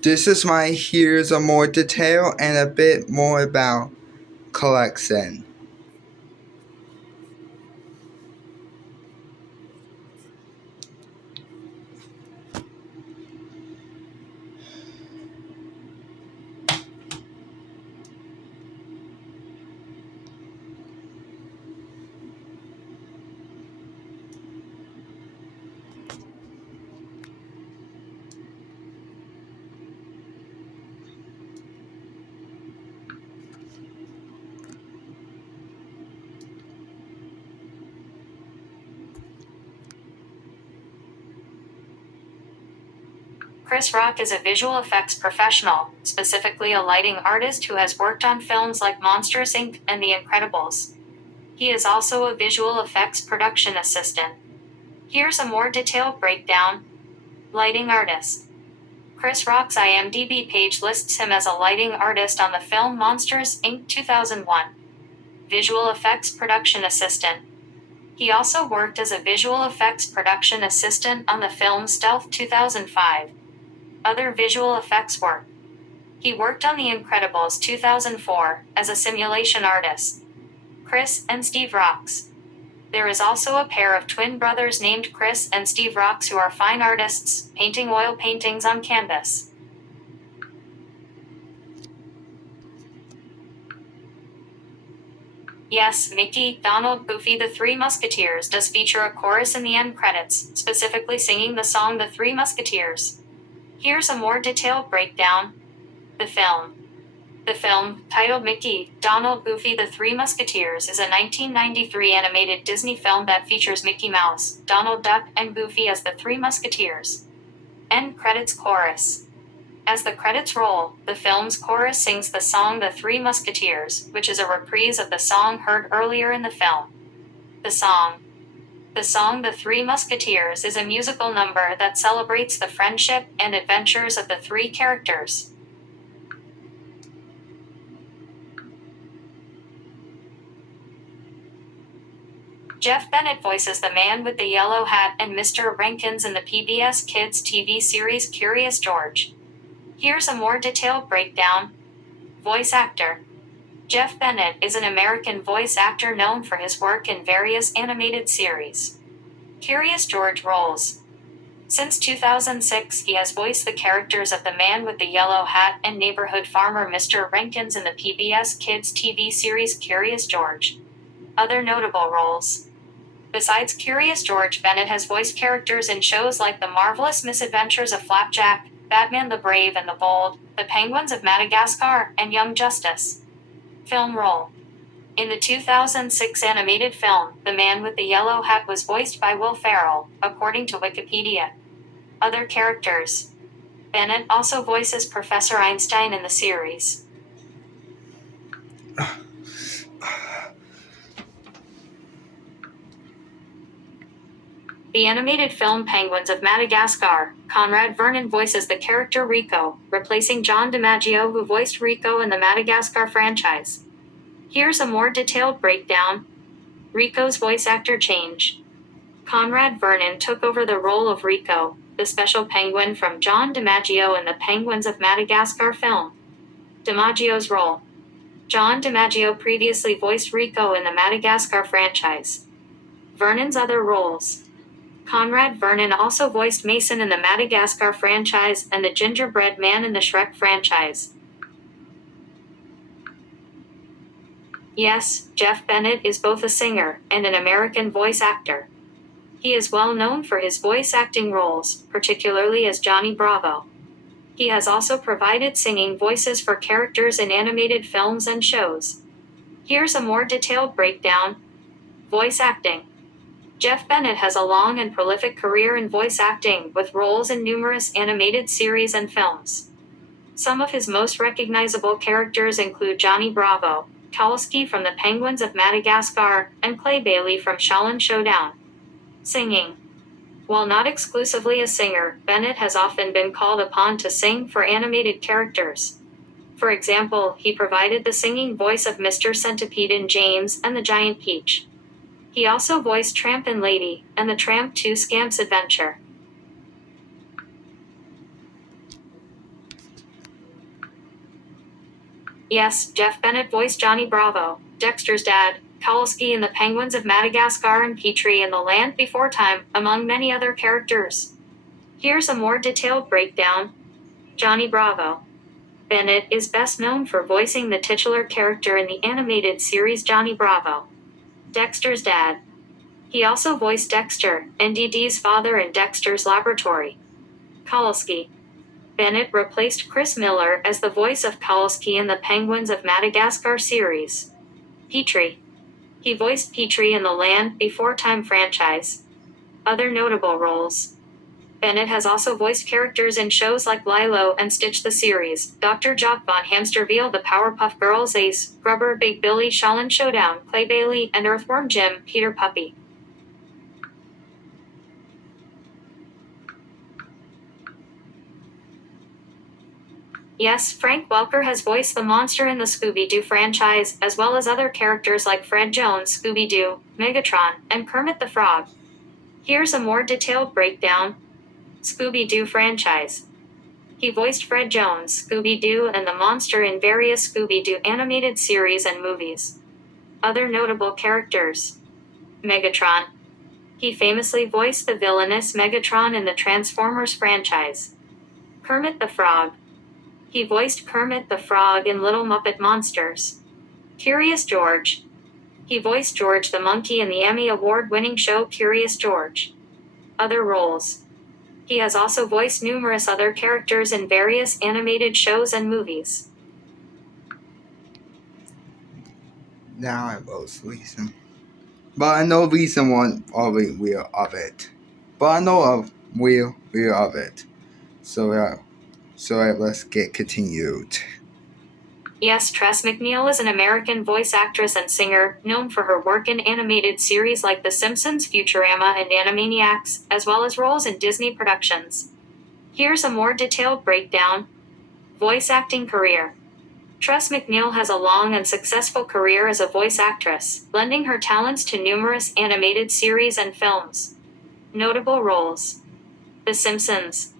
This is my here's a more detail and a bit more about collection. Chris Rock is a visual effects professional, specifically a lighting artist who has worked on films like Monsters, Inc. and The Incredibles. He is also a visual effects production assistant. Here's a more detailed breakdown. Lighting artist. Chris Rock's IMDb page lists him as a lighting artist on the film Monsters, Inc. 2001. Visual effects production assistant. He also worked as a visual effects production assistant on the film Stealth 2005. Other visual effects work. He worked on The Incredibles 2004 as a simulation artist. Chris and Steve Rocks. There is also a pair of twin brothers named Chris and Steve Rocks who are fine artists, painting oil paintings on canvas. Yes, Mickey, Donald, Goofy, The Three Musketeers does feature a chorus in the end credits, specifically singing the song The Three Musketeers. Here's a more detailed breakdown. The film. The film, titled Mickey, Donald, Goofy, The Three Musketeers, is a 1993 animated Disney film that features Mickey Mouse, Donald Duck, and Goofy as the Three Musketeers. End credits chorus. As the credits roll, the film's chorus sings the song The Three Musketeers, which is a reprise of the song heard earlier in the film. The song. The song The Three Musketeers is a musical number that celebrates the friendship and adventures of the three characters. Jeff Bennett voices the man with the yellow hat and Mr. Rankins in the PBS Kids TV series Curious George. Here's a more detailed breakdown. Voice actor. Jeff Bennett is an American voice actor known for his work in various animated series. Curious George roles. Since 2006, he has voiced the characters of the man with the yellow hat and neighborhood farmer Mr. Rankins in the PBS Kids TV series Curious George. Other notable roles. Besides Curious George, Bennett has voiced characters in shows like The Marvelous Misadventures of Flapjack, Batman the Brave and the Bold, The Penguins of Madagascar, and Young Justice. Film role. In the 2006 animated film, the man with the yellow hat was voiced by Will Ferrell, according to Wikipedia. Other characters. Bennett also voices Professor Einstein in the series. The animated film Penguins of Madagascar, Conrad Vernon voices the character Rico, replacing John DiMaggio who voiced Rico in the Madagascar franchise. Here's a more detailed breakdown. Rico's voice actor change. Conrad Vernon took over the role of Rico, the special penguin from John DiMaggio in the Penguins of Madagascar film. DiMaggio's role. John DiMaggio previously voiced Rico in the Madagascar franchise. Vernon's other roles. Conrad Vernon also voiced Mason in the Madagascar franchise and the Gingerbread Man in the Shrek franchise. Yes, Jeff Bennett is both a singer and an American voice actor. He is well known for his voice acting roles, particularly as Johnny Bravo. He has also provided singing voices for characters in animated films and shows. Here's a more detailed breakdown. Voice acting. Jeff Bennett has a long and prolific career in voice acting, with roles in numerous animated series and films. Some of his most recognizable characters include Johnny Bravo, Kowalski from the Penguins of Madagascar, and Clay Bailey from Shaolin Showdown. Singing. While not exclusively a singer, Bennett has often been called upon to sing for animated characters. For example, he provided the singing voice of Mr. Centipede in James and the Giant Peach. He also voiced Tramp and Lady, and the Tramp 2 Scamp's Adventure. Yes, Jeff Bennett voiced Johnny Bravo, Dexter's dad, Kowalski in The Penguins of Madagascar and Petrie in The Land Before Time, among many other characters. Here's a more detailed breakdown. Johnny Bravo. Bennett is best known for voicing the titular character in the animated series Johnny Bravo, Dexter's dad. He also voiced Dexter, NDD's father in Dexter's Laboratory. Kowalski. Bennett replaced Chris Miller as the voice of Kowalski in the Penguins of Madagascar series. Petrie. He voiced Petrie in the Land Before Time franchise. Other notable roles. Bennett has also voiced characters in shows like Lilo and Stitch the series, Dr. Jock von Hamsterville, The Powerpuff Girls, Ace, Grubber, Big Billy, Shaolin Showdown, Clay Bailey, and Earthworm Jim, Peter Puppy. Yes, Frank Welker has voiced the monster in the Scooby-Doo franchise, as well as other characters like Fred Jones, Scooby-Doo, Megatron, and Kermit the Frog. Here's a more detailed breakdown. Scooby-Doo franchise. He voiced Fred Jones, Scooby-Doo, and the monster in various Scooby-Doo animated series and movies. Other notable characters. Megatron. He famously voiced the villainous Megatron in the Transformers franchise. Kermit the Frog. He voiced Kermit the Frog in Little Muppet Monsters. Curious George. He voiced George the Monkey in the Emmy Award-winning show Curious George. Other roles. He has also voiced numerous other characters in various animated shows and movies. Now I vote reason. But I know reason one already real of it. But I know of real of it. So let's get continued. Yes, Tress MacNeille is an American voice actress and singer, known for her work in animated series like The Simpsons, Futurama, and Animaniacs, as well as roles in Disney productions. Here's a more detailed breakdown. Voice acting career. Tress MacNeille has a long and successful career as a voice actress, lending her talents to numerous animated series and films. Notable roles. The Simpsons.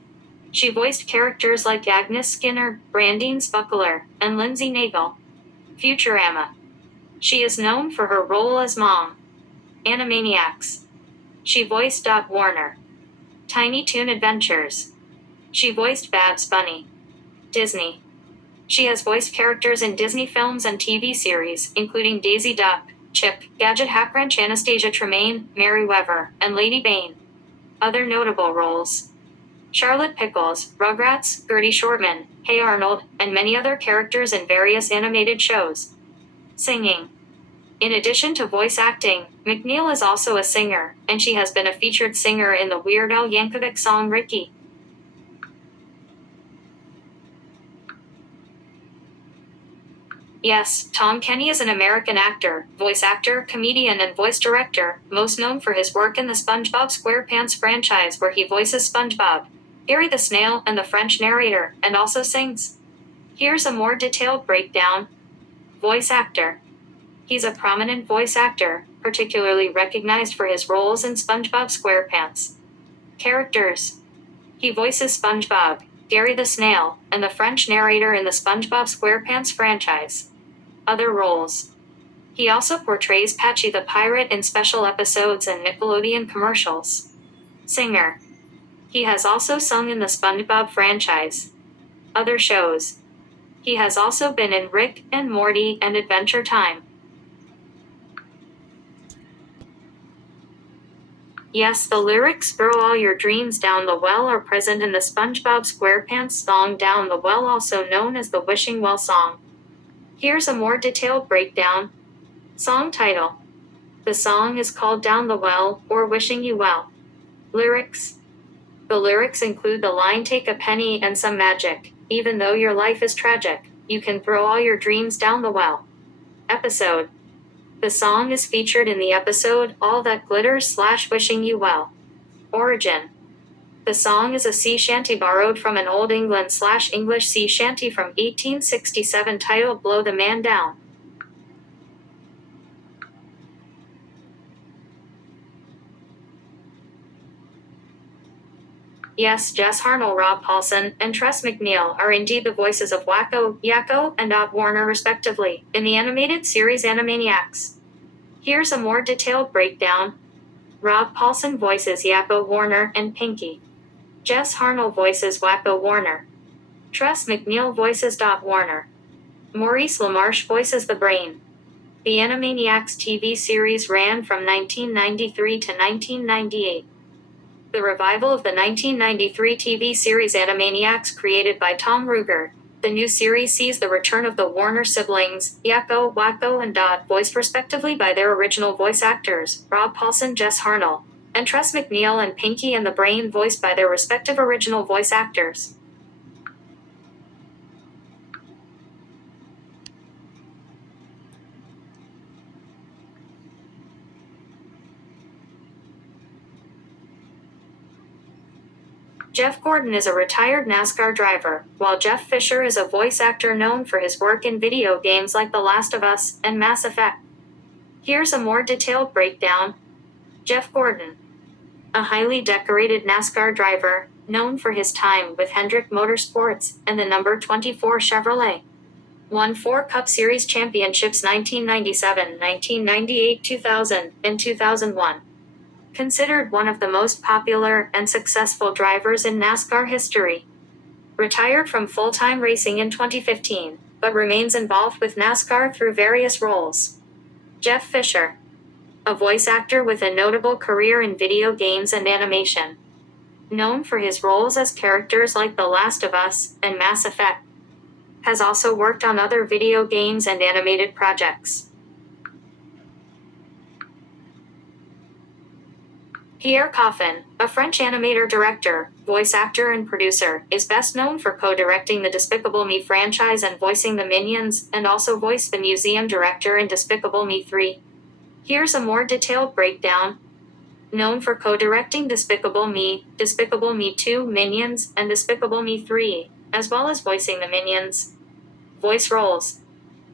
She voiced characters like Agnes Skinner, Brandine Spuckler, and Lindsay Naegle. Futurama. She is known for her role as Mom. Animaniacs. She voiced Dot Warner. Tiny Toon Adventures. She voiced Babs Bunny. Disney. She has voiced characters in Disney films and TV series, including Daisy Duck, Chip, Gadget Hackranch, Anastasia Tremaine, Mary Weaver, and Lady Bane. Other notable roles. Charlotte Pickles, Rugrats, Gertie Shortman, Hey Arnold, and many other characters in various animated shows. Singing. In addition to voice acting, MacNeille is also a singer, and she has been a featured singer in the Weird Al Yankovic song Ricky. Yes, Tom Kenny is an American actor, voice actor, comedian, and voice director, most known for his work in the SpongeBob SquarePants franchise where he voices SpongeBob, Gary the Snail, and the French narrator, and also sings. Here's a more detailed breakdown. Voice actor. He's a prominent voice actor, particularly recognized for his roles in SpongeBob SquarePants. Characters. He voices SpongeBob, Gary the Snail, and the French narrator in the SpongeBob SquarePants franchise. Other roles. He also portrays Patchy the Pirate in special episodes and Nickelodeon commercials. Singer. He has also sung in the SpongeBob franchise. Other shows. He has also been in Rick and Morty and Adventure Time. Yes, the lyrics "Throw all your dreams down the well" are present in the SpongeBob SquarePants song Down the Well, also known as the Wishing Well song. Here's a more detailed breakdown. Song title. The song is called Down the Well, or Wishing You Well. Lyrics. The lyrics include the line "Take a penny and some magic, even though your life is tragic, you can throw all your dreams down the well." Episode. The song is featured in the episode All That Glitters / Wishing You Well. Origin. The song is a sea shanty borrowed from an Old England / English sea shanty from 1867 titled Blow the Man Down. Yes, Jess Harnell, Rob Paulson, and Tress MacNeille are indeed the voices of Wakko, Yakko, and Bob Warner respectively, in the animated series Animaniacs. Here's a more detailed breakdown. Rob Paulson voices Yakko, Warner, and Pinky. Jess Harnell voices Wakko, Warner. Tress MacNeille voices Dot Warner. Maurice LaMarche voices the Brain. The Animaniacs TV series ran from 1993 to 1998. The revival of the 1993 TV series Animaniacs created by Tom Ruegger. The new series sees the return of the Warner siblings, Yakko, Wakko, and Dot, voiced respectively by their original voice actors, Rob Paulson, Jess Harnell, and Tress MacNeille, and Pinky and the Brain, voiced by their respective original voice actors. Jeff Gordon is a retired NASCAR driver, while Jeff Fisher is a voice actor known for his work in video games like The Last of Us and Mass Effect. Here's a more detailed breakdown. Jeff Gordon, a highly decorated NASCAR driver, known for his time with Hendrick Motorsports and the number 24 Chevrolet. Won 4 Cup Series championships 1997, 1998, 2000, and 2001. Considered one of the most popular and successful drivers in NASCAR history. Retired from full-time racing in 2015, but remains involved with NASCAR through various roles. Jeff Fisher, a voice actor with a notable career in video games and animation. Known for his roles as characters like The Last of Us and Mass Effect. Has also worked on other video games and animated projects. Pierre Coffin, a French animator director, voice actor and producer, is best known for co-directing the Despicable Me franchise and voicing the Minions, and also voiced the museum director in Despicable Me 3. Here's a more detailed breakdown. Known for co-directing Despicable Me 2, Minions, and Despicable Me 3, as well as voicing the Minions. Voice roles.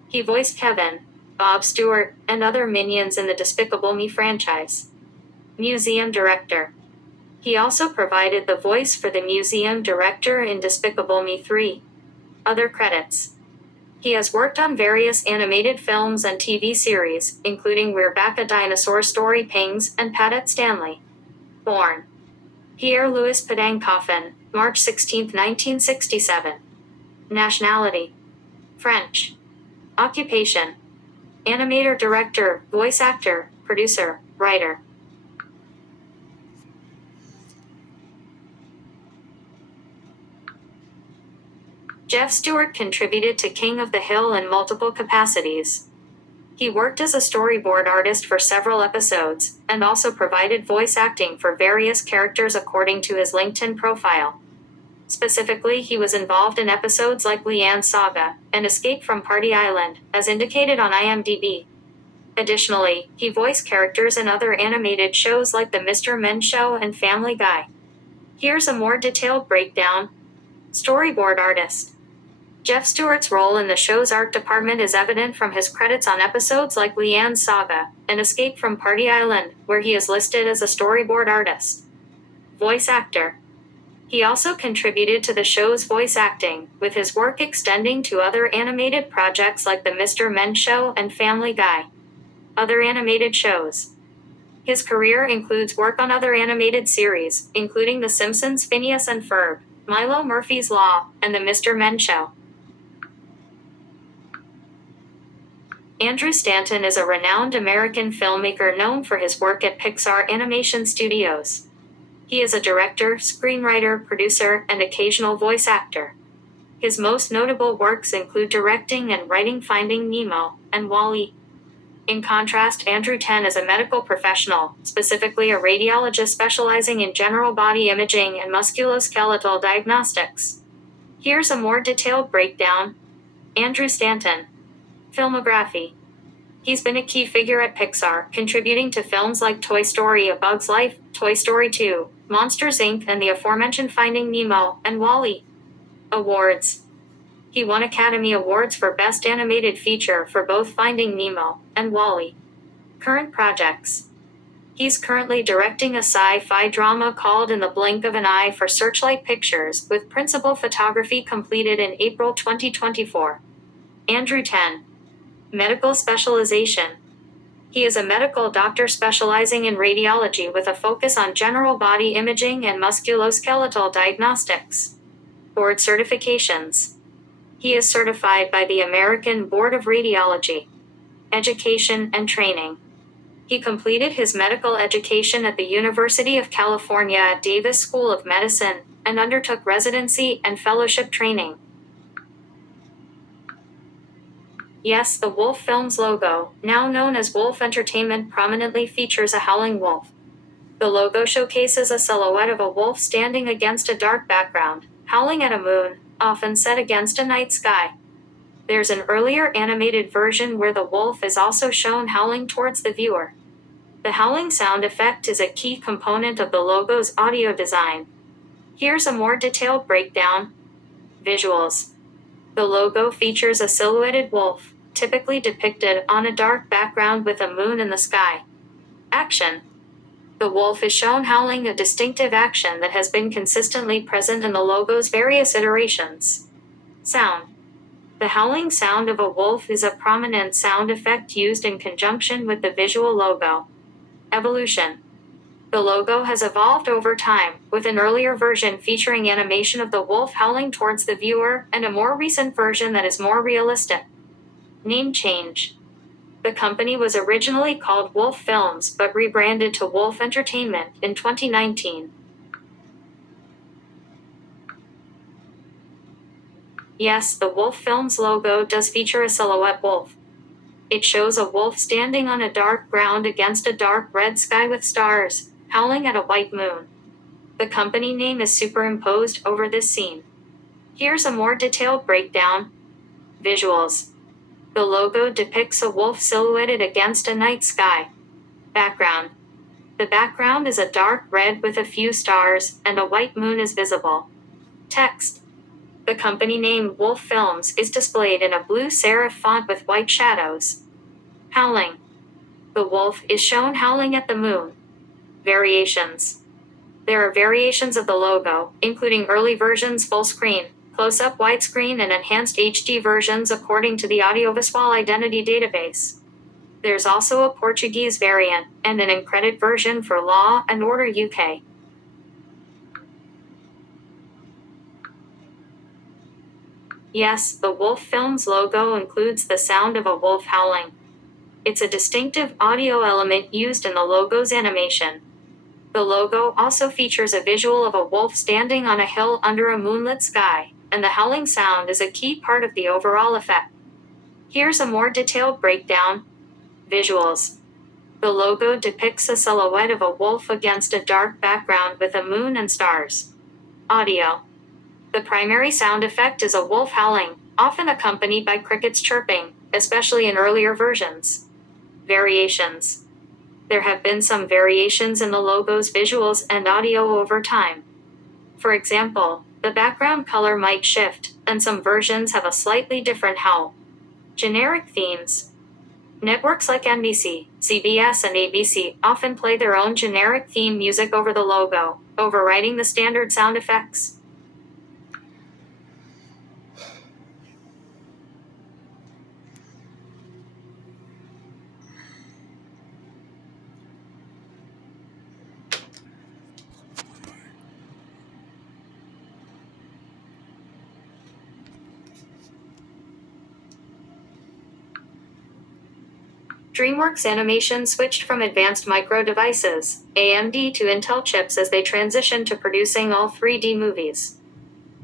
He voiced Kevin, Bob Stewart, and other Minions in the Despicable Me franchise. Museum director. He also provided the voice for the museum director in Despicable Me 3. Other credits. He has worked on various animated films and TV series, including We're Back, a Dinosaur Story, Pings, and Pat at Stanley. Born Pierre Louis Padang Coffin, March 16, 1967. Nationality: French. Occupation: animator, director, voice actor, producer, writer. Jeff Stewart contributed to King of the Hill in multiple capacities. He worked as a storyboard artist for several episodes, and also provided voice acting for various characters according to his LinkedIn profile. Specifically, he was involved in episodes like Leanne's Saga and Escape from Party Island, as indicated on IMDb. Additionally, he voiced characters in other animated shows like The Mr. Men Show and Family Guy. Here's a more detailed breakdown. Storyboard artist. Jeff Stewart's role in the show's art department is evident from his credits on episodes like Leanne's Saga and Escape from Party Island, where he is listed as a storyboard artist. Voice actor. He also contributed to the show's voice acting, with his work extending to other animated projects like The Mr. Men Show and Family Guy. Other animated shows. His career includes work on other animated series, including The Simpsons, Phineas and Ferb, Milo Murphy's Law, and The Mr. Men Show. Andrew Stanton is a renowned American filmmaker known for his work at Pixar Animation Studios. He is a director, screenwriter, producer, and occasional voice actor. His most notable works include directing and writing Finding Nemo and WALL-E. In contrast, Andrew Ten is a medical professional, specifically a radiologist specializing in general body imaging and musculoskeletal diagnostics. Here's a more detailed breakdown. Andrew Stanton. Filmography. He's been a key figure at Pixar, contributing to films like Toy Story: A Bug's Life, Toy Story 2, Monsters, Inc., and the aforementioned Finding Nemo and WALL-E. Awards. He won Academy Awards for Best Animated Feature for both Finding Nemo and WALL-E. Current projects. He's currently directing a sci-fi drama called In the Blink of an Eye for Searchlight Pictures, with principal photography completed in April 2024. Andrew 10. Medical specialization. He is a medical doctor specializing in radiology with a focus on general body imaging and musculoskeletal diagnostics. Board certifications. He is certified by the American Board of Radiology. Education and training. He completed his medical education at the University of California at Davis School of Medicine and undertook residency and fellowship training. Yes, the Wolf Films logo, now known as Wolf Entertainment, prominently features a howling wolf. The logo showcases a silhouette of a wolf standing against a dark background, howling at a moon, often set against a night sky. There's an earlier animated version where the wolf is also shown howling towards the viewer. The howling sound effect is a key component of the logo's audio design. Here's a more detailed breakdown. Visuals. The logo features a silhouetted wolf, typically depicted on a dark background with a moon in the sky. Action. The wolf is shown howling, a distinctive action that has been consistently present in the logo's various iterations. Sound. The howling sound of a wolf is a prominent sound effect used in conjunction with the visual logo. Evolution. The logo has evolved over time, with an earlier version featuring animation of the wolf howling towards the viewer and a more recent version that is more realistic. Name change. The company was originally called Wolf Films but rebranded to Wolf Entertainment in 2019. Yes, the Wolf Films logo does feature a silhouette wolf. It shows a wolf standing on a dark ground against a dark red sky with stars, howling at a white moon. The company name is superimposed over this scene. Here's a more detailed breakdown. Visuals. The logo depicts a wolf silhouetted against a night sky. Background. The background is a dark red with a few stars, and a white moon is visible. Text. The company name Wolf Films is displayed in a blue serif font with white shadows. Howling. The wolf is shown howling at the moon. Variations. There are variations of the logo, including early versions full screen, close-up widescreen, and enhanced HD versions according to the Audiovisual Identity Database. There's also a Portuguese variant, and an uncredited version for Law and Order UK. Yes, the Wolf Films logo includes the sound of a wolf howling. It's a distinctive audio element used in the logo's animation. The logo also features a visual of a wolf standing on a hill under a moonlit sky, and the howling sound is a key part of the overall effect. Here's a more detailed breakdown. Visuals. The logo depicts a silhouette of a wolf against a dark background with a moon and stars. Audio. The primary sound effect is a wolf howling, often accompanied by crickets chirping, especially in earlier versions. Variations. There have been some variations in the logo's visuals and audio over time. For example, the background color might shift, and some versions have a slightly different howl. Generic themes. Networks like NBC, CBS, and ABC often play their own generic theme music over the logo, overriding the standard sound effects. DreamWorks Animation switched from Advanced Micro Devices, AMD, to Intel chips as they transitioned to producing all 3D movies.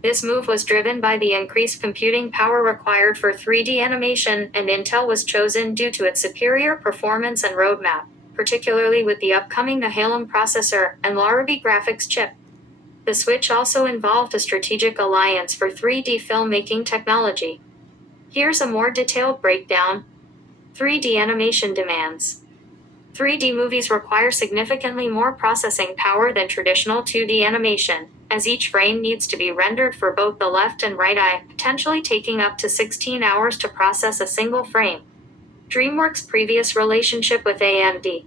This move was driven by the increased computing power required for 3D animation, and Intel was chosen due to its superior performance and roadmap, particularly with the upcoming Nehalem processor and Larabi graphics chip. The switch also involved a strategic alliance for 3D filmmaking technology. Here's a more detailed breakdown. 3D animation demands. 3D movies require significantly more processing power than traditional 2D animation, as each frame needs to be rendered for both the left and right eye, potentially taking up to 16 hours to process a single frame. DreamWorks' previous relationship with AMD.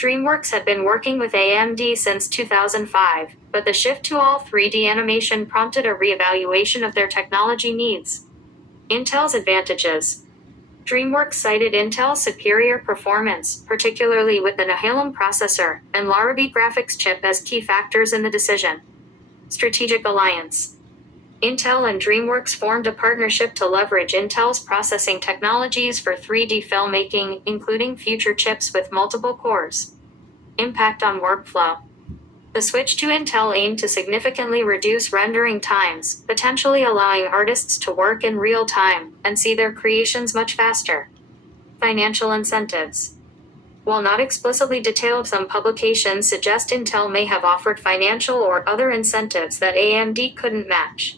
DreamWorks had been working with AMD since 2005, but the shift to all 3D animation prompted a reevaluation of their technology needs. Intel's advantages. DreamWorks cited Intel's superior performance, particularly with the Nehalem processor and Larrabee graphics chip as key factors in the decision. Strategic alliance. Intel and DreamWorks formed a partnership to leverage Intel's processing technologies for 3D filmmaking, including future chips with multiple cores. Impact on workflow. The switch to Intel aimed to significantly reduce rendering times, potentially allowing artists to work in real time and see their creations much faster. Financial incentives. While not explicitly detailed, some publications suggest Intel may have offered financial or other incentives that AMD couldn't match.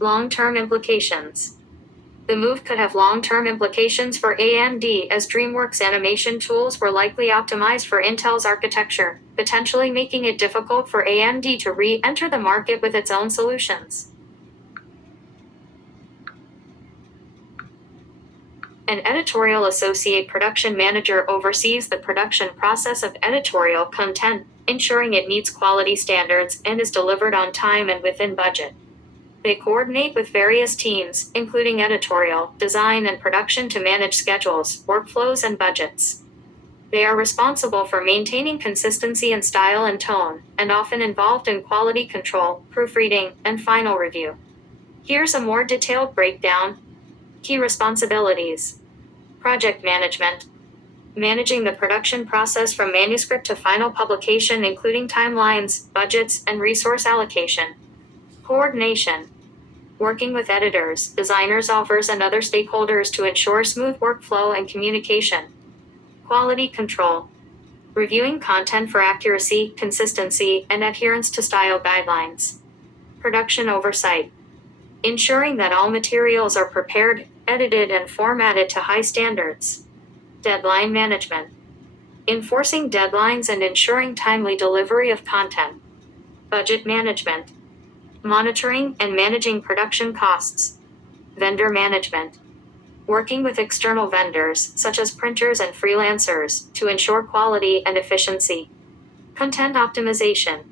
Long-term implications. The move could have long-term implications for AMD, as DreamWorks animation tools were likely optimized for Intel's architecture, potentially making it difficult for AMD to re-enter the market with its own solutions. An editorial associate production manager oversees the production process of editorial content, ensuring it meets quality standards and is delivered on time and within budget. They coordinate with various teams, including editorial, design, and production, to manage schedules, workflows, and budgets. They are responsible for maintaining consistency in style and tone, and often involved in quality control, proofreading, and final review. Here's a more detailed breakdown. Key responsibilities. Project management. Managing the production process from manuscript to final publication, including timelines, budgets, and resource allocation. Coordination. Working with editors, designers, authors, and other stakeholders to ensure smooth workflow and communication. Quality control. Reviewing content for accuracy, consistency, and adherence to style guidelines. Production oversight. Ensuring that all materials are prepared, edited, and formatted to high standards. Deadline management. Enforcing deadlines and ensuring timely delivery of content. Budget management. Monitoring and managing production costs. Vendor management. Working with external vendors, such as printers and freelancers, to ensure quality and efficiency. Content optimization.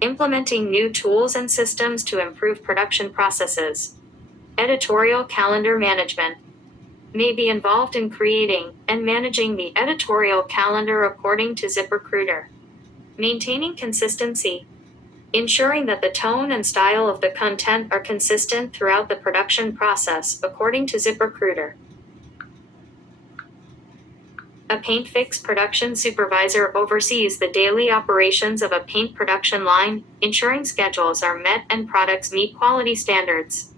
Implementing new tools and systems to improve production processes. Editorial calendar management. May be involved in creating and managing the editorial calendar according to ZipRecruiter. Maintaining consistency. Ensuring that the tone and style of the content are consistent throughout the production process, according to ZipRecruiter. A paint fix production supervisor oversees the daily operations of a paint production line, ensuring schedules are met and products meet quality standards.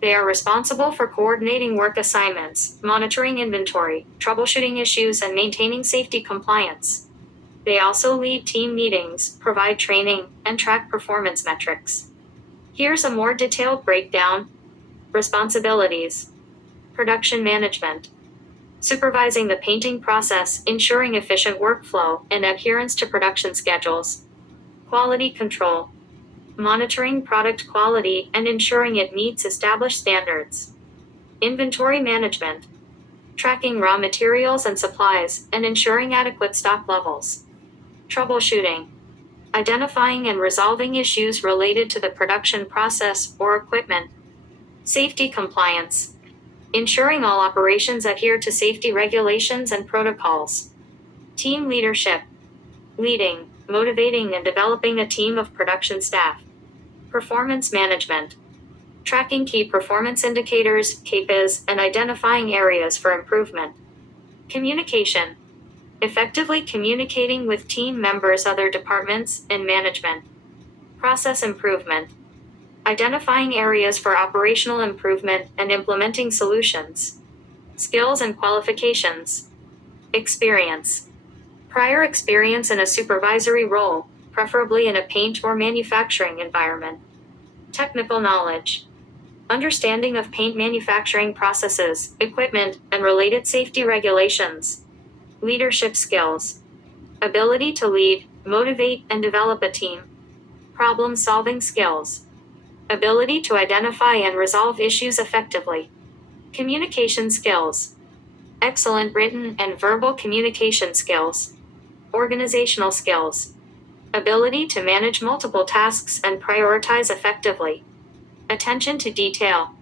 They are responsible for coordinating work assignments, monitoring inventory, troubleshooting issues, and maintaining safety compliance. They also lead team meetings, provide training, and track performance metrics. Here's a more detailed breakdown. Responsibilities. Production management. Supervising the painting process, ensuring efficient workflow and adherence to production schedules. Quality control. Monitoring product quality and ensuring it meets established standards. Inventory management. Tracking raw materials and supplies and ensuring adequate stock levels. Troubleshooting. Identifying and resolving issues related to the production process or equipment. Safety compliance. Ensuring all operations adhere to safety regulations and protocols. Team leadership. Leading, motivating, and developing a team of production staff. Performance management. Tracking key performance indicators, KPIs, and identifying areas for improvement. Communication. Effectively communicating with team members, other departments, and management. Process improvement. Identifying areas for operational improvement and implementing solutions. Skills and qualifications. Experience. Prior experience in a supervisory role, preferably in a paint or manufacturing environment. Technical knowledge. Understanding of paint manufacturing processes, equipment, and related safety regulations. Leadership skills. Ability to lead, motivate, and develop a team. Problem-solving skills. Ability to identify and resolve issues effectively. Communication skills. Excellent written and verbal communication skills. Organizational skills. Ability to manage multiple tasks and prioritize effectively. Attention to detail.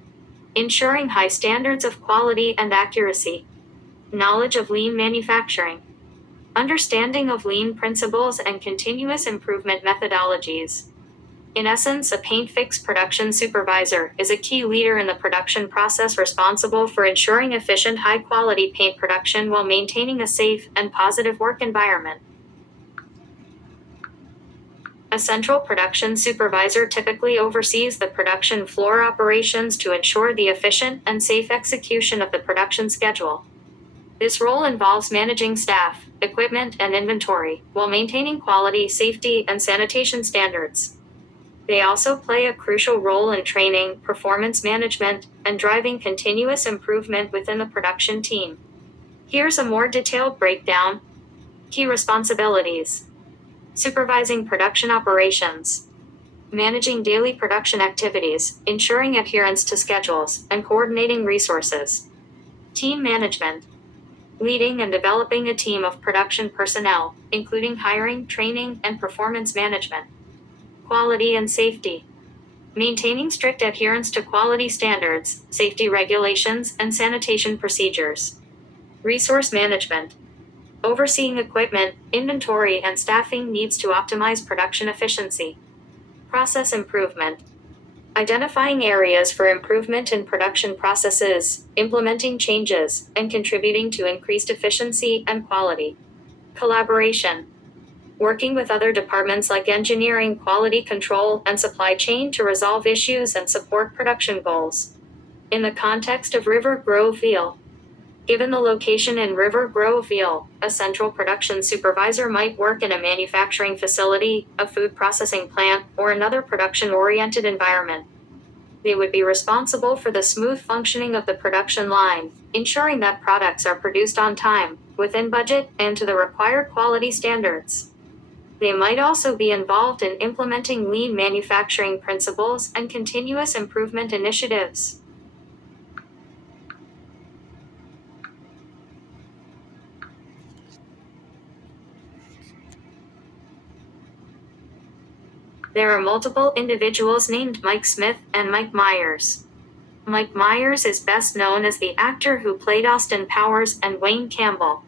Ensuring high standards of quality and accuracy. Knowledge of lean manufacturing. Understanding of lean principles and continuous improvement methodologies. In essence, a paint fix production supervisor is a key leader in the production process responsible for ensuring efficient, high-quality paint production while maintaining a safe and positive work environment. A central production supervisor typically oversees the production floor operations to ensure the efficient and safe execution of the production schedule. This role involves managing staff, equipment, and inventory, while maintaining quality, safety, and sanitation standards. They also play a crucial role in training, performance management, and driving continuous improvement within the production team. Here's a more detailed breakdown. Key responsibilities. Supervising production operations. Managing daily production activities, ensuring adherence to schedules, and coordinating resources. Team management. Leading and developing a team of production personnel, including hiring, training, and performance management. Quality and safety. Maintaining strict adherence to quality standards, safety regulations, and sanitation procedures. Resource management. Overseeing equipment, inventory, and staffing needs to optimize production efficiency. Process improvement. Identifying areas for improvement in production processes, implementing changes, and contributing to increased efficiency and quality. Collaboration. Working with other departments like engineering, quality control, and supply chain to resolve issues and support production goals. In the context of River Groveville. Given the location in River Groveville, a central production supervisor might work in a manufacturing facility, a food processing plant, or another production-oriented environment. They would be responsible for the smooth functioning of the production line, ensuring that products are produced on time, within budget, and to the required quality standards. They might also be involved in implementing lean manufacturing principles and continuous improvement initiatives. There are multiple individuals named Mike Smith and Mike Myers. Mike Myers is best known as the actor who played Austin Powers and Wayne Campbell.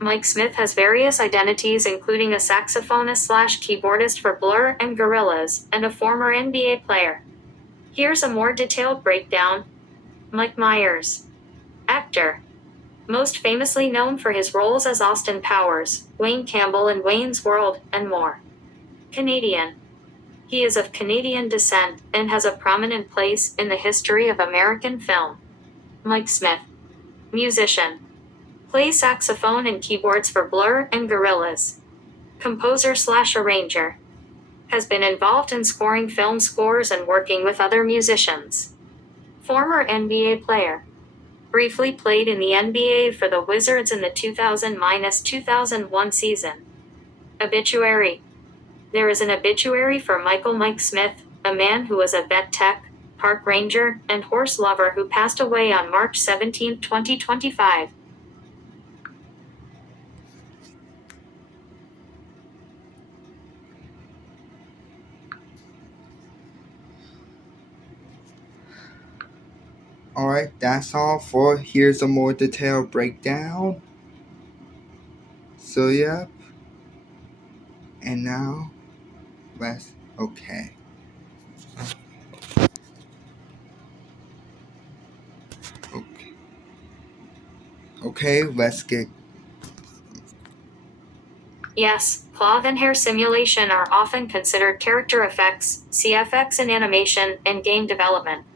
Mike Smith has various identities, including a saxophonist/keyboardist for Blur and Gorillaz, and a former NBA player. Here's a more detailed breakdown. Mike Myers. Actor. Most famously known for his roles as Austin Powers, Wayne Campbell in Wayne's World, and more. Canadian. He is of Canadian descent and has a prominent place in the history of American film. Mike Smith. Musician. Plays saxophone and keyboards for Blur and Gorillaz. Composer/arranger. Has been involved in scoring film scores and working with other musicians. Former NBA player. Briefly played in the NBA for the Wizards in the 2000-2001 season. Obituary. There is an obituary for Michael Mike Smith, a man who was a vet tech, park ranger, and horse lover who passed away on March 17, 2025. Alright, that's all for here's a more detailed breakdown. So yep. And now let's okay. Okay, let's get Yes, cloth and hair simulation are often considered character effects, CFX in animation, and game development.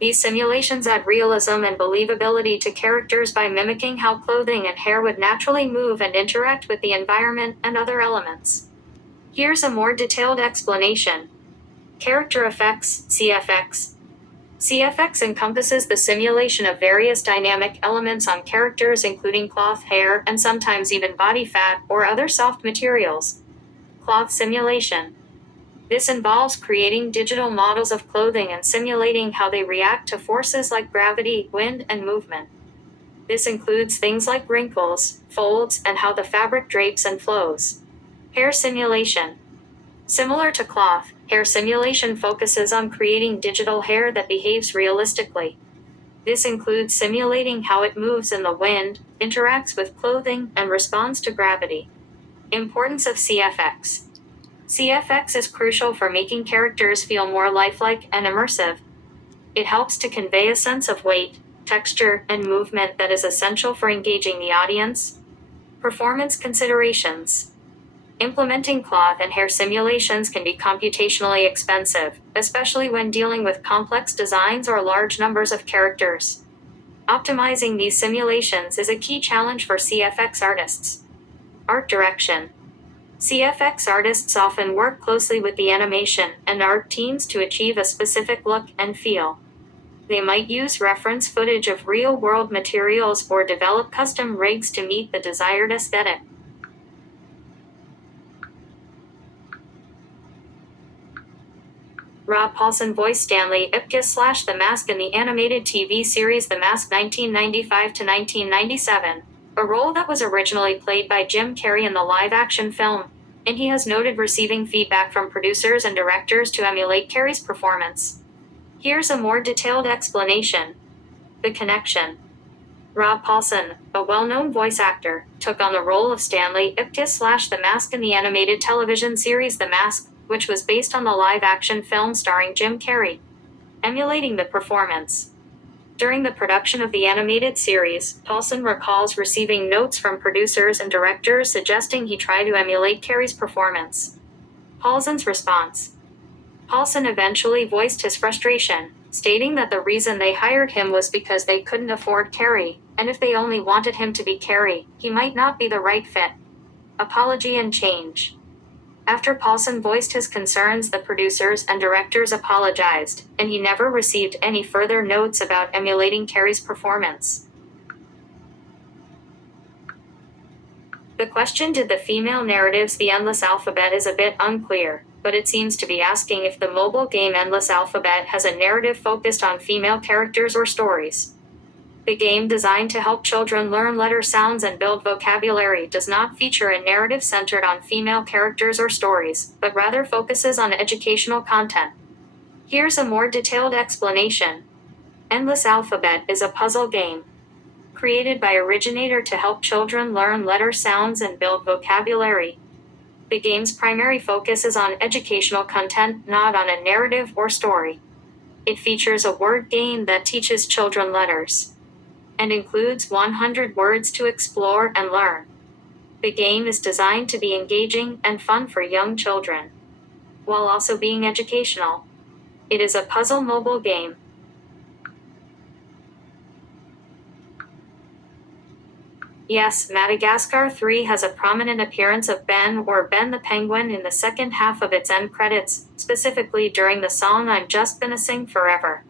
These simulations add realism and believability to characters by mimicking how clothing and hair would naturally move and interact with the environment and other elements. Here's a more detailed explanation. Character effects, CFX. CFX encompasses the simulation of various dynamic elements on characters, including cloth, hair, and sometimes even body fat or other soft materials. Cloth simulation. This involves creating digital models of clothing and simulating how they react to forces like gravity, wind, and movement. This includes things like wrinkles, folds, and how the fabric drapes and flows. Hair simulation. Similar to cloth, hair simulation focuses on creating digital hair that behaves realistically. This includes simulating how it moves in the wind, interacts with clothing, and responds to gravity. Importance of CFX. CFX is crucial for making characters feel more lifelike and immersive. It helps to convey a sense of weight, texture, and movement that is essential for engaging the audience. Performance considerations. Implementing cloth and hair simulations can be computationally expensive, especially when dealing with complex designs or large numbers of characters. Optimizing these simulations is a key challenge for CFX artists. Art direction. CFX artists often work closely with the animation and art teams to achieve a specific look and feel. They might use reference footage of real-world materials or develop custom rigs to meet the desired aesthetic. Rob Paulsen voiced Stanley Ipkiss / The Mask in the animated TV series The Mask 1995 to 1997, a role that was originally played by Jim Carrey in the live-action film, and he has noted receiving feedback from producers and directors to emulate Carrey's performance. Here's a more detailed explanation. The connection. Rob Paulsen, a well-known voice actor, took on the role of Stanley Ipkiss / The Mask in the animated television series The Mask, which was based on the live-action film starring Jim Carrey, emulating the performance. During the production of the animated series, Paulsen recalls receiving notes from producers and directors suggesting he try to emulate Carrey's performance. Paulsen's response. Paulsen eventually voiced his frustration, stating that the reason they hired him was because they couldn't afford Carrey, and if they only wanted him to be Carrey, he might not be the right fit. Apology and change. After Paulsen voiced his concerns, the producers and directors apologized, and he never received any further notes about emulating Carrey's performance. The question "Did the female narratives The Endless Alphabet" is a bit unclear, but it seems to be asking if the mobile game Endless Alphabet has a narrative focused on female characters or stories. The game, designed to help children learn letter sounds and build vocabulary, does not feature a narrative centered on female characters or stories, but rather focuses on educational content. Here's a more detailed explanation. Endless Alphabet is a puzzle game created by Originator to help children learn letter sounds and build vocabulary. The game's primary focus is on educational content, not on a narrative or story. It features a word game that teaches children letters and includes 100 words to explore and learn. The game is designed to be engaging and fun for young children, while also being educational. It is a puzzle mobile game. Yes, Madagascar 3 has a prominent appearance of Ben or Ben the Penguin in the second half of its end credits, specifically during the song "I'm Just Gonna Sing Forever."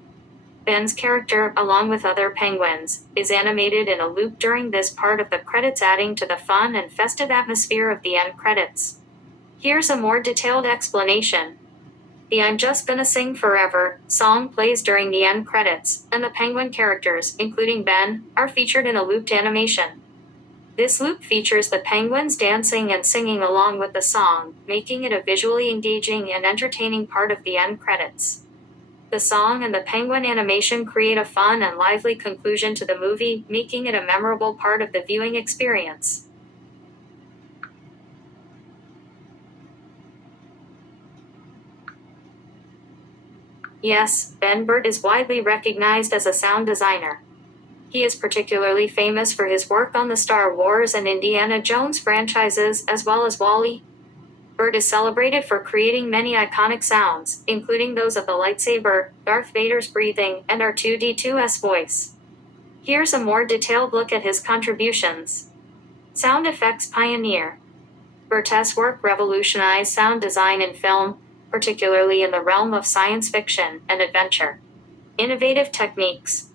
Ben's character, along with other penguins, is animated in a loop during this part of the credits, adding to the fun and festive atmosphere of the end credits. Here's a more detailed explanation. The "I'm Just Gonna Sing Forever" song plays during the end credits, and the penguin characters, including Ben, are featured in a looped animation. This loop features the penguins dancing and singing along with the song, making it a visually engaging and entertaining part of the end credits. The song and the penguin animation create a fun and lively conclusion to the movie, making it a memorable part of the viewing experience. Yes, Ben Burtt is widely recognized as a sound designer. He is particularly famous for his work on the Star Wars and Indiana Jones franchises, as well as WALL-E. Burtt is celebrated for creating many iconic sounds, including those of the lightsaber, Darth Vader's breathing, and R2-D2's voice. Here's a more detailed look at his contributions. Sound effects pioneer. Burtt's work revolutionized sound design in film, particularly in the realm of science fiction and adventure. Innovative techniques.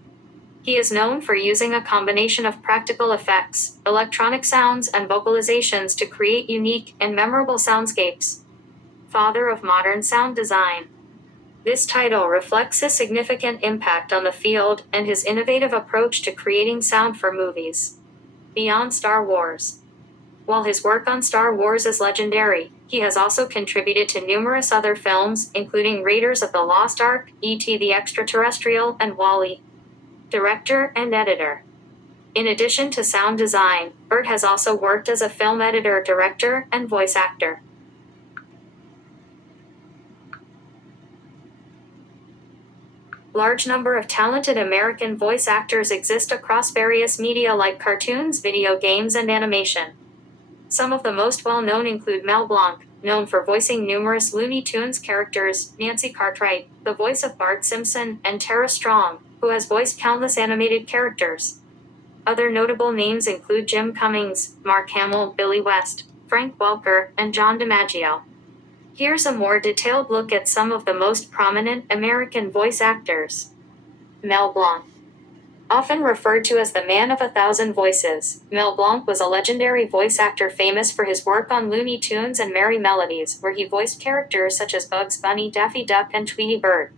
He is known for using a combination of practical effects, electronic sounds, and vocalizations to create unique and memorable soundscapes. Father of modern sound design. This title reflects his significant impact on the field and his innovative approach to creating sound for movies. Beyond Star Wars. While his work on Star Wars is legendary, he has also contributed to numerous other films, including Raiders of the Lost Ark, E.T. the Extraterrestrial, and WALL-E. Director and editor. In addition to sound design, Burt has also worked as a film editor, director, and voice actor. Large number of talented American voice actors exist across various media like cartoons, video games, and animation. Some of the most well-known include Mel Blanc, known for voicing numerous Looney Tunes characters, Nancy Cartwright, the voice of Bart Simpson, and Tara Strong, who has voiced countless animated characters. Other notable names include Jim Cummings, Mark Hamill, Billy West, Frank Welker, and John DiMaggio. Here's a more detailed look at some of the most prominent American voice actors. Mel Blanc. Often referred to as the man of 1,000 voices, Mel Blanc was a legendary voice actor famous for his work on Looney Tunes and Merry Melodies, where he voiced characters such as Bugs Bunny, Daffy Duck, and Tweety Bird.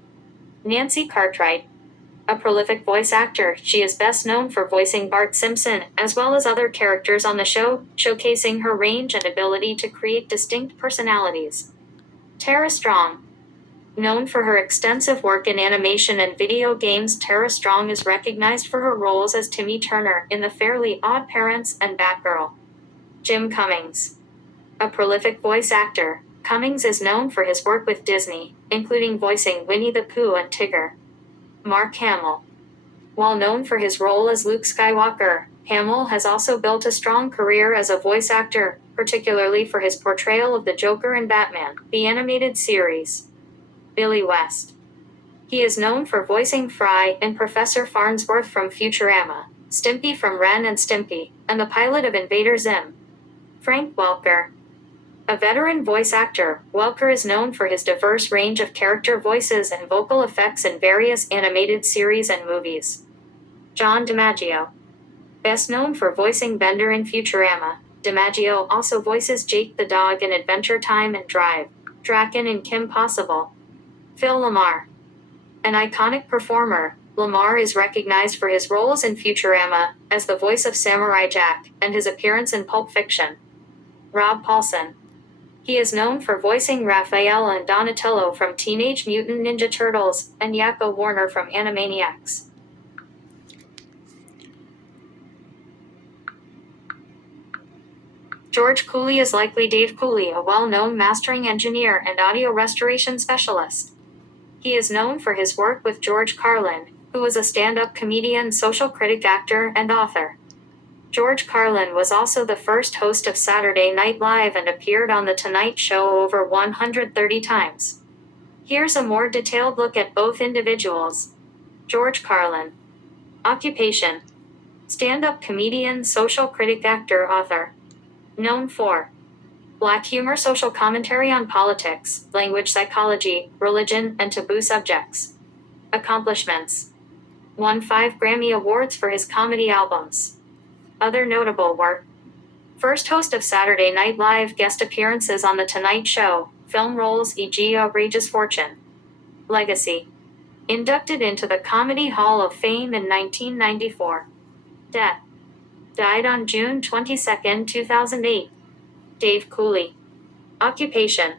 Nancy Cartwright. A prolific voice actor, she is best known for voicing Bart Simpson, as well as other characters on the show, showcasing her range and ability to create distinct personalities. Tara Strong. Known for her extensive work in animation and video games, Tara Strong is recognized for her roles as Timmy Turner in The Fairly Odd Parents and Batgirl. Jim Cummings. A prolific voice actor, Cummings is known for his work with Disney, including voicing Winnie the Pooh and Tigger. Mark Hamill. While known for his role as Luke Skywalker, Hamill has also built a strong career as a voice actor, particularly for his portrayal of the Joker in Batman, the animated series. Billy West. He is known for voicing Fry and Professor Farnsworth from Futurama, Stimpy from Ren and Stimpy, and the pilot of Invader Zim. Frank Welker. A veteran voice actor, Welker is known for his diverse range of character voices and vocal effects in various animated series and movies. John DiMaggio. Best known for voicing Bender in Futurama, DiMaggio also voices Jake the dog in Adventure Time and Drive, Draken in Kim Possible. Phil LaMarr. An iconic performer, LaMarr is recognized for his roles in Futurama, as the voice of Samurai Jack, and his appearance in Pulp Fiction. Rob Paulsen. He is known for voicing Raphael and Donatello from Teenage Mutant Ninja Turtles, and Yakko Warner from Animaniacs. George Cooley is likely Dave Cooley, a well-known mastering engineer and audio restoration specialist. He is known for his work with George Carlin, who was a stand-up comedian, social critic, actor, and author. George Carlin was also the first host of Saturday Night Live and appeared on The Tonight Show over 130 times. Here's a more detailed look at both individuals. George Carlin. Occupation. Stand-up comedian, social critic, actor, author. Known for black humor, social commentary on politics, language psychology, religion, and taboo subjects. Accomplishments. Won 5 Grammy Awards for his comedy albums. Other notable work. First host of Saturday Night Live, guest appearances on The Tonight Show, film roles e.g. Outrageous Fortune. Legacy. Inducted into the Comedy Hall of Fame in 1994. Death. Died on June 22, 2008. Dave Cooley. Occupation.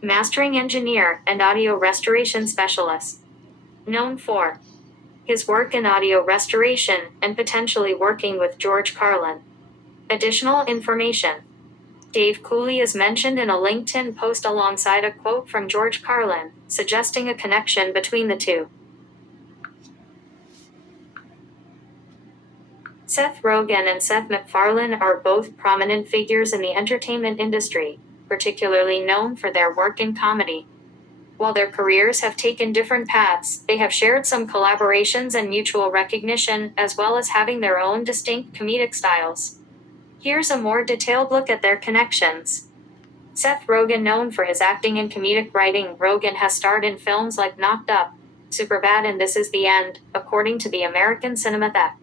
Mastering engineer and audio restoration specialist. Known for his work in audio restoration and potentially working with George Carlin. Additional information. Dave Cooley is mentioned in a LinkedIn post alongside a quote from George Carlin, suggesting a connection between the two. Seth Rogen and Seth MacFarlane are both prominent figures in the entertainment industry, particularly known for their work in comedy. While their careers have taken different paths, they have shared some collaborations and mutual recognition, as well as having their own distinct comedic styles. Here's a more detailed look at their connections. Seth Rogen, known for his acting and comedic writing, Rogen has starred in films like Knocked Up, Superbad, and This Is the End, according to the American Cinematheque.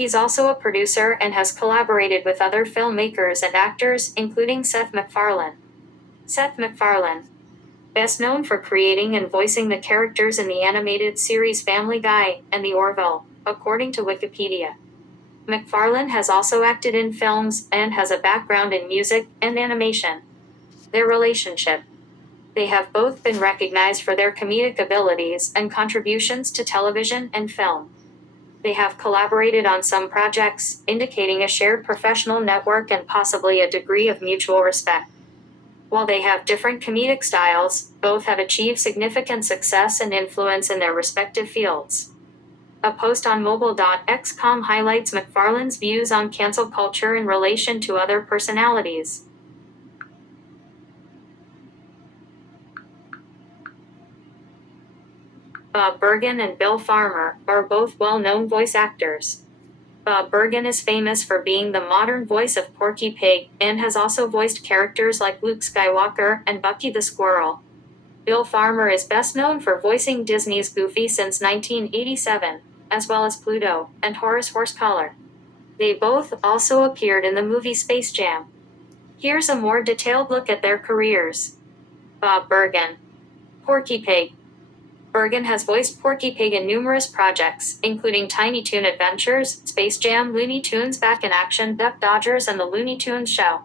He's also a producer and has collaborated with other filmmakers and actors, including Seth MacFarlane. Seth MacFarlane. Best known for creating and voicing the characters in the animated series Family Guy and The Orville, according to Wikipedia. McFarlane has also acted in films and has a background in music and animation. Their relationship. They have both been recognized for their comedic abilities and contributions to television and film. They have collaborated on some projects, indicating a shared professional network and possibly a degree of mutual respect. While they have different comedic styles, both have achieved significant success and influence in their respective fields. A post on mobile.xcom highlights McFarlane's views on cancel culture in relation to other personalities. Bob Bergen and Bill Farmer are both well-known voice actors. Bob Bergen is famous for being the modern voice of Porky Pig and has also voiced characters like Luke Skywalker and Bucky the Squirrel. Bill Farmer is best known for voicing Disney's Goofy since 1987, as well as Pluto and Horace Horsecollar. They both also appeared in the movie Space Jam. Here's a more detailed look at their careers. Bob Bergen. Porky Pig. Bergen has voiced Porky Pig in numerous projects, including Tiny Toon Adventures, Space Jam, Looney Tunes Back in Action, Duck Dodgers, and The Looney Tunes Show.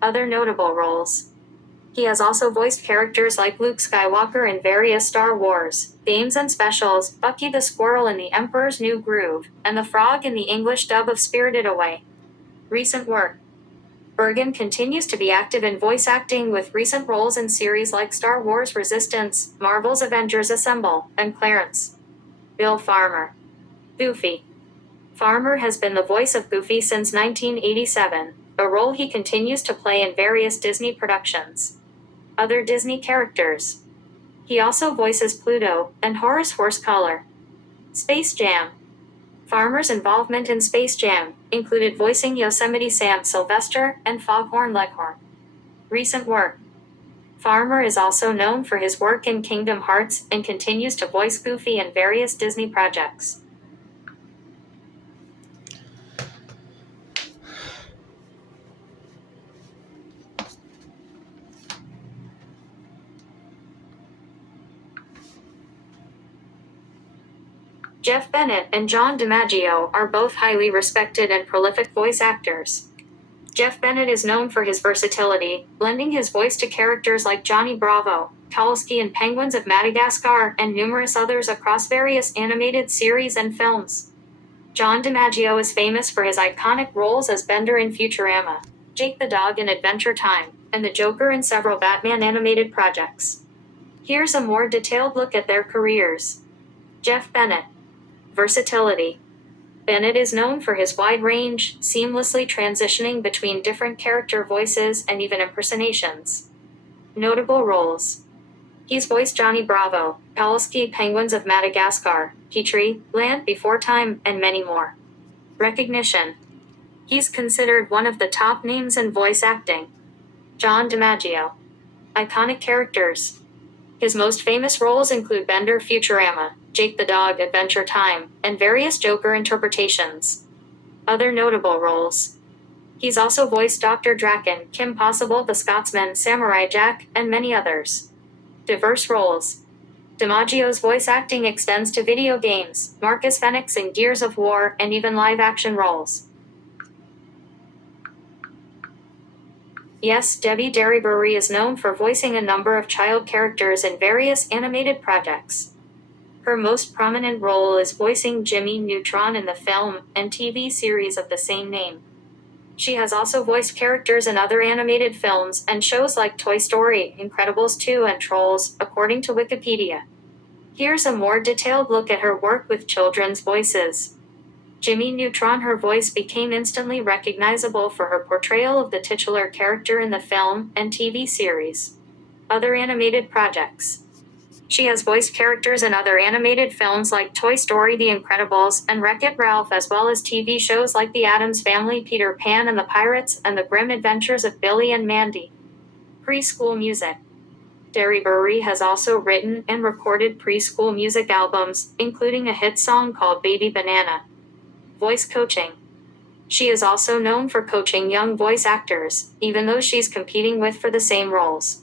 Other notable roles. He has also voiced characters like Luke Skywalker in various Star Wars games and specials, Bucky the Squirrel in The Emperor's New Groove, and the Frog in the English dub of Spirited Away. Recent work. Bergen continues to be active in voice acting with recent roles in series like Star Wars Resistance, Marvel's Avengers Assemble, and Clarence. Bill Farmer. Goofy. Farmer has been the voice of Goofy since 1987, a role he continues to play in various Disney productions. Other Disney characters. He also voices Pluto and Horace Horsecollar. Space Jam. Farmer's involvement in Space Jam included voicing Yosemite Sam Sylvester and Foghorn Leghorn. Recent work. Farmer is also known for his work in Kingdom Hearts and continues to voice Goofy in various Disney projects. Jeff Bennett and John DiMaggio are both highly respected and prolific voice actors. Jeff Bennett is known for his versatility, blending his voice to characters like Johnny Bravo, Kowalski in Penguins of Madagascar, and numerous others across various animated series and films. John DiMaggio is famous for his iconic roles as Bender in Futurama, Jake the Dog in Adventure Time, and the Joker in several Batman animated projects. Here's a more detailed look at their careers. Jeff Bennett. Versatility. Bennett is known for his wide range, seamlessly transitioning between different character voices and even impersonations. Notable roles. He's voiced Johnny Bravo, Kowalski, Penguins of Madagascar, Petrie, Land Before Time, and many more. Recognition. He's considered one of the top names in voice acting. John DiMaggio. Iconic characters. His most famous roles include Bender Futurama, Jake the Dog Adventure Time, and various Joker interpretations. Other notable roles. He's also voiced Dr. Draken, Kim Possible, The Scotsman, Samurai Jack, and many others. Diverse roles. DiMaggio's voice acting extends to video games, Marcus Fenix in Gears of War, and even live-action roles. Yes, Debbie Derryberry is known for voicing a number of child characters in various animated projects. Her most prominent role is voicing Jimmy Neutron in the film and TV series of the same name. She has also voiced characters in other animated films and shows like Toy Story, Incredibles 2, and Trolls, according to Wikipedia. Here's a more detailed look at her work with children's voices. Jimmy Neutron. Her voice became instantly recognizable for her portrayal of the titular character in the film and TV series. Other animated projects. She has voiced characters in other animated films like Toy Story, The Incredibles, and Wreck-It Ralph, as well as TV shows like The Addams Family, Peter Pan and the Pirates, and The Grim Adventures of Billy and Mandy. Preschool music. Derryberry has also written and recorded preschool music albums, including a hit song called Baby Banana. Voice coaching. She is also known for coaching young voice actors, even though she's competing with for the same roles.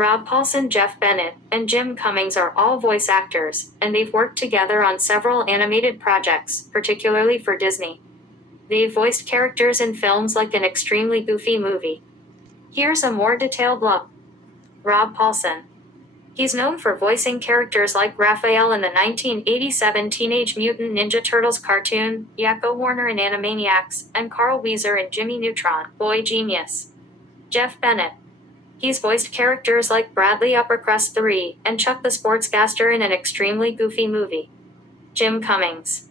Rob Paulsen, Jeff Bennett, and Jim Cummings are all voice actors, and they've worked together on several animated projects, particularly for Disney. They've voiced characters in films like An Extremely Goofy Movie. Here's a more detailed look. Rob Paulsen. He's known for voicing characters like Raphael in the 1987 Teenage Mutant Ninja Turtles cartoon, Yakko Warner in Animaniacs, and Carl Wheezer in Jimmy Neutron, Boy Genius. Jeff Bennett. He's voiced characters like Bradley Uppercrust III and Chuck the Sportscaster in An Extremely Goofy Movie. Jim Cummings.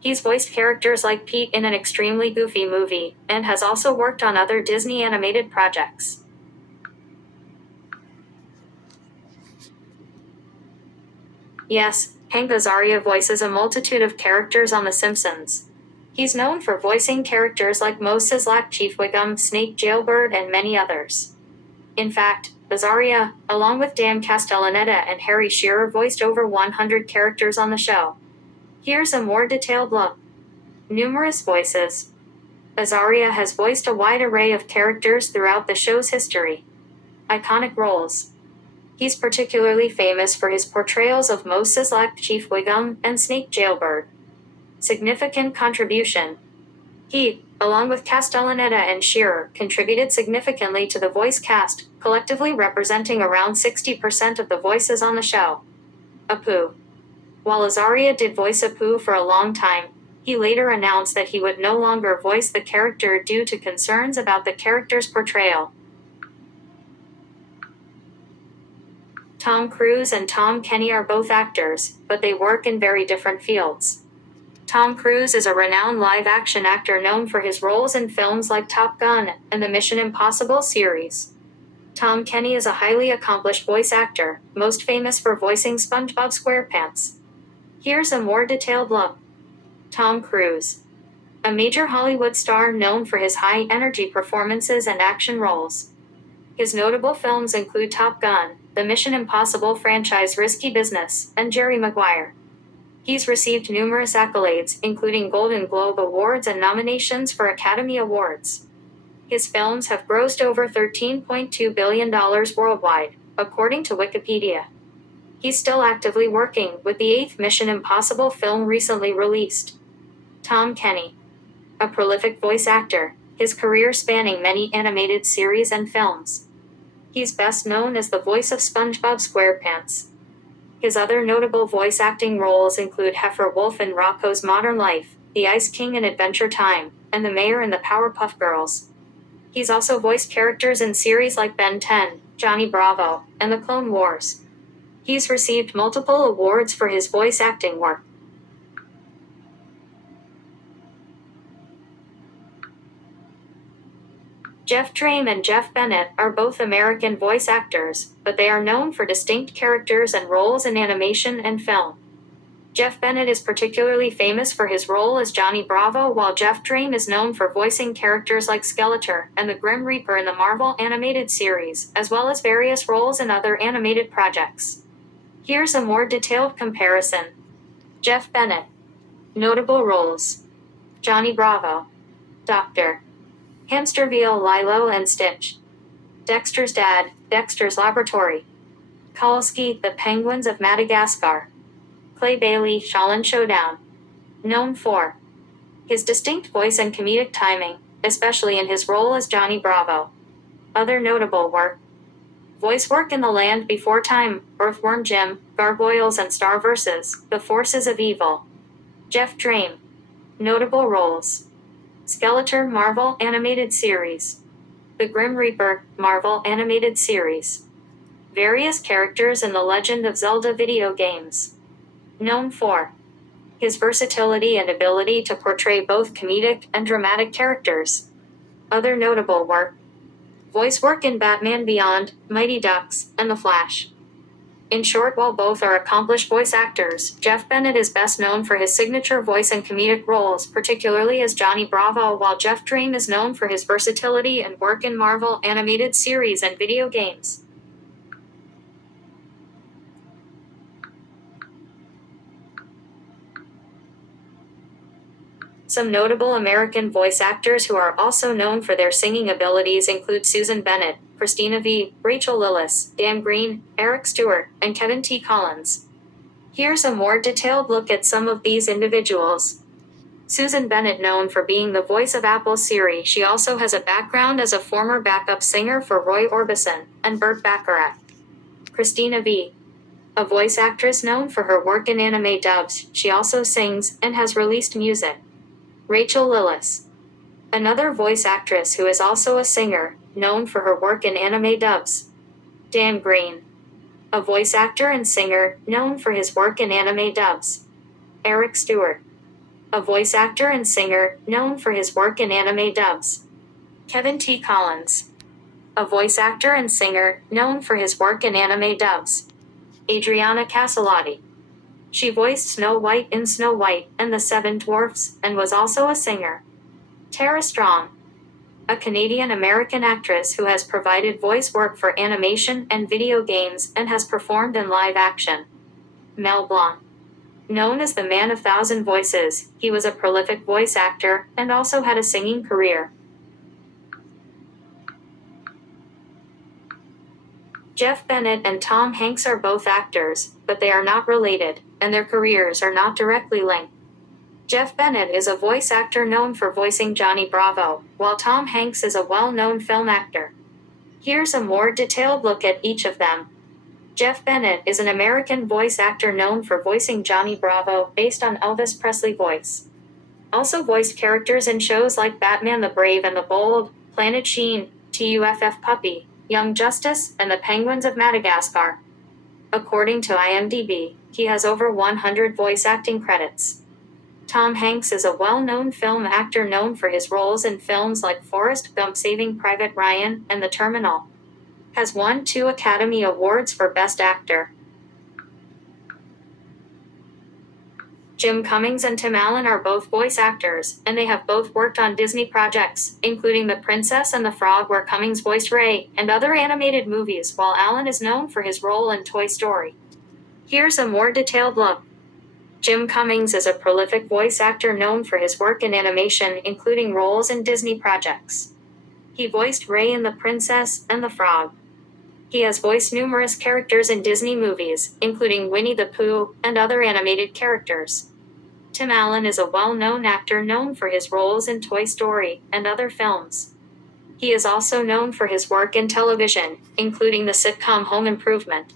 He's voiced characters like Pete in An Extremely Goofy Movie, and has also worked on other Disney animated projects. Yes, Hank Azaria voices a multitude of characters on The Simpsons. He's known for voicing characters like Moe Szyslak, Chief Wiggum, Snake Jailbird, and many others. In fact, Azaria, along with Dan Castellaneta and Harry Shearer, voiced over 100 characters on the show. Here's a more detailed look. Numerous voices. Azaria has voiced a wide array of characters throughout the show's history. Iconic roles. He's particularly famous for his portrayals of Moe Szyslak, Chief Wiggum, and Snake Jailbird. Significant contribution. He, along with Castellaneta and Shearer, contributed significantly to the voice cast, collectively representing around 60% of the voices on the show. Apu. While Azaria did voice Apu for a long time, he later announced that he would no longer voice the character due to concerns about the character's portrayal. Tom Cruise and Tom Kenny are both actors, but they work in very different fields. Tom Cruise is a renowned live-action actor known for his roles in films like Top Gun and the Mission Impossible series. Tom Kenny is a highly accomplished voice actor, most famous for voicing SpongeBob SquarePants. Here's a more detailed look. Tom Cruise. A major Hollywood star known for his high-energy performances and action roles. His notable films include Top Gun, the Mission Impossible franchise Risky Business, and Jerry Maguire. He's received numerous accolades, including Golden Globe Awards and nominations for Academy Awards. His films have grossed over $13.2 billion worldwide, according to Wikipedia. He's still actively working, with the 8th Mission Impossible film recently released. Tom Kenny. A prolific voice actor, his career spanning many animated series and films. He's best known as the voice of SpongeBob SquarePants. His other notable voice acting roles include Heifer Wolf in Rocko's Modern Life, the Ice King in Adventure Time, and the Mayor in the Powerpuff Girls. He's also voiced characters in series like Ben 10, Johnny Bravo, and the Clone Wars. He's received multiple awards for his voice acting work. Jeff Trame and Jeff Bennett are both American voice actors, but they are known for distinct characters and roles in animation and film. Jeff Bennett is particularly famous for his role as Johnny Bravo, while Jeff Trame is known for voicing characters like Skeletor and the Grim Reaper in the Marvel animated series, as well as various roles in other animated projects. Here's a more detailed comparison. Jeff Bennett. Notable roles. Johnny Bravo. Dr. Hamsterville, Lilo and Stitch. Dexter's Dad, Dexter's Laboratory. Kalski, The Penguins of Madagascar. Clay Bailey, Shaolin Showdown. Known for his distinct voice and comedic timing, especially in his role as Johnny Bravo. Other notable work. Voice work in The Land Before Time, Earthworm Jim, Gargoyles and Star vs. The Forces of Evil. Jeff Trame. Notable roles. Skeletor, Marvel Animated Series. The Grim Reaper, Marvel Animated Series. Various characters in the Legend of Zelda video games. Known for his versatility and ability to portray both comedic and dramatic characters. Other notable work. Voice work in Batman Beyond, Mighty Ducks, and The Flash. In short, while both are accomplished voice actors, Jeff Bennett is best known for his signature voice and comedic roles, particularly as Johnny Bravo, while Jeff Trame is known for his versatility and work in Marvel animated series and video games. Some notable American voice actors who are also known for their singing abilities include Susan Bennett, Christina V., Rachel Lillis, Dan Green, Eric Stewart, and Kevin T. Collins. Here's a more detailed look at some of these individuals. Susan Bennett, known for being the voice of Apple's Siri, she also has a background as a former backup singer for Roy Orbison and Burt Bacharach. Christina V., a voice actress known for her work in anime dubs, she also sings and has released music. Rachel Lillis, another voice actress who is also a singer, known for her work in anime dubs. Dan Green, a voice actor and singer, known for his work in anime dubs. Eric Stewart, a voice actor and singer, known for his work in anime dubs. Kevin T. Collins, a voice actor and singer, known for his work in anime dubs. Adriana Caselotti, she voiced Snow White in Snow White and the Seven Dwarfs, and was also a singer. Tara Strong, a Canadian-American actress who has provided voice work for animation and video games and has performed in live action. Mel Blanc, known as the Man of Thousand Voices, he was a prolific voice actor and also had a singing career. Jeff Bennett and Tom Hanks are both actors, but they are not related, and their careers are not directly linked. Jeff Bennett is a voice actor known for voicing Johnny Bravo, while Tom Hanks is a well-known film actor. Here's a more detailed look at each of them. Jeff Bennett is an American voice actor known for voicing Johnny Bravo, based on Elvis Presley voice. Also voiced characters in shows like Batman the Brave and the Bold, Planet Sheen, TUFF Puppy, Young Justice, and the Penguins of Madagascar. According to IMDb, he has over 100 voice acting credits. Tom Hanks is a well-known film actor known for his roles in films like Forrest Gump, Saving Private Ryan, and The Terminal. Has won 2 Academy Awards for Best Actor. Jim Cummings and Tim Allen are both voice actors, and they have both worked on Disney projects, including The Princess and the Frog, where Cummings voiced Ray, and other animated movies, while Allen is known for his role in Toy Story. Here's a more detailed look. Jim Cummings is a prolific voice actor known for his work in animation, including roles in Disney projects. He voiced Ray in The Princess and the Frog. He has voiced numerous characters in Disney movies, including Winnie the Pooh and other animated characters. Tim Allen is a well-known actor known for his roles in Toy Story and other films. He is also known for his work in television, including the sitcom Home Improvement.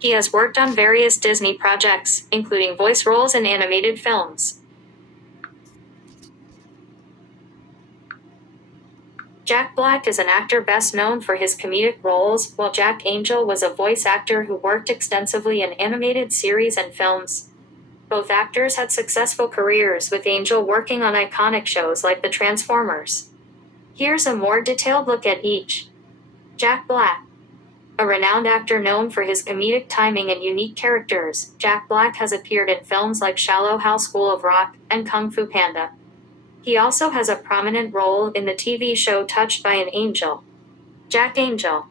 He has worked on various Disney projects, including voice roles in animated films. Jack Black is an actor best known for his comedic roles, while Jack Angel was a voice actor who worked extensively in animated series and films. Both actors had successful careers, with Angel working on iconic shows like The Transformers. Here's a more detailed look at each. Jack Black, a renowned actor known for his comedic timing and unique characters, Jack Black has appeared in films like Shallow Hal, School of Rock, and Kung Fu Panda. He also has a prominent role in the TV show Touched by an Angel. Jack Angel,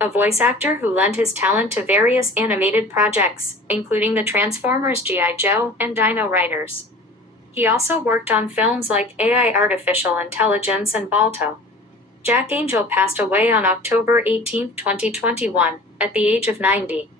a voice actor who lent his talent to various animated projects, including the Transformers, G.I. Joe, and Dino Riders. He also worked on films like AI, Artificial Intelligence, and Balto. Jack Angel passed away on October 18, 2021, at the age of 90.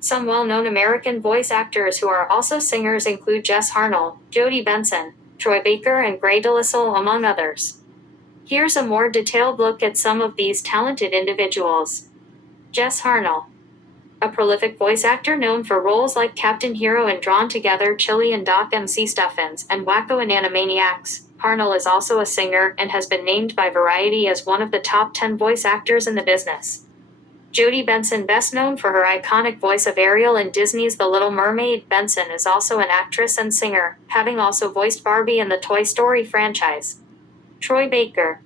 Some well-known American voice actors who are also singers include Jess Harnell, Jodie Benson, Troy Baker, and Grey DeLisle, among others. Here's a more detailed look at some of these talented individuals. Jess Harnell, a prolific voice actor known for roles like Captain Hero in Drawn Together, Chili and Doc MC Stuffins, and Wacko in Animaniacs. Harnell is also a singer and has been named by Variety as one of the top 10 voice actors in the business. Jodie Benson, best known for her iconic voice of Ariel in Disney's The Little Mermaid. Benson is also an actress and singer, having also voiced Barbie in the Toy Story franchise. Troy Baker,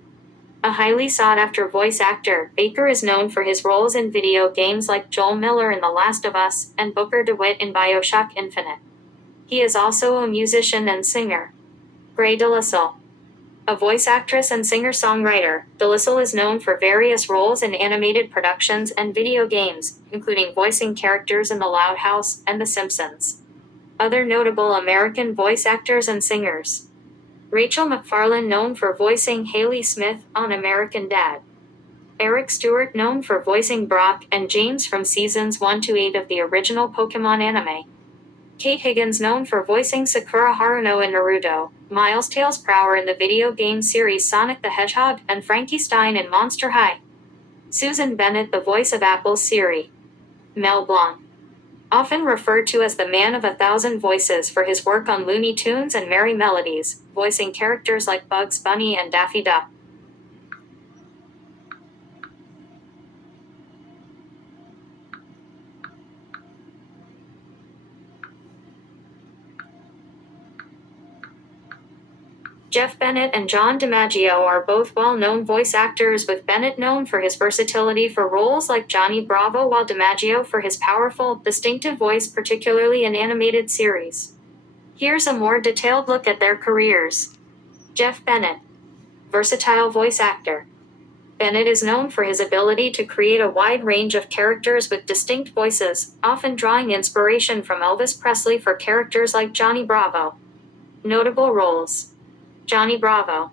a highly sought-after voice actor, Baker is known for his roles in video games like Joel Miller in The Last of Us and Booker DeWitt in BioShock Infinite. He is also a musician and singer. Grey DeLisle, a voice actress and singer-songwriter, DeLisle is known for various roles in animated productions and video games, including voicing characters in The Loud House and The Simpsons. Other notable American voice actors and singers. Rachel McFarlane, known for voicing Haley Smith on American Dad. Eric Stewart, known for voicing Brock and James from seasons 1 to 8 of the original Pokemon anime. Kate Higgins, known for voicing Sakura Haruno in Naruto, Miles Tails Prower in the video game series Sonic the Hedgehog, and Frankie Stein in Monster High. Susan Bennett, the voice of Apple's Siri. Mel Blanc. Often referred to as the Man of 1,000 Voices for his work on Looney Tunes and Merry Melodies, voicing characters like Bugs Bunny and Daffy Duck. Jeff Bennett and John DiMaggio are both well-known voice actors, with Bennett known for his versatility for roles like Johnny Bravo, while DiMaggio for his powerful, distinctive voice, particularly in animated series. Here's a more detailed look at their careers. Jeff Bennett. Versatile voice actor. Bennett is known for his ability to create a wide range of characters with distinct voices, often drawing inspiration from Elvis Presley for characters like Johnny Bravo. Notable roles. Johnny Bravo.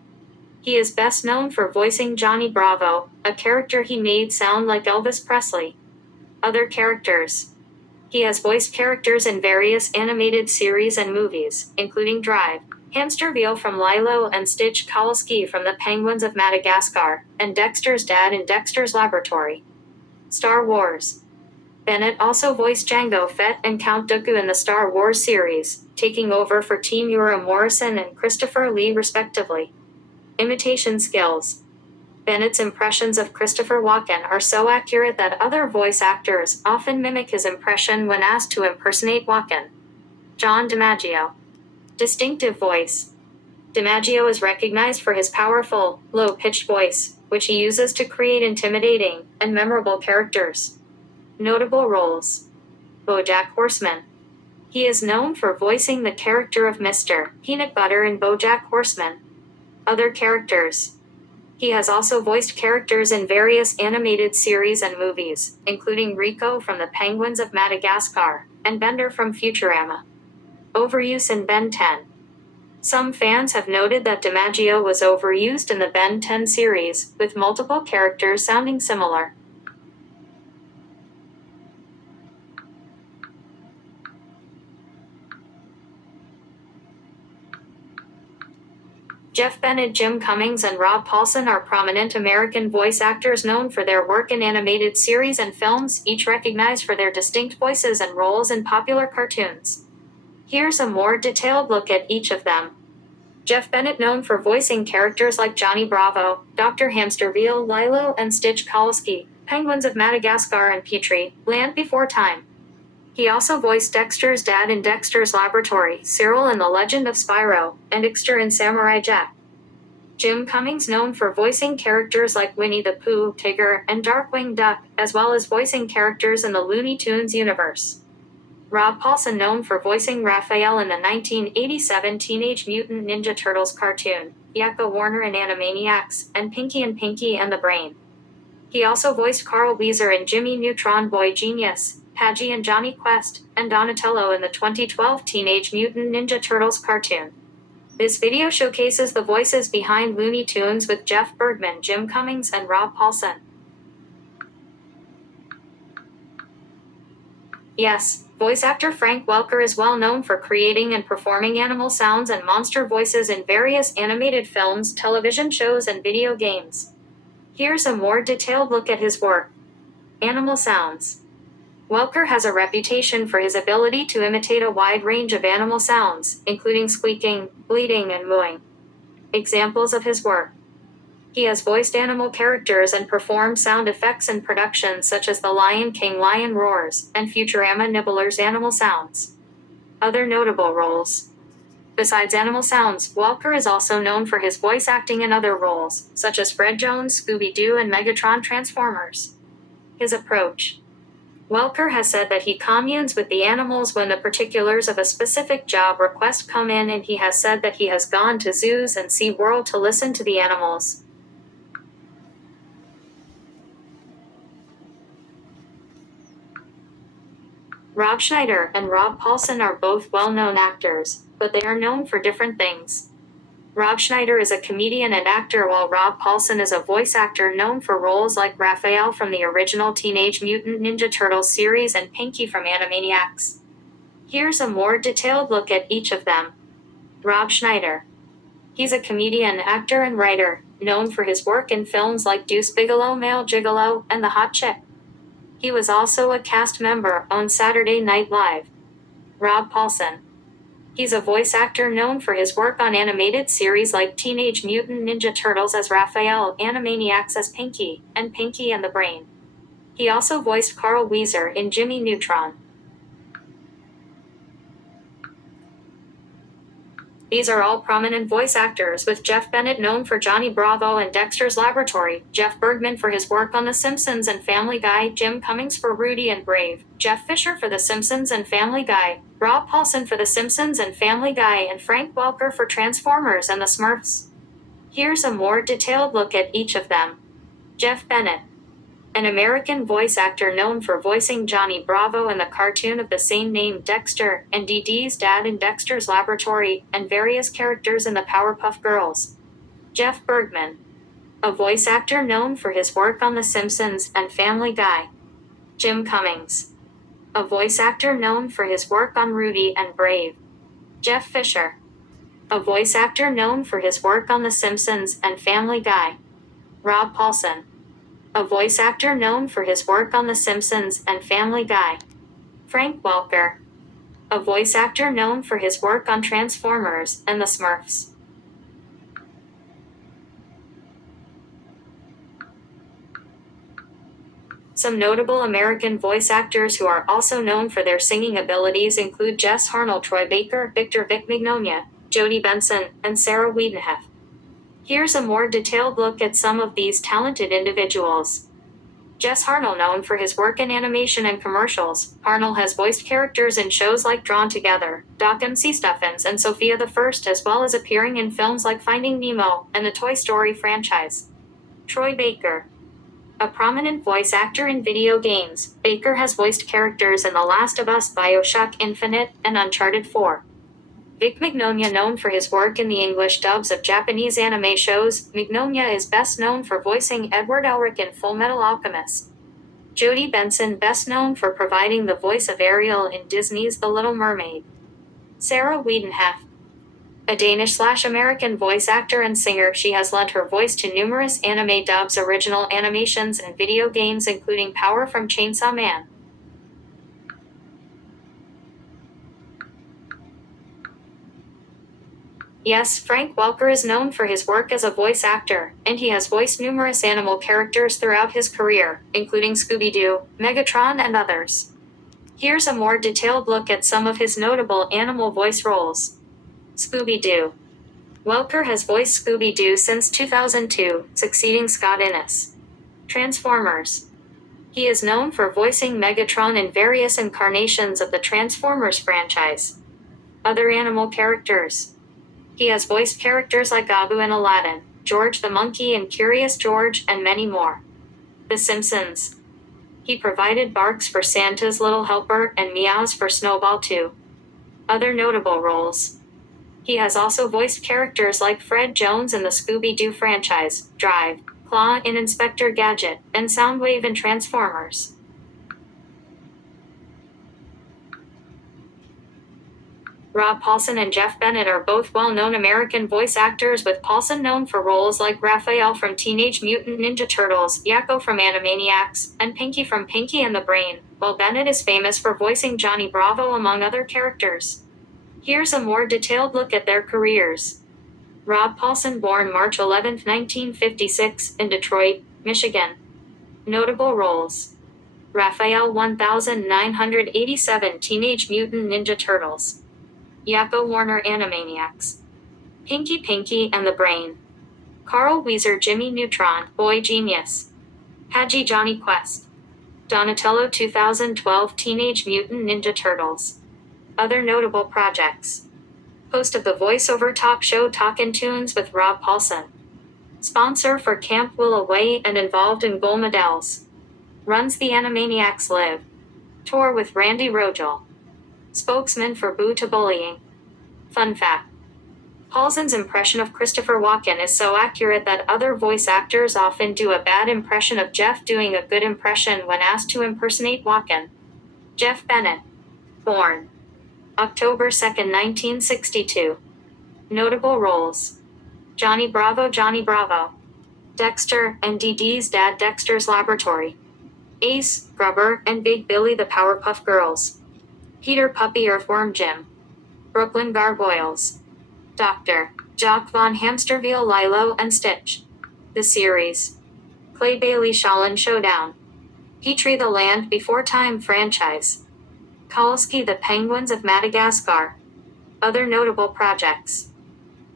He is best known for voicing Johnny Bravo, a character he made sound like Elvis Presley. Other characters. He has voiced characters in various animated series and movies, including Drive, Hamsterville from Lilo and Stitch, Kowalski from The Penguins of Madagascar, and Dexter's dad in Dexter's Laboratory. Star Wars. Bennett also voiced Jango Fett and Count Dooku in the Star Wars series, taking over for Temuera Morrison and Christopher Lee respectively. Imitation skills. Bennett's impressions of Christopher Walken are so accurate that other voice actors often mimic his impression when asked to impersonate Walken. John DiMaggio. Distinctive voice. DiMaggio is recognized for his powerful, low-pitched voice, which he uses to create intimidating and memorable characters. Notable roles. BoJack Horseman. He is known for voicing the character of Mr. Peanut Butter in BoJack Horseman. Other characters. He has also voiced characters in various animated series and movies, including Rico from The Penguins of Madagascar, and Bender from Futurama. Overuse in Ben 10. Some fans have noted that DiMaggio was overused in the Ben 10 series, with multiple characters sounding similar. Jeff Bennett, Jim Cummings, and Rob Paulsen are prominent American voice actors known for their work in animated series and films, each recognized for their distinct voices and roles in popular cartoons. Here's a more detailed look at each of them. Jeff Bennett, known for voicing characters like Johnny Bravo, Dr. Hamsterville, Lilo and Stitch, Kowalski, Penguins of Madagascar, and Petrie, Land Before Time. He also voiced Dexter's dad in Dexter's Laboratory, Cyril in The Legend of Spyro, and Ixter in Samurai Jack. Jim Cummings, known for voicing characters like Winnie the Pooh, Tigger, and Darkwing Duck, as well as voicing characters in the Looney Tunes universe. Rob Paulsen, known for voicing Raphael in the 1987 Teenage Mutant Ninja Turtles cartoon, Yakko Warner in Animaniacs, and Pinky and the Brain. He also voiced Carl Wheezer in Jimmy Neutron Boy Genius, Paggy and Johnny Quest, and Donatello in the 2012 Teenage Mutant Ninja Turtles cartoon. This video showcases the voices behind Looney Tunes with Jeff Bergman, Jim Cummings, and Rob Paulsen. Yes, voice actor Frank Welker is well known for creating and performing animal sounds and monster voices in various animated films, television shows, and video games. Here's a more detailed look at his work. Animal sounds. Welker has a reputation for his ability to imitate a wide range of animal sounds, including squeaking, bleating, and mooing. Examples of his work. He has voiced animal characters and performed sound effects in productions such as The Lion King Lion Roars and Futurama Nibbler's Animal Sounds. Other notable roles. Besides animal sounds, Welker is also known for his voice acting in other roles, such as Fred Jones, Scooby-Doo, and Megatron Transformers. His approach. Welker has said that he communes with the animals when the particulars of a specific job request come in, and he has said that he has gone to zoos and SeaWorld to listen to the animals. Rob Schneider and Rob Paulsen are both well-known actors, but they are known for different things. Rob Schneider is a comedian and actor, while Rob Paulsen is a voice actor known for roles like Raphael from the original Teenage Mutant Ninja Turtles series and Pinky from Animaniacs. Here's a more detailed look at each of them. Rob Schneider. He's a comedian, actor, and writer, known for his work in films like Deuce Bigalow, Male Gigolo, and The Hot Chick. He was also a cast member on Saturday Night Live. Rob Paulsen. He's a voice actor known for his work on animated series like Teenage Mutant Ninja Turtles as Raphael, Animaniacs as Pinky, and Pinky and the Brain. He also voiced Carl Wheezer in Jimmy Neutron. These are all prominent voice actors, with Jeff Bennett known for Johnny Bravo and Dexter's Laboratory, Jeff Bergman for his work on The Simpsons and Family Guy, Jim Cummings for Rudy and Brave, Jeff Fisher for The Simpsons and Family Guy, Rob Paulsen for The Simpsons and Family Guy, and Frank Welker for Transformers and The Smurfs. Here's a more detailed look at each of them. Jeff Bennett. An American voice actor known for voicing Johnny Bravo in the cartoon of the same name Dexter, and Dee Dee's dad in Dexter's Laboratory, and various characters in the Powerpuff Girls. Jeff Bergman. A voice actor known for his work on The Simpsons and Family Guy. Jim Cummings. A voice actor known for his work on Rudy and Brave. Jeff Fisher. A voice actor known for his work on The Simpsons and Family Guy. Rob Paulsen. A voice actor known for his work on The Simpsons and Family Guy. Frank Welker. A voice actor known for his work on Transformers and The Smurfs. Some notable American voice actors who are also known for their singing abilities include Jess Harnell, Troy Baker, Victor Vic Mignogna, Jodie Benson, and Sarah Wiedenheft. Here's a more detailed look at some of these talented individuals. Jess Harnell, known for his work in animation and commercials, Harnell has voiced characters in shows like Drawn Together, Doc McStuffins, and Sophia the First, as well as appearing in films like Finding Nemo and the Toy Story franchise. Troy Baker. A prominent voice actor in video games, Baker has voiced characters in The Last of Us, BioShock Infinite, and Uncharted 4. Vic Mignogna, known for his work in the English dubs of Japanese anime shows, Mignogna is best known for voicing Edward Elric in Fullmetal Alchemist. Jodie Benson, best known for providing the voice of Ariel in Disney's The Little Mermaid. Sarah Wiedenheft. A Danish/American voice actor and singer, she has lent her voice to numerous anime dubs, original animations, and video games, including Power from Chainsaw Man. Yes, Frank Welker is known for his work as a voice actor, and he has voiced numerous animal characters throughout his career, including Scooby-Doo, Megatron, and others. Here's a more detailed look at some of his notable animal voice roles. Scooby-Doo. Welker has voiced Scooby-Doo since 2002, succeeding Scott Innes. Transformers. He is known for voicing Megatron in various incarnations of the Transformers franchise. Other animal characters. He has voiced characters like Abu in Aladdin, George the Monkey in Curious George, and many more. The Simpsons. He provided barks for Santa's Little Helper and meows for Snowball too. Other notable roles. He has also voiced characters like Fred Jones in the Scooby-Doo franchise, Drive, Claw in Inspector Gadget, and Soundwave in Transformers. Rob Paulsen and Jeff Bennett are both well-known American voice actors, with Paulsen known for roles like Raphael from Teenage Mutant Ninja Turtles, Yakko from Animaniacs, and Pinky from Pinky and the Brain, while Bennett is famous for voicing Johnny Bravo among other characters. Here's a more detailed look at their careers. Rob Paulsen, born March 11, 1956, in Detroit, Michigan. Notable roles. Raphael 1987, Teenage Mutant Ninja Turtles. Yakko Warner, Animaniacs. Pinky and the Brain. Carl Wheezer, Jimmy Neutron, Boy Genius. Haji, Johnny Quest. Donatello 2012, Teenage Mutant Ninja Turtles. Other notable projects. Host of the voiceover talk show Talkin' Tunes with Rob Paulsen. Sponsor for Camp Will Away and involved in gold medals. Runs the Animaniacs Live. Tour with Randy Rogel. Spokesman for Boo to Bullying. Fun fact. Paulson's impression of Christopher Walken is so accurate that other voice actors often do a bad impression of Jeff doing a good impression when asked to impersonate Walken. Jeff Bennett. Born October 2, 1962. Notable roles: Johnny Bravo, Dexter and Dee Dee's dad, Dexter's Laboratory, Ace, Grubber, and Big Billy the Powerpuff Girls, Peter Puppy Earthworm Jim, Brooklyn Gargoyles, Dr. Jock Von Hamsterville, Lilo and Stitch, The Series, Clay Bailey Shaolin Showdown, Petrie the Land Before Time franchise, Kalski the Penguins of Madagascar. Other notable projects: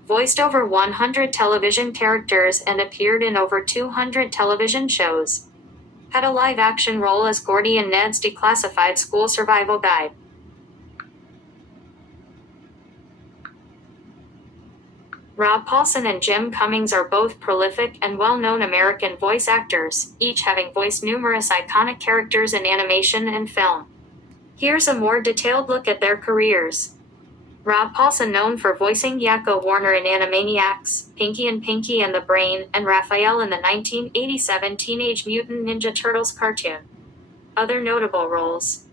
voiced over 100 television characters and appeared in over 200 television shows. Had a live-action role as Gordy in Ned's Declassified School Survival Guide. Rob Paulsen and Jim Cummings are both prolific and well-known American voice actors, each having voiced numerous iconic characters in animation and film. Here's a more detailed look at their careers. Rob Paulsen, known for voicing Yakko Warner in Animaniacs, Pinky and the Brain, and Raphael in the 1987 Teenage Mutant Ninja Turtles cartoon. Other notable roles: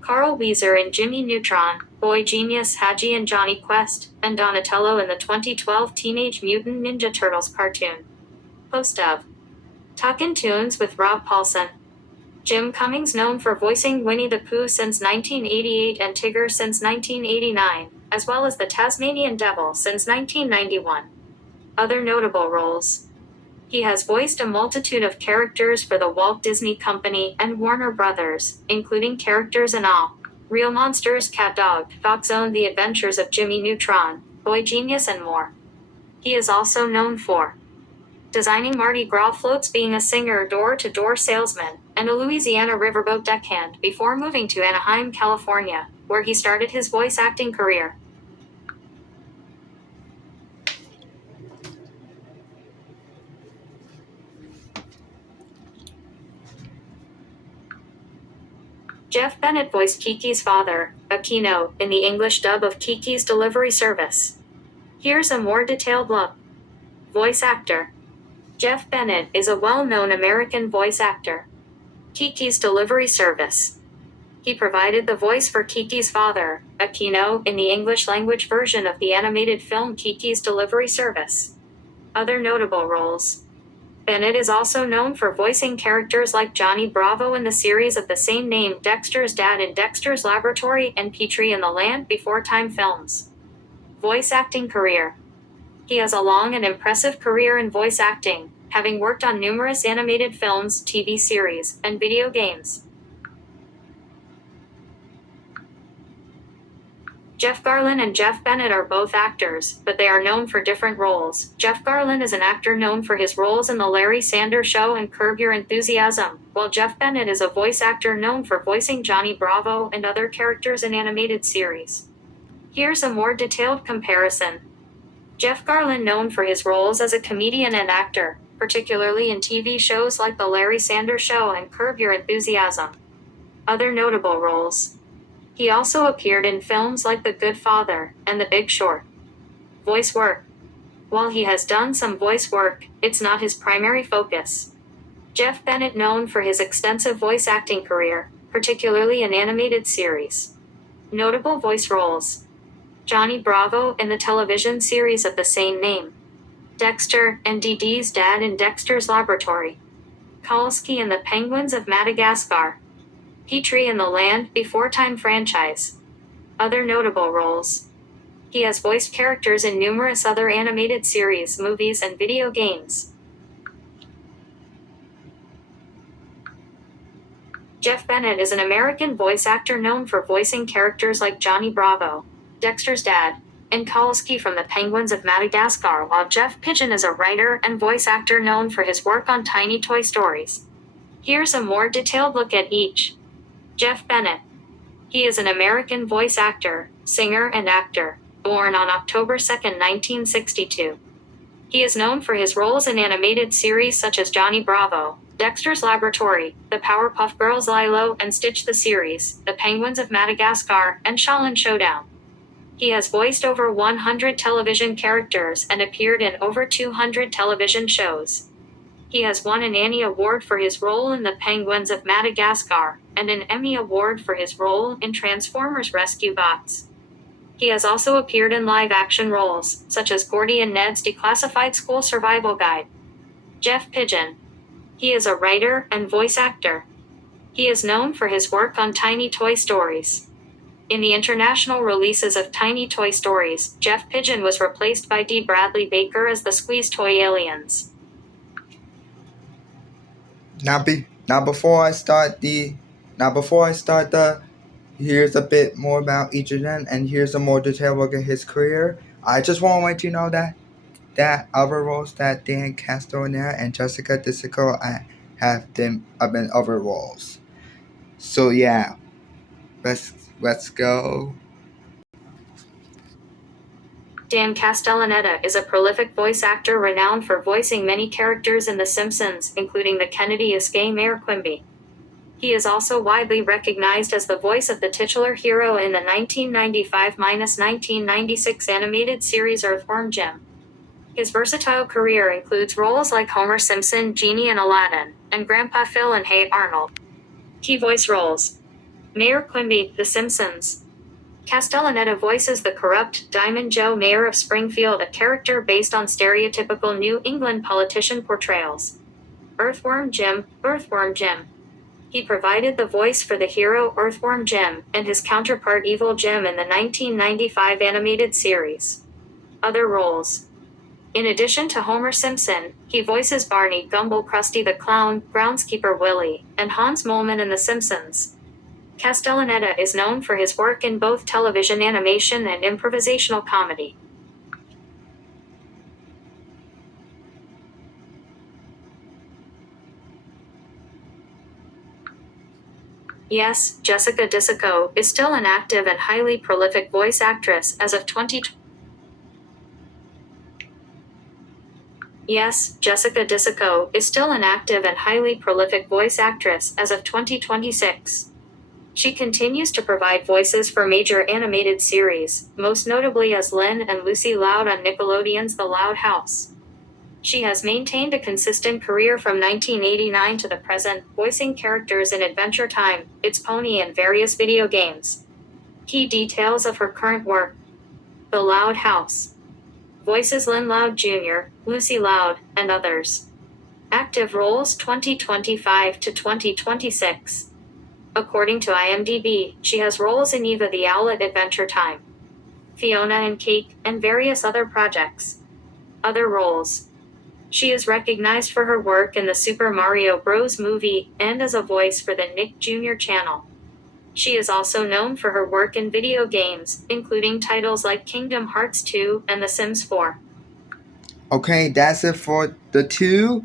Carl Wheezer in Jimmy Neutron, Boy Genius, Haji and Johnny Quest, and Donatello in the 2012 Teenage Mutant Ninja Turtles cartoon. Host of Talkin' Tunes with Rob Paulsen. Jim Cummings, known for voicing Winnie the Pooh since 1988 and Tigger since 1989, as well as the Tasmanian Devil since 1991. Other notable roles: he has voiced a multitude of characters for the Walt Disney Company and Warner Brothers, including characters in All, Real Monsters, Cat Dog, Fox Zone, The Adventures of Jimmy Neutron, Boy Genius, and more. He is also known for designing Mardi Gras floats, being a singer, door-to-door salesman, and a Louisiana riverboat deckhand before moving to Anaheim, California, where he started his voice acting career. Jeff Bennett voiced Kiki's father, Aquino, in the English dub of Kiki's Delivery Service. Here's a more detailed look. Voice actor: Jeff Bennett is a well-known American voice actor. Kiki's Delivery Service. He provided the voice for Kiki's father, Aquino, in the English language version of the animated film Kiki's Delivery Service. Other notable roles: Bennett is also known for voicing characters like Johnny Bravo in the series of the same name, Dexter's dad in Dexter's Laboratory, and Petrie in the Land Before Time films. Voice acting career: he has a long and impressive career in voice acting, having worked on numerous animated films, TV series, and video games. Jeff Garlin and Jeff Bennett are both actors, but they are known for different roles. Jeff Garlin is an actor known for his roles in The Larry Sanders Show and Curb Your Enthusiasm, while Jeff Bennett is a voice actor known for voicing Johnny Bravo and other characters in animated series. Here's a more detailed comparison. Jeff Garlin, known for his roles as a comedian and actor, particularly in TV shows like The Larry Sanders Show and Curb Your Enthusiasm. Other notable roles: he also appeared in films like The Good Father and The Big Short. Voice work: while he has done some voice work, it's not his primary focus. Jeff Bennett, known for his extensive voice acting career, particularly in animated series. Notable voice roles: Johnny Bravo in the television series of the same name, Dexter and Dee Dee's dad in Dexter's Laboratory, Kalski in the Penguins of Madagascar, Petrie in the Land Before Time franchise. Other notable roles: he has voiced characters in numerous other animated series, movies, and video games. Jeff Bennett is an American voice actor known for voicing characters like Johnny Bravo, Dexter's dad, and Kalski from the Penguins of Madagascar, while Jeff Pigeon is a writer and voice actor known for his work on Tiny Toy Stories. Here's a more detailed look at each. Jeff Bennett. He is an American voice actor, singer, and actor, born on October 2, 1962. He is known for his roles in animated series such as Johnny Bravo, Dexter's Laboratory, The Powerpuff Girls Lilo and Stitch the Series, The Penguins of Madagascar, and Shaolin Showdown. He has voiced over 100 television characters and appeared in over 200 television shows. He has won an Annie Award for his role in The Penguins of Madagascar, and an Emmy Award for his role in Transformers Rescue Bots. He has also appeared in live-action roles, such as Gordy and Ned's Declassified School Survival Guide. Jeff Pigeon. He is a writer and voice actor. He is known for his work on Tiny Toy Stories. In the international releases of Tiny Toy Stories, Jeff Pigeon was replaced by D. Bradley Baker as the Squeeze Toy Aliens. Now before I start the, here's a bit more about each of them, and here's a more detailed look at his career. I just want to let you know that other roles that Dan Castellaneta and Jessica DeSico have been other roles. So yeah, let's go. Dan Castellaneta is a prolific voice actor renowned for voicing many characters in The Simpsons, including the Kennedy-esque Mayor Quimby. He is also widely recognized as the voice of the titular hero in the 1995-1996 animated series Earthworm Jim. His versatile career includes roles like Homer Simpson, Genie in Aladdin, and Grandpa Phil in Hey Arnold. Key voice roles: Mayor Quimby, The Simpsons. Castellaneta voices the corrupt Diamond Joe Mayor of Springfield, a character based on stereotypical New England politician portrayals. Earthworm Jim, Earthworm Jim. He provided the voice for the hero Earthworm Jim and his counterpart Evil Jim in the 1995 animated series. Other roles: in addition to Homer Simpson, he voices Barney Gumble, Krusty the Clown, Groundskeeper Willie, and Hans Moleman in The Simpsons. Castellaneta is known for his work in both television animation and improvisational comedy. Yes, Jessica DeSico is still an active and highly prolific voice actress as of 2020. Yes, Jessica DeSico is still an active and highly prolific voice actress as of 2026. She continues to provide voices for major animated series, most notably as Lynn and Lucy Loud on Nickelodeon's The Loud House. She has maintained a consistent career from 1989 to the present, voicing characters in Adventure Time, It's Pony, and various video games. Key details of her current work: The Loud House. Voices Lynn Loud Jr., Lucy Loud, and others. Active roles 2025 to 2026. According to IMDb, she has roles in Eva the Owl at Adventure Time, Fiona and Cake, and various other projects. Other roles: she is recognized for her work in the Super Mario Bros. Movie and as a voice for the Nick Jr. channel. She is also known for her work in video games, including titles like Kingdom Hearts 2 and The Sims 4. Okay, that's it for the two,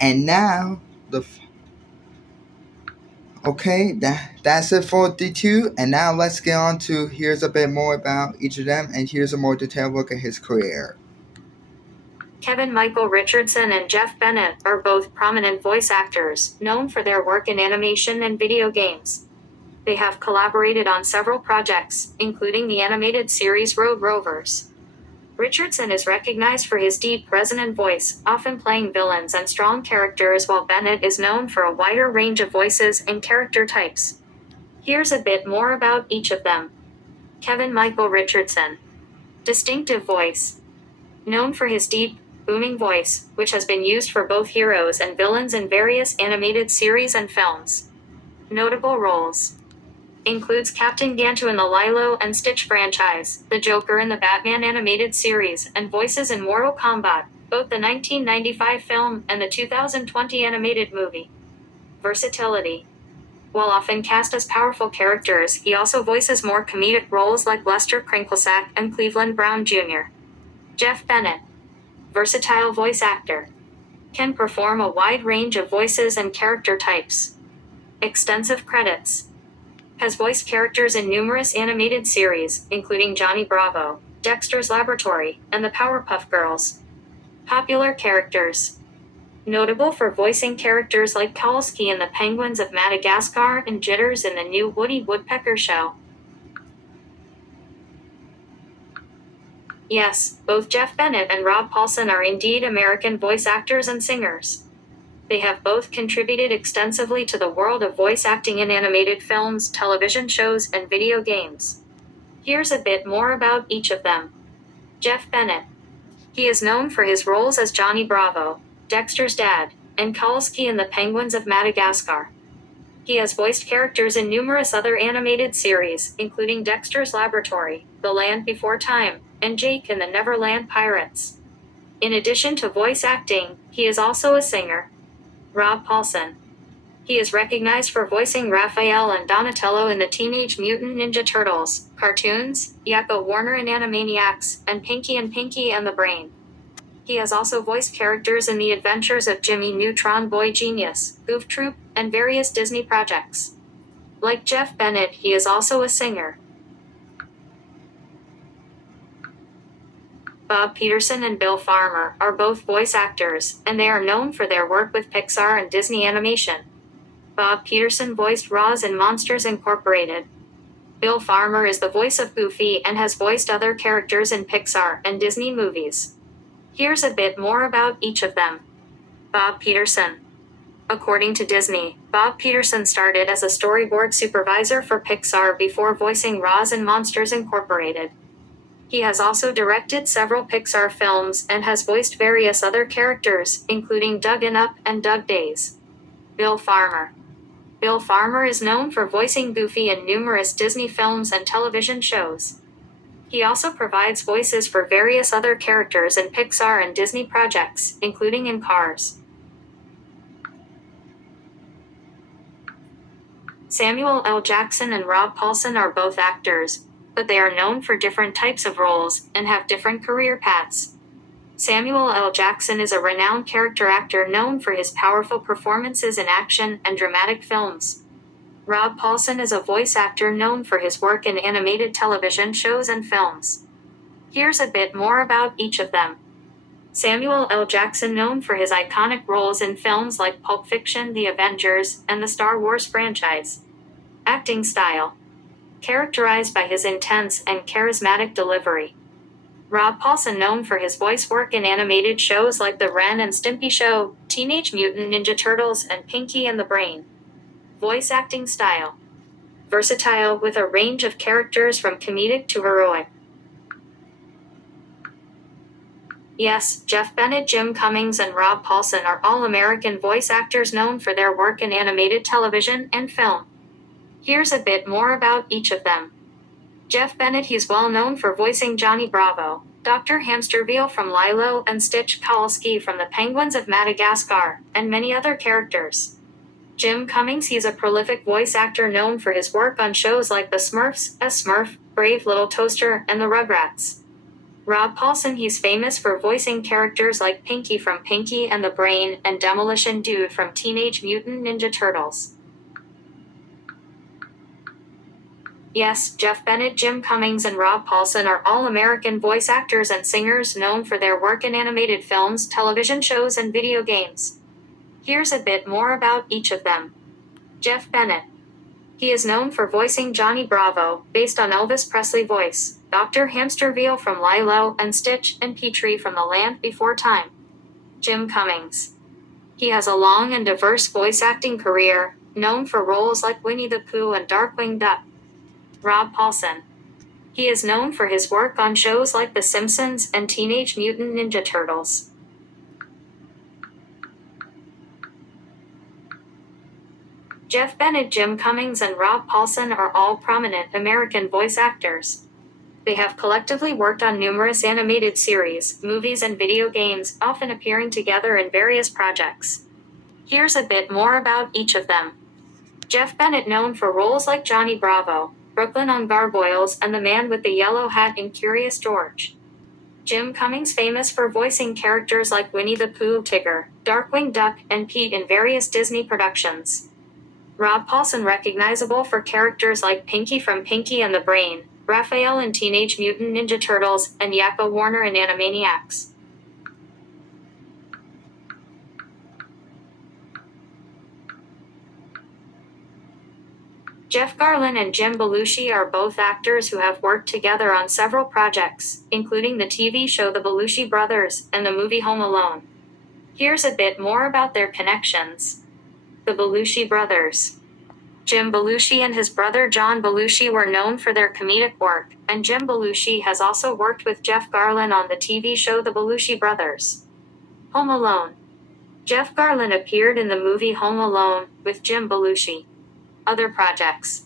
and now that's it for the two, and now let's get on to here's a bit more about each of them, and here's a more detailed look at his career. Kevin Michael Richardson and Jeff Bennett are both prominent voice actors, known for their work in animation and video games. They have collaborated on several projects, including the animated series Road Rovers. Richardson is recognized for his deep, resonant voice, often playing villains and strong characters, while Bennett is known for a wider range of voices and character types. Here's a bit more about each of them. Kevin Michael Richardson. Distinctive voice. Known for his deep, booming voice, which has been used for both heroes and villains in various animated series and films. Notable roles: includes Captain Gantu in the Lilo and Stitch franchise, the Joker in the Batman animated series, and voices in Mortal Kombat, both the 1995 film and the 2020 animated movie. Versatility. While often cast as powerful characters, he also voices more comedic roles like Lester Crinklesack and Cleveland Brown Jr. Jeff Bennett. Versatile voice actor. Can perform a wide range of voices and character types. Extensive credits. Has voiced characters in numerous animated series, including Johnny Bravo, Dexter's Laboratory, and the Powerpuff Girls. Popular characters: Notable for voicing characters like Kowalski in The Penguins of Madagascar and Jitters in the new Woody Woodpecker show. Yes, both Jeff Bennett and Rob Paulsen are indeed American voice actors and singers. They have both contributed extensively to the world of voice acting in animated films, television shows, and video games. Here's a bit more about each of them. Jeff Bennett. He is known for his roles as Johnny Bravo, Dexter's dad, and Kowalski in The Penguins of Madagascar. He has voiced characters in numerous other animated series, including Dexter's Laboratory, The Land Before Time, and Jake and the Neverland Pirates. In addition to voice acting, he is also a singer. Rob Paulsen. He is recognized for voicing Raphael and Donatello in the Teenage Mutant Ninja Turtles cartoons, Yakko Warner in Animaniacs, and Pinky and the Brain. He has also voiced characters in The Adventures of Jimmy Neutron Boy Genius, Goof Troop, and various Disney projects. Like Jeff Bennett, he is also a singer. Bob Peterson and Bill Farmer are both voice actors, and they are known for their work with Pixar and Disney Animation. Bob Peterson voiced Roz in Monsters Incorporated. Bill Farmer is the voice of Goofy and has voiced other characters in Pixar and Disney movies. Here's a bit more about each of them. Bob Peterson. According to Disney, Bob Peterson started as a storyboard supervisor for Pixar before voicing Roz in Monsters Incorporated. He has also directed several Pixar films and has voiced various other characters, including Doug in Up and Doug Days. Bill Farmer. Bill Farmer is known for voicing Goofy in numerous Disney films and television shows. He also provides voices for various other characters in Pixar and Disney projects, including in Cars. Samuel L. Jackson and Rob Paulsen are both actors, but they are known for different types of roles and have different career paths. Samuel L. Jackson is a renowned character actor known for his powerful performances in action and dramatic films. Rob Paulsen is a voice actor known for his work in animated television shows and films. Here's a bit more about each of them. Samuel L. Jackson, known for his iconic roles in films like Pulp Fiction, The Avengers, and the Star Wars franchise. Acting style. Characterized by his intense and charismatic delivery. Rob Paulsen, known for his voice work in animated shows like The Ren and Stimpy Show, Teenage Mutant Ninja Turtles, and Pinky and the Brain. Voice acting style. Versatile, with a range of characters from comedic to heroic. Yes, Jeff Bennett, Jim Cummings, and Rob Paulsen are all American voice actors known for their work in animated television and film. Here's a bit more about each of them. Jeff Bennett, he's well known for voicing Johnny Bravo, Dr. Hamsterville from Lilo and Stitch, Kowalski from The Penguins of Madagascar, and many other characters. Jim Cummings, he's a prolific voice actor known for his work on shows like The Smurfs, A Smurf, Brave Little Toaster, and The Rugrats. Rob Paulsen, he's famous for voicing characters like Pinky from Pinky and the Brain and Demolition Dude from Teenage Mutant Ninja Turtles. Yes, Jeff Bennett, Jim Cummings, and Rob Paulsen are all American voice actors and singers known for their work in animated films, television shows, and video games. Here's a bit more about each of them. Jeff Bennett. He is known for voicing Johnny Bravo, based on Elvis Presley voice, Dr. Hamsterville from Lilo and Stitch, and Petrie from The Land Before Time. Jim Cummings. He has a long and diverse voice acting career, known for roles like Winnie the Pooh and Darkwing Duck. Rob Paulsen. He is known for his work on shows like The Simpsons and Teenage Mutant Ninja Turtles. Jeff Bennett, Jim Cummings, and Rob Paulsen are all prominent American voice actors. They have collectively worked on numerous animated series, movies, and video games, often appearing together in various projects. Here's a bit more about each of them. Jeff Bennett, known for roles like Johnny Bravo, Brooklyn on Gargoyles, and the man with the yellow hat in Curious George. Jim Cummings, famous for voicing characters like Winnie the Pooh, Tigger, Darkwing Duck, and Pete in various Disney productions. Rob Paulsen, recognizable for characters like Pinky from Pinky and the Brain, Raphael in Teenage Mutant Ninja Turtles, and Yakko Warner in Animaniacs. Jeff Garlin and Jim Belushi are both actors who have worked together on several projects, including the TV show The Belushi Brothers and the movie Home Alone. Here's a bit more about their connections. The Belushi Brothers. Jim Belushi and his brother John Belushi were known for their comedic work, and Jim Belushi has also worked with Jeff Garlin on the TV show The Belushi Brothers. Home Alone. Jeff Garlin appeared in the movie Home Alone with Jim Belushi. Other projects.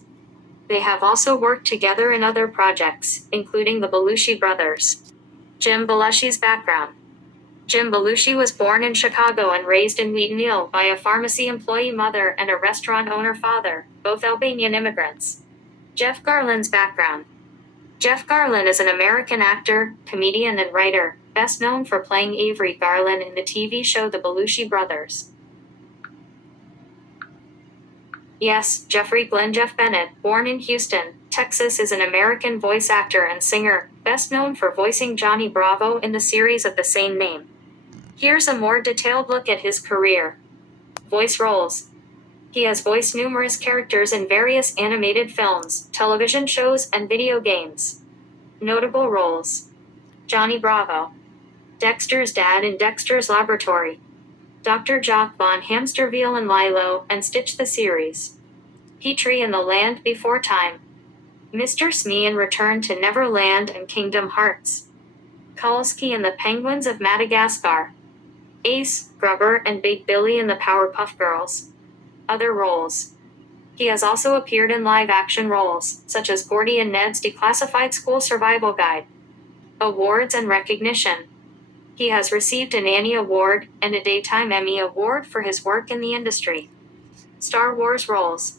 They have also worked together in other projects, including The Belushi Brothers. Jim Belushi's background. Jim Belushi was born in Chicago and raised in Wheaton Hill by a pharmacy employee mother and a restaurant owner father, both Albanian immigrants. Jeff Garlin's background. Jeff Garlin is an American actor, comedian, and writer, best known for playing Avery Garlin in the TV show The Belushi Brothers. Yes, Jeffrey Glenn Jeff Bennett, born in Houston, Texas, is an American voice actor and singer, best known for voicing Johnny Bravo in the series of the same name. Here's a more detailed look at his career. Voice roles. He has voiced numerous characters in various animated films, television shows, and video games. Notable roles. Johnny Bravo. Dexter's dad in Dexter's Laboratory. Dr. Jock von Hamsterville in Lilo and Stitch the series. Petrie in The Land Before Time. Mr. Smee in Return to Neverland and Kingdom Hearts. Kulski in The Penguins of Madagascar. Ace, Grubber, and Big Billy in The Powerpuff Girls. Other roles. He has also appeared in live-action roles, such as Gordy and Ned's Declassified School Survival Guide. Awards and recognition. He has received an Annie Award and a Daytime Emmy Award for his work in the industry. Star Wars roles.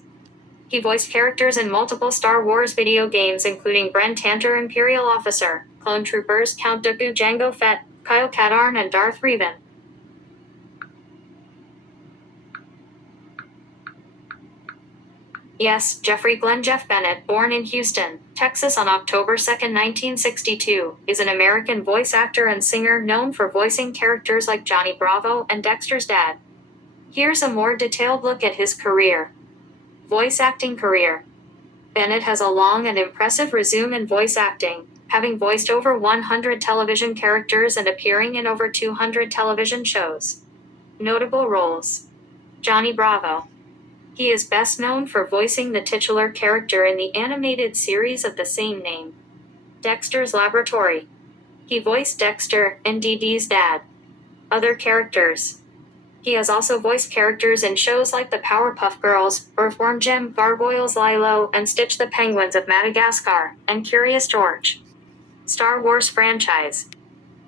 He voiced characters in multiple Star Wars video games including Bren Tanter Imperial Officer, Clone Troopers, Count Dooku, Jango Fett, Kyle Katarn, and Darth Revan. Yes, Jeffrey Glenn Jeff Bennett, born in Houston, Texas on October 2, 1962, is an American voice actor and singer known for voicing characters like Johnny Bravo and Dexter's dad. Here's a more detailed look at his career. Voice acting career. Bennett has a long and impressive resume in voice acting, having voiced over 100 television characters and appearing in over 200 television shows. Notable roles. Johnny Bravo. He is best known for voicing the titular character in the animated series of the same name. Dexter's Laboratory. He voiced Dexter and Dee Dee's dad. Other characters. He has also voiced characters in shows like The Powerpuff Girls, Earthworm Jim, Gargoyles Lilo, and Stitch the Penguins of Madagascar, and Curious George. Star Wars franchise.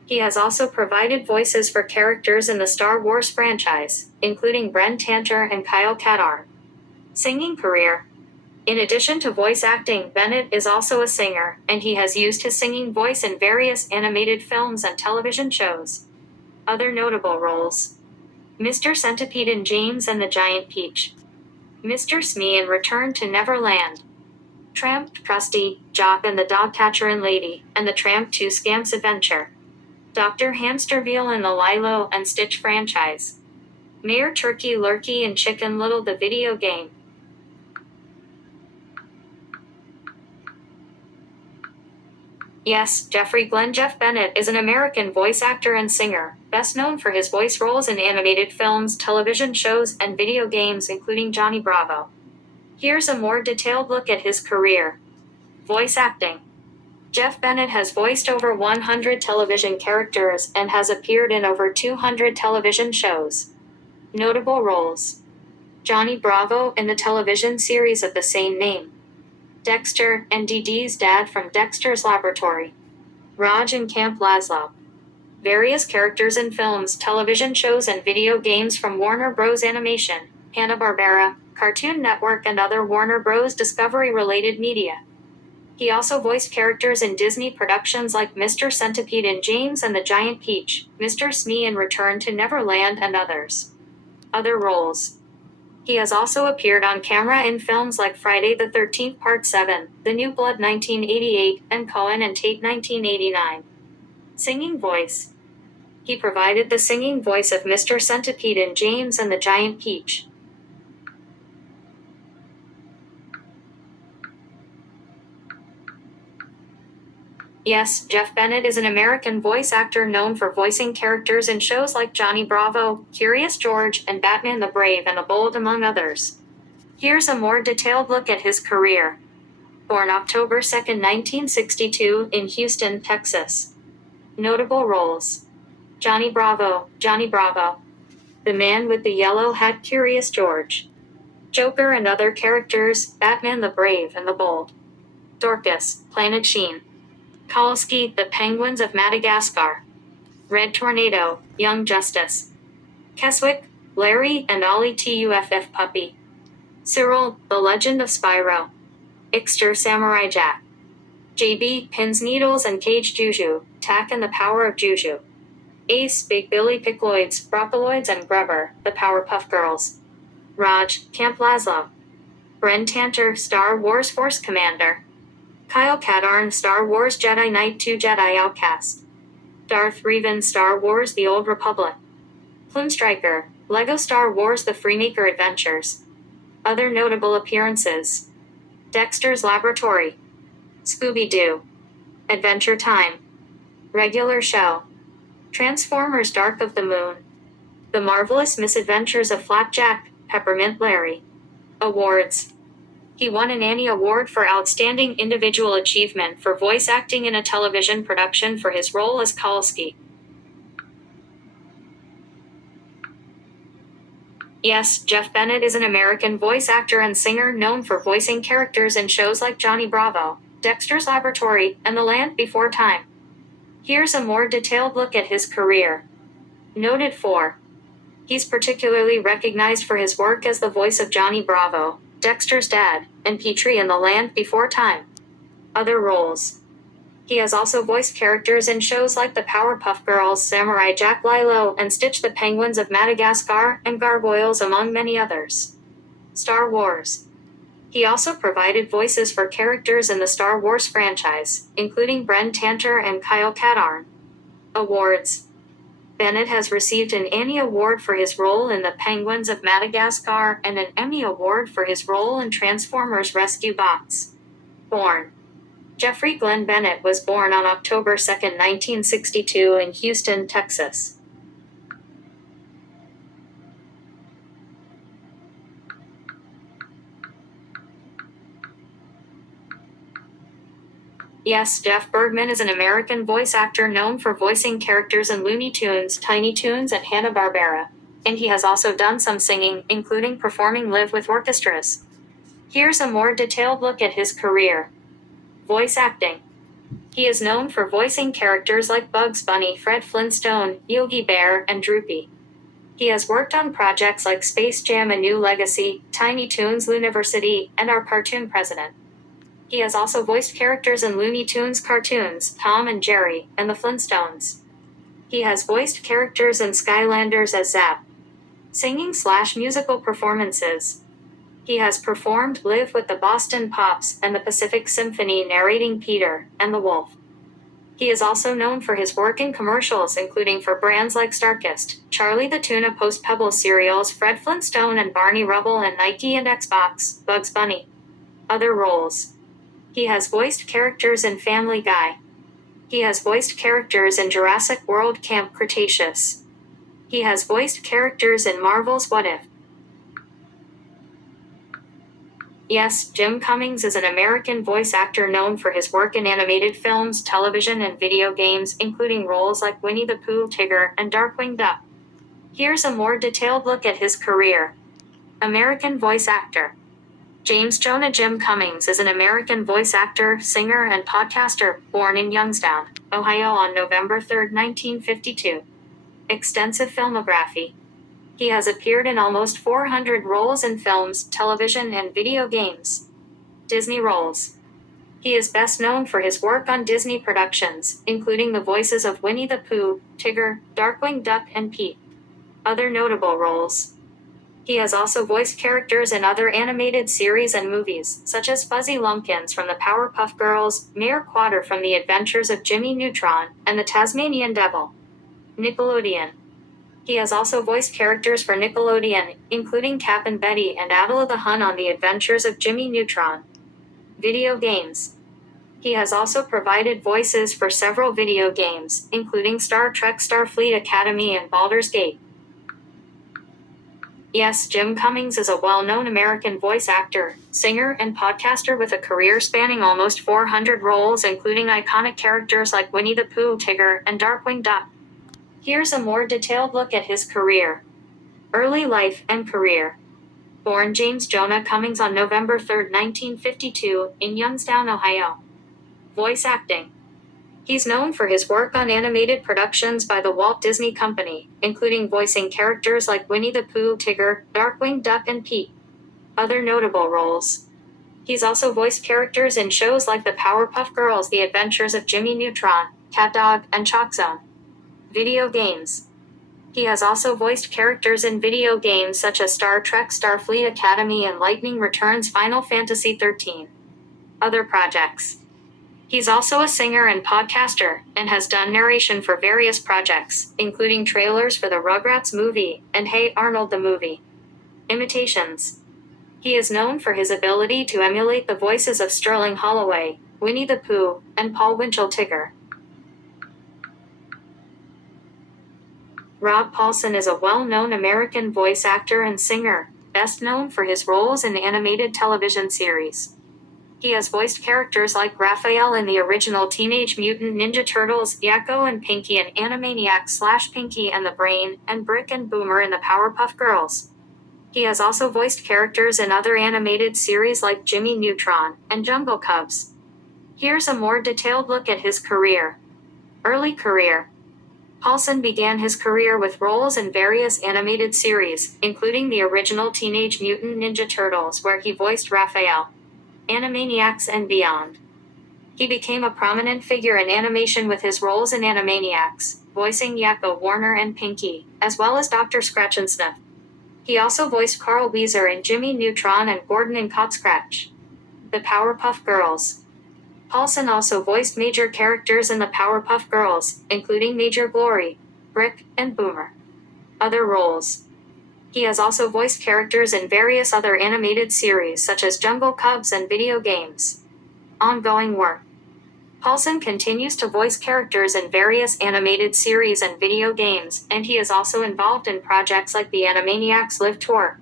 He has also provided voices for characters in the Star Wars franchise, including Bren Tanter and Kyle Katarn. Singing career. In addition to voice acting, Bennett is also a singer, and he has used his singing voice in various animated films and television shows. Other notable roles. Mr. Centipede in James and the Giant Peach. Mr. Smee in Return to Neverland. Tramp, Krusty, Jock and the Dogcatcher and Lady, and the Tramp 2 Scamp's Adventure. Dr. Hamsterville in the Lilo and Stitch franchise. Mayor Turkey Lurkey in Chicken Little the video game. Yes, Jeffrey Glenn Jeff Bennett is an American voice actor and singer, best known for his voice roles in animated films, television shows, and video games including Johnny Bravo. Here's a more detailed look at his career. Voice acting. Jeff Bennett has voiced over 100 television characters and has appeared in over 200 television shows. Notable roles. Johnny Bravo in the television series of the same name. Dexter and Dee Dee's dad from Dexter's Laboratory. Raj in Camp Lazlo. Various characters in films, television shows, and video games from Warner Bros. Animation, Hanna-Barbera, Cartoon Network, and other Warner Bros. Discovery-related media. He also voiced characters in Disney productions like Mr. Centipede in James and the Giant Peach, Mr. Smee in Return to Neverland, and others. Other roles. He has also appeared on camera in films like Friday the 13th Part 7, The New Blood 1988, and Cohen and Tate 1989. Singing voice. He provided the singing voice of Mr. Centipede in James and the Giant Peach. Yes, Jeff Bennett is an American voice actor known for voicing characters in shows like Johnny Bravo, Curious George, and Batman the Brave and the Bold, among others. Here's a more detailed look at his career. Born October 2, 1962, in Houston, Texas. Notable roles: Johnny Bravo, The Man with the Yellow Hat, Curious George. Joker and other characters, Batman the Brave and the Bold. Dorcas, Planet Sheen. Kowalski, The Penguins of Madagascar. Red Tornado, Young Justice. Keswick, Larry and Ollie Tuff Puppy. Cyril, The Legend of Spyro. Ixter, Samurai Jack. JB, Pins Needles and Cage Juju, Tak and the Power of Juju. Ace, Big Billy Pickloids, Broccoloids and Grubber, The Powerpuff Girls. Raj, Camp Lazlo. Bren Tanter, Star Wars Force Commander. Kyle Katarn, Star Wars Jedi Knight 2 Jedi Outcast. Darth Revan, Star Wars The Old Republic. Plume Striker, Lego Star Wars The Freemaker Adventures. Other notable appearances: Dexter's Laboratory. Scooby-Doo. Adventure Time. Regular Show. Transformers Dark of the Moon. The Marvelous Misadventures of Flapjack, Peppermint Larry. Awards. He won an Annie Award for Outstanding Individual Achievement for voice acting in a television production for his role as Kowalski. Yes, Jeff Bennett is an American voice actor and singer known for voicing characters in shows like Johnny Bravo, Dexter's Laboratory, and The Land Before Time. Here's a more detailed look at his career. Noted for: he's particularly recognized for his work as the voice of Johnny Bravo, Dexter's dad, and Petrie in The Land Before Time. Other roles: he has also voiced characters in shows like The Powerpuff Girls, Samurai Jack, Lilo and Stitch, The Penguins of Madagascar, and Gargoyles, among many others. Star Wars. He also provided voices for characters in the Star Wars franchise, including Bren Tanter and Kyle Katarn. Awards. Bennett has received an Annie Award for his role in The Penguins of Madagascar and an Emmy Award for his role in Transformers Rescue Bots. Born: Jeffrey Glenn Bennett was born on October 2, 1962 in Houston, Texas. Yes, Jeff Bergman is an American voice actor known for voicing characters in Looney Tunes, Tiny Toons, and Hanna-Barbera. And he has also done some singing, including performing live with orchestras. Here's a more detailed look at his career. Voice acting. He is known for voicing characters like Bugs Bunny, Fred Flintstone, Yogi Bear, and Droopy. He has worked on projects like Space Jam: A New Legacy, Tiny Toons Looniversity, and Our Cartoon President. He has also voiced characters in Looney Tunes cartoons, Tom and Jerry, and the Flintstones. He has voiced characters in Skylanders as Zap. Singing/musical performances. He has performed live with the Boston Pops and the Pacific Symphony narrating Peter and the Wolf. He is also known for his work in commercials, including for brands like Starkist, Charlie the Tuna, Post Pebbles cereals, Fred Flintstone and Barney Rubble, and Nike and Xbox, Bugs Bunny. Other roles. He has voiced characters in Family Guy. He has voiced characters in Jurassic World: Camp Cretaceous. He has voiced characters in Marvel's What If. Yes, Jim Cummings is an American voice actor known for his work in animated films, television, and video games, including roles like Winnie the Pooh, Tigger, and Darkwing Duck. Here's a more detailed look at his career. American voice actor. James Jonah Jim Cummings is an American voice actor, singer, and podcaster, born in Youngstown, Ohio on November 3, 1952. Extensive filmography. He has appeared in almost 400 roles in films, television, and video games. Disney roles. He is best known for his work on Disney productions, including the voices of Winnie the Pooh, Tigger, Darkwing Duck, and Pete. Other notable roles. He has also voiced characters in other animated series and movies, such as Fuzzy Lumpkins from the Powerpuff Girls, Mayor Quatter from The Adventures of Jimmy Neutron, and the Tasmanian Devil. Nickelodeon. He has also voiced characters for Nickelodeon, including Cap and Betty and Attila the Hun on The Adventures of Jimmy Neutron. Video games. He has also provided voices for several video games, including Star Trek Starfleet Academy and Baldur's Gate. Yes, Jim Cummings is a well-known American voice actor, singer, and podcaster with a career spanning almost 400 roles, including iconic characters like Winnie the Pooh, Tigger, and Darkwing Duck. Here's a more detailed look at his career. Early life and career. Born James Jonah Cummings on November 3, 1952, in Youngstown, Ohio. Voice acting. He's known for his work on animated productions by the Walt Disney Company, including voicing characters like Winnie the Pooh, Tigger, Darkwing Duck, and Pete. Other notable roles. He's also voiced characters in shows like The Powerpuff Girls, The Adventures of Jimmy Neutron, CatDog, and Chalk Zone. Video games. He has also voiced characters in video games such as Star Trek Starfleet Academy and Lightning Returns Final Fantasy XIII. Other projects. He's also a singer and podcaster, and has done narration for various projects, including trailers for the Rugrats movie and Hey Arnold the Movie. Imitations. He is known for his ability to emulate the voices of Sterling Holloway, Winnie the Pooh, and Paul Winchell Tigger. Rob Paulsen is a well-known American voice actor and singer, best known for his roles in animated television series. He has voiced characters like Raphael in the original Teenage Mutant Ninja Turtles, Yakko and Pinky in Animaniacs/Pinky and the Brain, and Brick and Boomer in the Powerpuff Girls. He has also voiced characters in other animated series like Jimmy Neutron and Jungle Cubs. Here's a more detailed look at his career. Early career. Paulsen began his career with roles in various animated series, including the original Teenage Mutant Ninja Turtles, where he voiced Raphael, Animaniacs, and beyond. He became a prominent figure in animation with his roles in Animaniacs, voicing Yakko, Warner, and Pinky, as well as Dr. Scratch and Sniff. He also voiced Carl Wheezer in Jimmy Neutron and Gordon and Caught Scratch. The Powerpuff Girls. Paulsen also voiced major characters in the Powerpuff Girls, including Major Glory, Brick, and Boomer. Other roles. He has also voiced characters in various other animated series such as Jungle Cubs and video games. Ongoing work. Paulsen continues to voice characters in various animated series and video games, and he is also involved in projects like the Animaniacs Live Tour.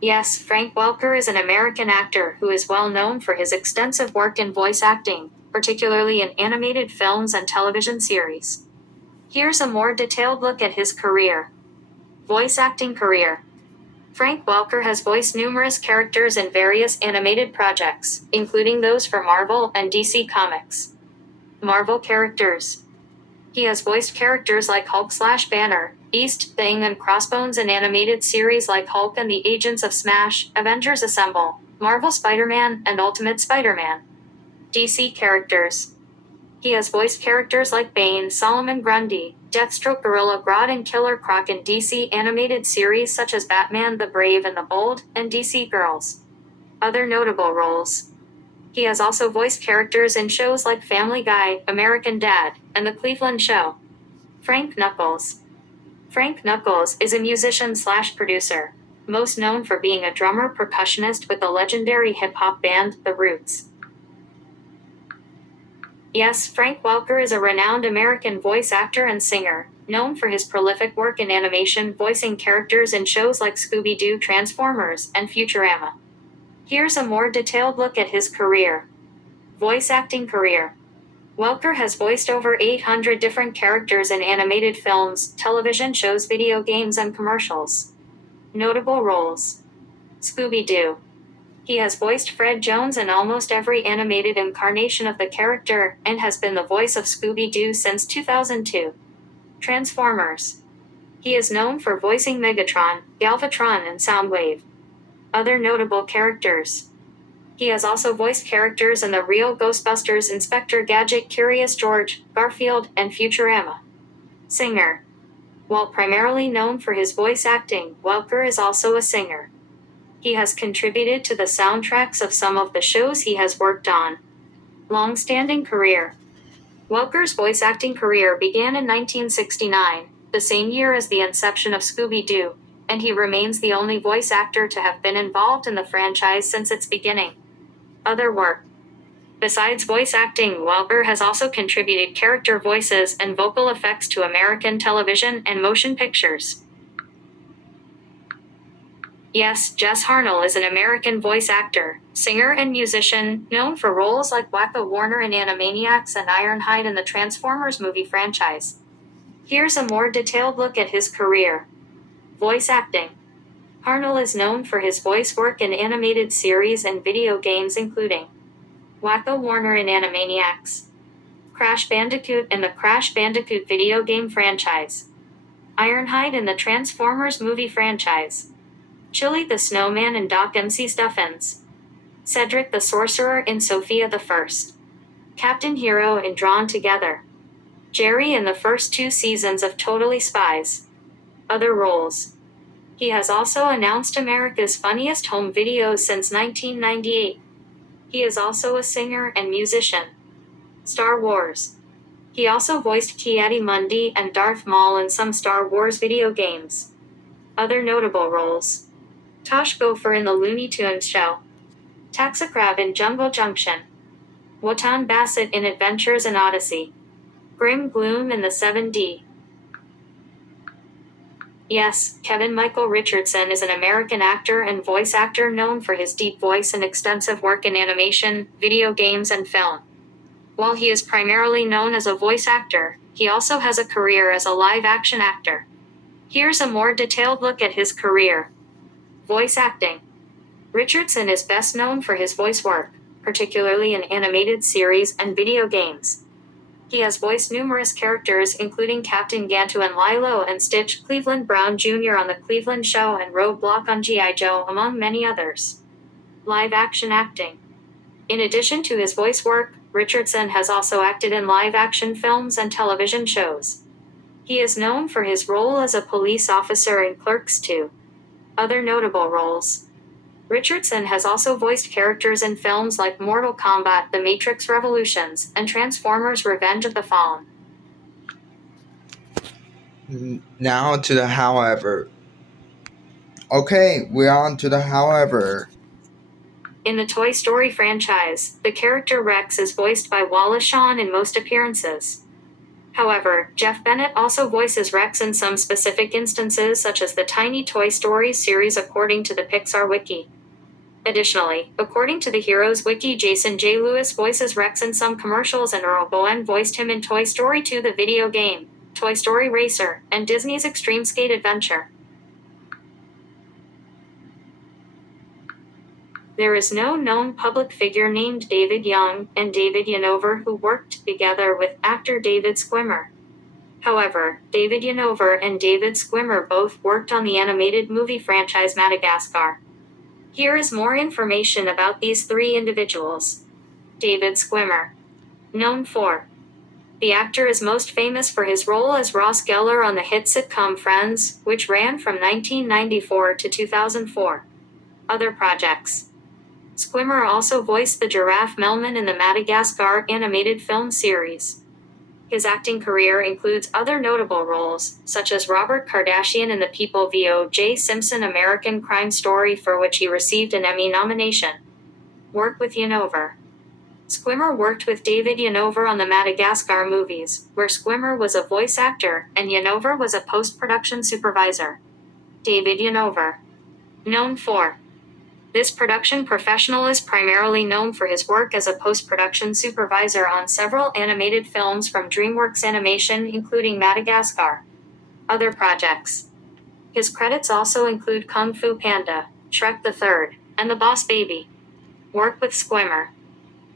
Yes, Frank Welker is an American actor who is well known for his extensive work in voice acting, particularly in animated films and television series. Here's a more detailed look at his career. Voice acting career. Frank Welker has voiced numerous characters in various animated projects, including those for Marvel and DC Comics. Marvel characters. He has voiced characters like Hulk/Banner, Beast, Thing, and Crossbones in animated series like Hulk and the Agents of S.M.A.S.H., Avengers Assemble, Marvel Spider-Man, and Ultimate Spider-Man. DC characters. He has voiced characters like Bane, Solomon Grundy, Deathstroke, Gorilla Grodd, and Killer Croc in DC animated series such as Batman the Brave and the Bold, and DC Girls. Other notable roles. He has also voiced characters in shows like Family Guy, American Dad, and The Cleveland Show. Frank Knuckles. Frank Knuckles is a musician/producer, most known for being a drummer-percussionist with the legendary hip-hop band The Roots. Yes, Frank Welker is a renowned American voice actor and singer, known for his prolific work in animation voicing characters in shows like Scooby-Doo, Transformers, and Futurama. Here's a more detailed look at his career. Voice acting career. Welker has voiced over 800 different characters in animated films, television shows, video games, and commercials. Notable roles. Scooby-Doo. He has voiced Fred Jones in almost every animated incarnation of the character, and has been the voice of Scooby-Doo since 2002. Transformers. He is known for voicing Megatron, Galvatron, and Soundwave. Other notable characters. He has also voiced characters in the real Ghostbusters, Inspector Gadget, Curious George, Garfield, and Futurama. Singer. While primarily known for his voice acting, Welker is also a singer. He has contributed to the soundtracks of some of the shows he has worked on. Long-standing career. Welker's voice acting career began in 1969, the same year as the inception of Scooby-Doo, and he remains the only voice actor to have been involved in the franchise since its beginning. Other work. Besides voice acting, Walker has also contributed character voices and vocal effects to American television and motion pictures. Yes, Jess Harnell is an American voice actor, singer, and musician, known for roles like Wacko Warner in Animaniacs and Ironhide in the Transformers movie franchise. Here's a more detailed look at his career. Voice acting. Harnell is known for his voice work in animated series and video games including Wacko Warner in Animaniacs, Crash Bandicoot in the Crash Bandicoot video game franchise, Ironhide in the Transformers movie franchise, Chili the Snowman in Doc MC Stuffins, Cedric the Sorcerer in Sophia the First, Captain Hero in Drawn Together, Jerry in the first 2 seasons of Totally Spies. Other roles. He has also announced America's Funniest Home Videos since 1998. He is also a singer and musician. Star Wars. He also voiced Ki-Adi-Mundi and Darth Maul in some Star Wars video games. Other notable roles. Tosh Gopher in the Looney Tunes show, Taxicrab in Jungle Junction, Wotan Bassett in Adventures in Odyssey, Grim Gloom in the 7D. Yes, Kevin Michael Richardson is an American actor and voice actor known for his deep voice and extensive work in animation, video games, and film. While he is primarily known as a voice actor, he also has a career as a live-action actor. Here's a more detailed look at his career. Voice acting. Richardson is best known for his voice work, particularly in animated series and video games. He has voiced numerous characters including Captain Gantu and Lilo and Stitch, Cleveland Brown Jr. on The Cleveland Show and Roadblock on G.I. Joe, among many others. Live-action acting. In addition to his voice work, Richardson has also acted in live-action films and television shows. He is known for his role as a police officer in Clerks II. Other notable roles. Richardson has also voiced characters in films like Mortal Kombat: The Matrix Revolutions and Transformers: Revenge of the Fallen. Now to the however. Okay, we're on to the however. In the Toy Story franchise, the character Rex is voiced by Wallace Shawn in most appearances. However, Jeff Bennett also voices Rex in some specific instances such as the Tiny Toy Stories series according to the Pixar Wiki. Additionally, according to the Heroes Wiki, Jason J. Lewis voices Rex in some commercials and Earl Boen voiced him in Toy Story 2 the video game, Toy Story Racer, and Disney's Extreme Skate Adventure. There is no known public figure named David Young and David Yanover who worked together with actor David Schwimmer. However, David Yanover and David Schwimmer both worked on the animated movie franchise Madagascar. Here is more information about these 3 individuals. David Schwimmer. Known for. The actor is most famous for his role as Ross Geller on the hit sitcom Friends, which ran from 1994 to 2004. Other projects. Schwimmer also voiced the giraffe Melman in the Madagascar animated film series. His acting career includes other notable roles, such as Robert Kardashian in the People v. O.J. Simpson American Crime Story, for which he received an Emmy nomination. Work with Yanover. Schwimmer worked with David Yanover on the Madagascar movies, where Schwimmer was a voice actor and Yanover was a post-production supervisor. David Yanover. Known for. This production professional is primarily known for his work as a post-production supervisor on several animated films from DreamWorks Animation, including Madagascar. Other projects. His credits also include Kung Fu Panda, Shrek the Third, and The Boss Baby. Work with Schwimmer.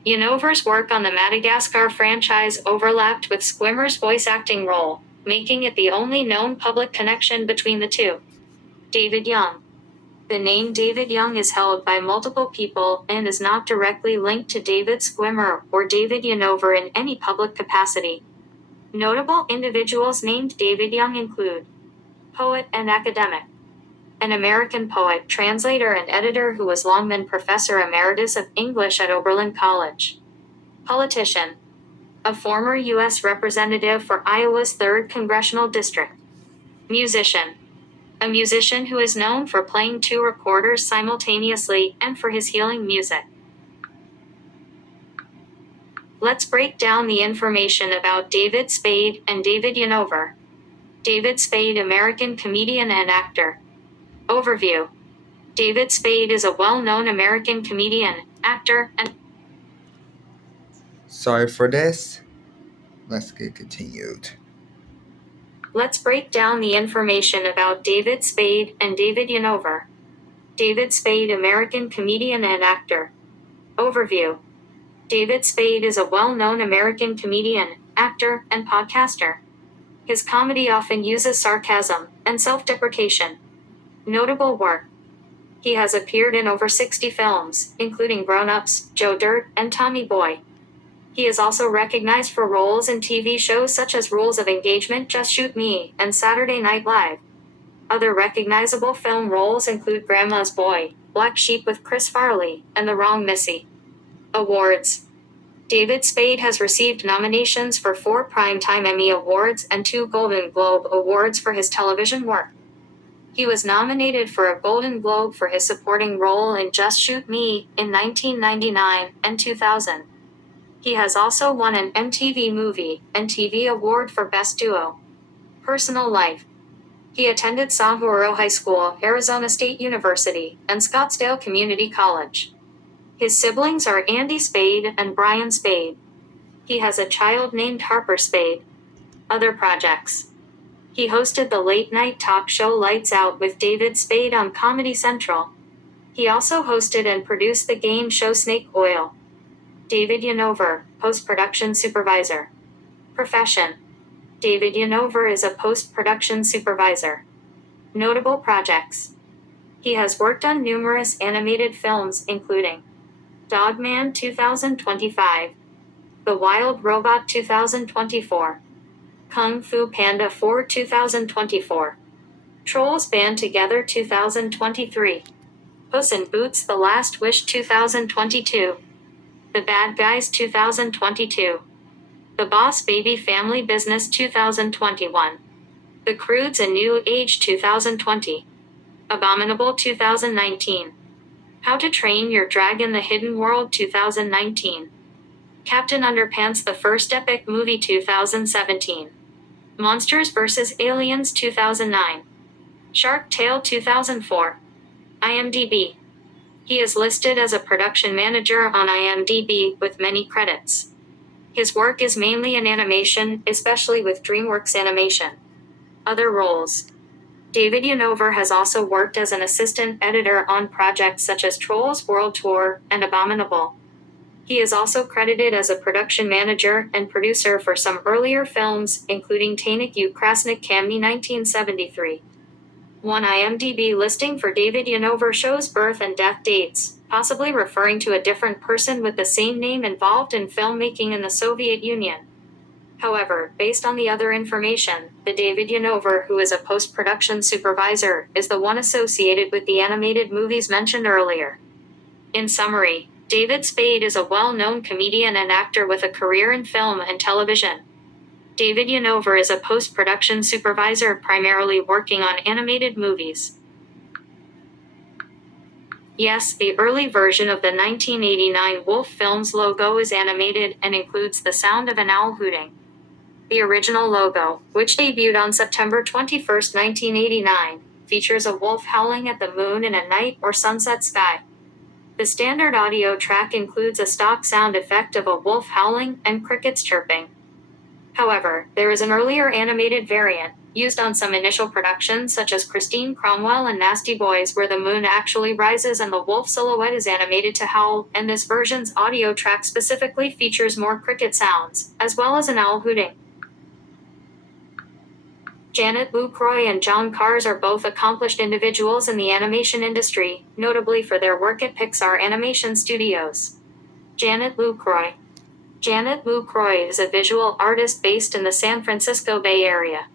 Yanover's work on the Madagascar franchise overlapped with Schwimmer's voice acting role, making it the only known public connection between the two. David Young. The name David Young is held by multiple people and is not directly linked to David Schwimmer or David Yanover in any public capacity. Notable individuals named David Young include poet and academic. An American poet, translator, and editor who was Longman Professor Emeritus of English at Oberlin College. Politician. A former U.S. Representative for Iowa's 3rd Congressional District. Musician. A musician who is known for playing 2 recorders simultaneously and for his healing music. Let's break down the information about David Spade and David Yanover. David Spade, American comedian and actor. Overview. David Spade is a well-known American comedian, actor, and Sorry for this. Let's get continued. let's break down the information about David Spade and David Yanover. David Spade, American comedian and actor. Overview. David Spade is a well-known American comedian, actor, and podcaster. His comedy often uses sarcasm and self-deprecation. Notable work. He has appeared in over 60 films, including Grown Ups, Joe Dirt, and Tommy Boy. He is also recognized for roles in TV shows such as Rules of Engagement, Just Shoot Me, and Saturday Night Live. Other recognizable film roles include Grandma's Boy, Black Sheep with Chris Farley, and The Wrong Missy. Awards. David Spade has received nominations for 4 Primetime Emmy Awards and 2 Golden Globe Awards for his television work. He was nominated for a Golden Globe for his supporting role in Just Shoot Me in 1999 and 2000. He has also won an MTV Movie and TV Award for Best Duo. Personal life. He attended Sahuaro High School, Arizona State University, and Scottsdale Community College. His siblings are Andy Spade and Brian Spade. He has a child named Harper Spade. Other projects. He hosted the late-night talk show Lights Out with David Spade on Comedy Central. He also hosted and produced the game show Snake Oil. David Yanover, post-production supervisor. Profession. David Yanover is a post-production supervisor. Notable projects. He has worked on numerous animated films including Dogman 2025, The Wild Robot 2024, Kung Fu Panda 4 2024, Trolls Band Together 2023, Puss in Boots The Last Wish 2022, The Bad Guys 2022, The Boss Baby Family Business 2021, The Croods and New Age 2020, Abominable 2019, How to Train Your Dragon The Hidden World 2019, Captain Underpants The First Epic Movie 2017, Monsters vs. Aliens 2009, Shark Tale 2004, IMDb. He is listed as a production manager on IMDb with many credits. His work is mainly in animation, especially with DreamWorks Animation. Other roles. David Yanover has also worked as an assistant editor on projects such as Trolls World Tour and Abominable. He is also credited as a production manager and producer for some earlier films, including Tainik U Krasnik Kamni 1973. One IMDb listing for David Yanover shows birth and death dates, possibly referring to a different person with the same name involved in filmmaking in the Soviet Union. However, based on the other information, the David Yanover who is a post-production supervisor is the one associated with the animated movies mentioned earlier. In summary, David Spade is a well-known comedian and actor with a career in film and television. David Yanover is a post-production supervisor primarily working on animated movies. Yes, the early version of the 1989 Wolf Films logo is animated and includes the sound of an owl hooting. The original logo, which debuted on September 21, 1989, features a wolf howling at the moon in a night or sunset sky. The standard audio track includes a stock sound effect of a wolf howling and crickets chirping. However, there is an earlier animated variant, used on some initial productions such as Christine Cromwell and Nasty Boys, where the moon actually rises and the wolf silhouette is animated to howl, and this version's audio track specifically features more cricket sounds, as well as an owl hooting. Janet Lucroy and John Kars are both accomplished individuals in the animation industry, notably for their work at Pixar Animation Studios. Janet Lucroy. Janet Lucroy is a visual artist based in the San Francisco Bay Area.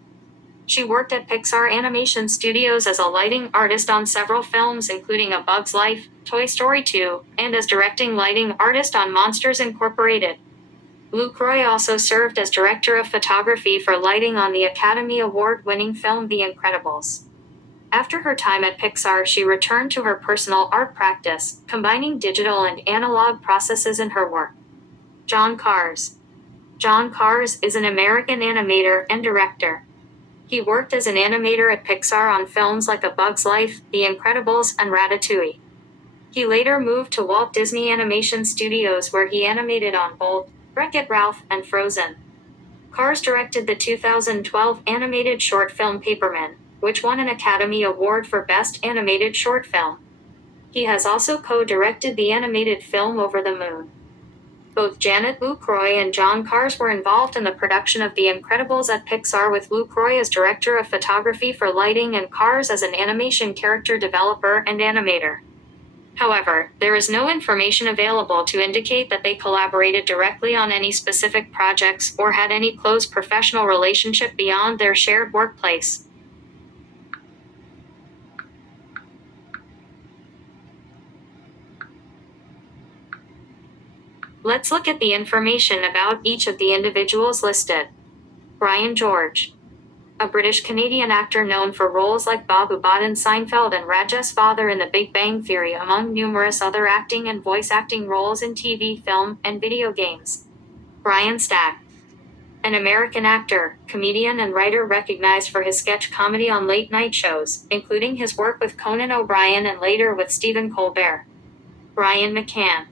She worked at Pixar Animation Studios as a lighting artist on several films including A Bug's Life, Toy Story 2, and as directing lighting artist on Monsters Incorporated. Lucroy also served as director of photography for lighting on the Academy Award-winning film The Incredibles. After her time at Pixar, she returned to her personal art practice, combining digital and analog processes in her work. John Kars. John Kars is an American animator and director. He worked as an animator at Pixar on films like A Bug's Life, The Incredibles, and Ratatouille. He later moved to Walt Disney Animation Studios where he animated on Bolt, Wreck-It Ralph, and Frozen. Kars directed the 2012 animated short film Paperman, which won an Academy Award for Best Animated Short Film. He has also co-directed the animated film Over the Moon. Both Janet Lucroy and John Kars were involved in the production of The Incredibles at Pixar, with Lucroy as director of photography for lighting and Kars as an animation character developer and animator. However, there is no information available to indicate that they collaborated directly on any specific projects or had any close professional relationship beyond their shared workplace. Let's look at the information about each of the individuals listed. Brian George. A British-Canadian actor known for roles like Bob Ubad in Seinfeld and Rajesh father in The Big Bang Theory, among numerous other acting and voice acting roles in TV, film, and video games. Brian Stack. An American actor, comedian, and writer recognized for his sketch comedy on late-night shows, including his work with Conan O'Brien and later with Stephen Colbert. Brian McCann.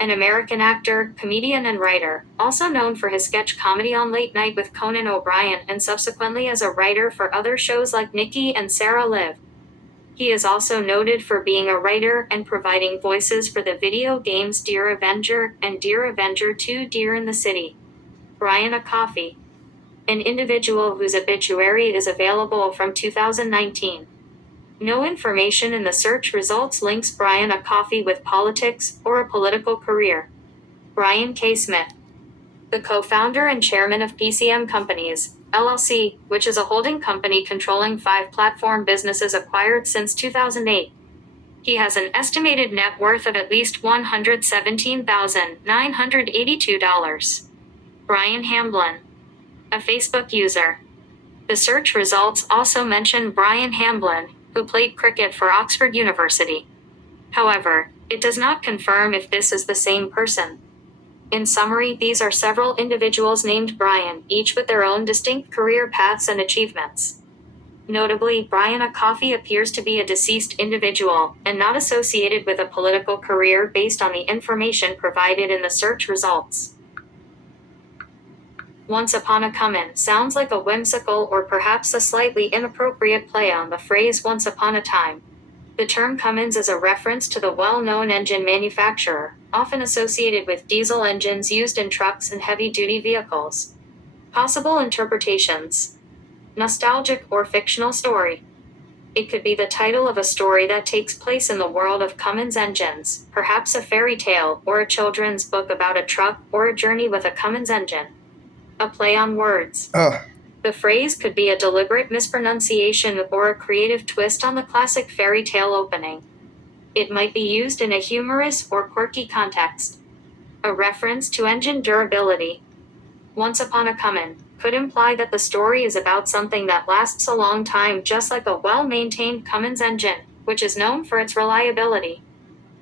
An American actor, comedian, and writer, also known for his sketch comedy on Late Night with Conan O'Brien and subsequently as a writer for other shows like Nikki and Sarah Live. He is also noted for being a writer and providing voices for the video games Dear Avenger and Dear Avenger 2: Deer in the City. Brian Acoffey. An individual whose obituary is available from 2019. No information in the search results links Brian Acoffey with politics or a political career. Brian K. Smith. The co-founder and chairman of PCM Companies, LLC, which is a holding company controlling 5 platform businesses acquired since 2008. He has an estimated net worth of at least $117,982. Brian Hamblin. A Facebook user. The search results also mention Brian Hamblin, who played cricket for Oxford University. However, it does not confirm if this is the same person. In summary, these are several individuals named Brian, each with their own distinct career paths and achievements. Notably, Brian Acoffey appears to be a deceased individual, and not associated with a political career based on the information provided in the search results. Once Upon a Comin sounds like a whimsical or perhaps a slightly inappropriate play on the phrase Once Upon a Time. The term Cummins is a reference to the well-known engine manufacturer, often associated with diesel engines used in trucks and heavy-duty vehicles. Possible interpretations. Nostalgic or fictional story. It could be the title of a story that takes place in the world of Cummins engines, perhaps a fairy tale or a children's book about a truck or a journey with a Cummins engine. A play on words. The phrase could be a deliberate mispronunciation or a creative twist on the classic fairy tale opening. It might be used in a humorous or quirky context. A reference to engine durability. Once Upon a Comin could imply that the story is about something that lasts a long time, just like a well-maintained Cummins engine, which is known for its reliability.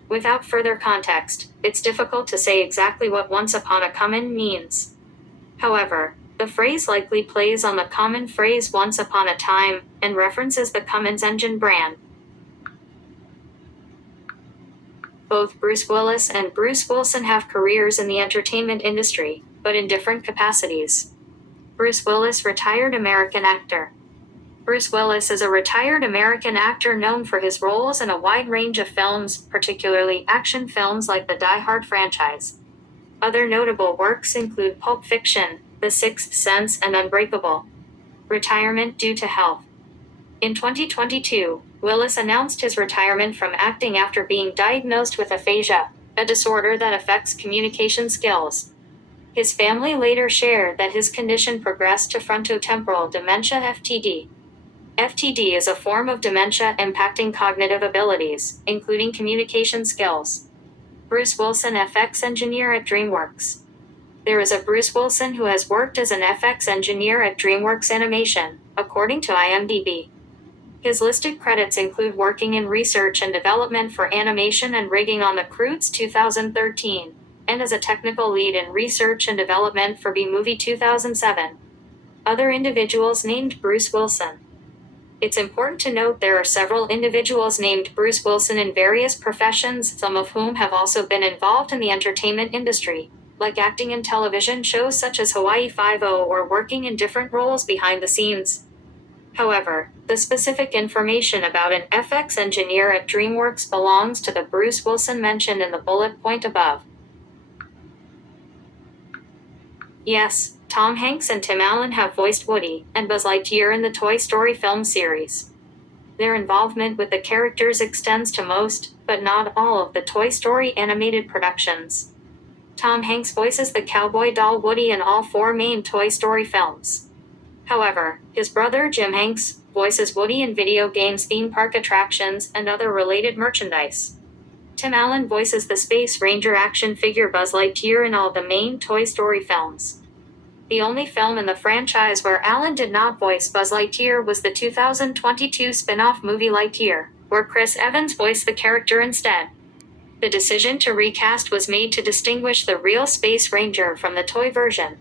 Without further context, it's difficult to say exactly what Once Upon a Comin means. However, the phrase likely plays on the common phrase Once Upon a Time and references the Cummins engine brand. Both Bruce Willis and Bruce Wilson have careers in the entertainment industry, but in different capacities. Bruce Willis, retired American actor. Bruce Willis is a retired American actor known for his roles in a wide range of films, particularly action films like the Die Hard franchise. Other notable works include Pulp Fiction, The Sixth Sense, and Unbreakable. Retirement due to health. In 2022, Willis announced his retirement from acting after being diagnosed with aphasia, a disorder that affects communication skills. His family later shared that his condition progressed to frontotemporal dementia (FTD). FTD is a form of dementia impacting cognitive abilities, including communication skills. Bruce Wilson, FX engineer at DreamWorks. There is a Bruce Wilson who has worked as an FX engineer at DreamWorks Animation, according to IMDb. His listed credits include working in research and development for animation and rigging on the Croods 2013 and as a technical lead in research and development for B-Movie 2007. Other individuals named Bruce Wilson. It's important to note there are several individuals named Bruce Wilson in various professions, some of whom have also been involved in the entertainment industry, like acting in television shows such as Hawaii Five-0 or working in different roles behind the scenes. However, the specific information about an FX engineer at DreamWorks belongs to the Bruce Wilson mentioned in the bullet point above. Yes, Tom Hanks and Tim Allen have voiced Woody and Buzz Lightyear in the Toy Story film series. Their involvement with the characters extends to most, but not all, of the Toy Story animated productions. Tom Hanks voices the cowboy doll Woody in all 4 main Toy Story films. However, his brother Jim Hanks voices Woody in video games, theme park attractions, and other related merchandise. Tim Allen voices the Space Ranger action figure Buzz Lightyear in all the main Toy Story films. The only film in the franchise where Allen did not voice Buzz Lightyear was the 2022 spin-off movie Lightyear, where Chris Evans voiced the character instead. The decision to recast was made to distinguish the real Space Ranger from the toy version.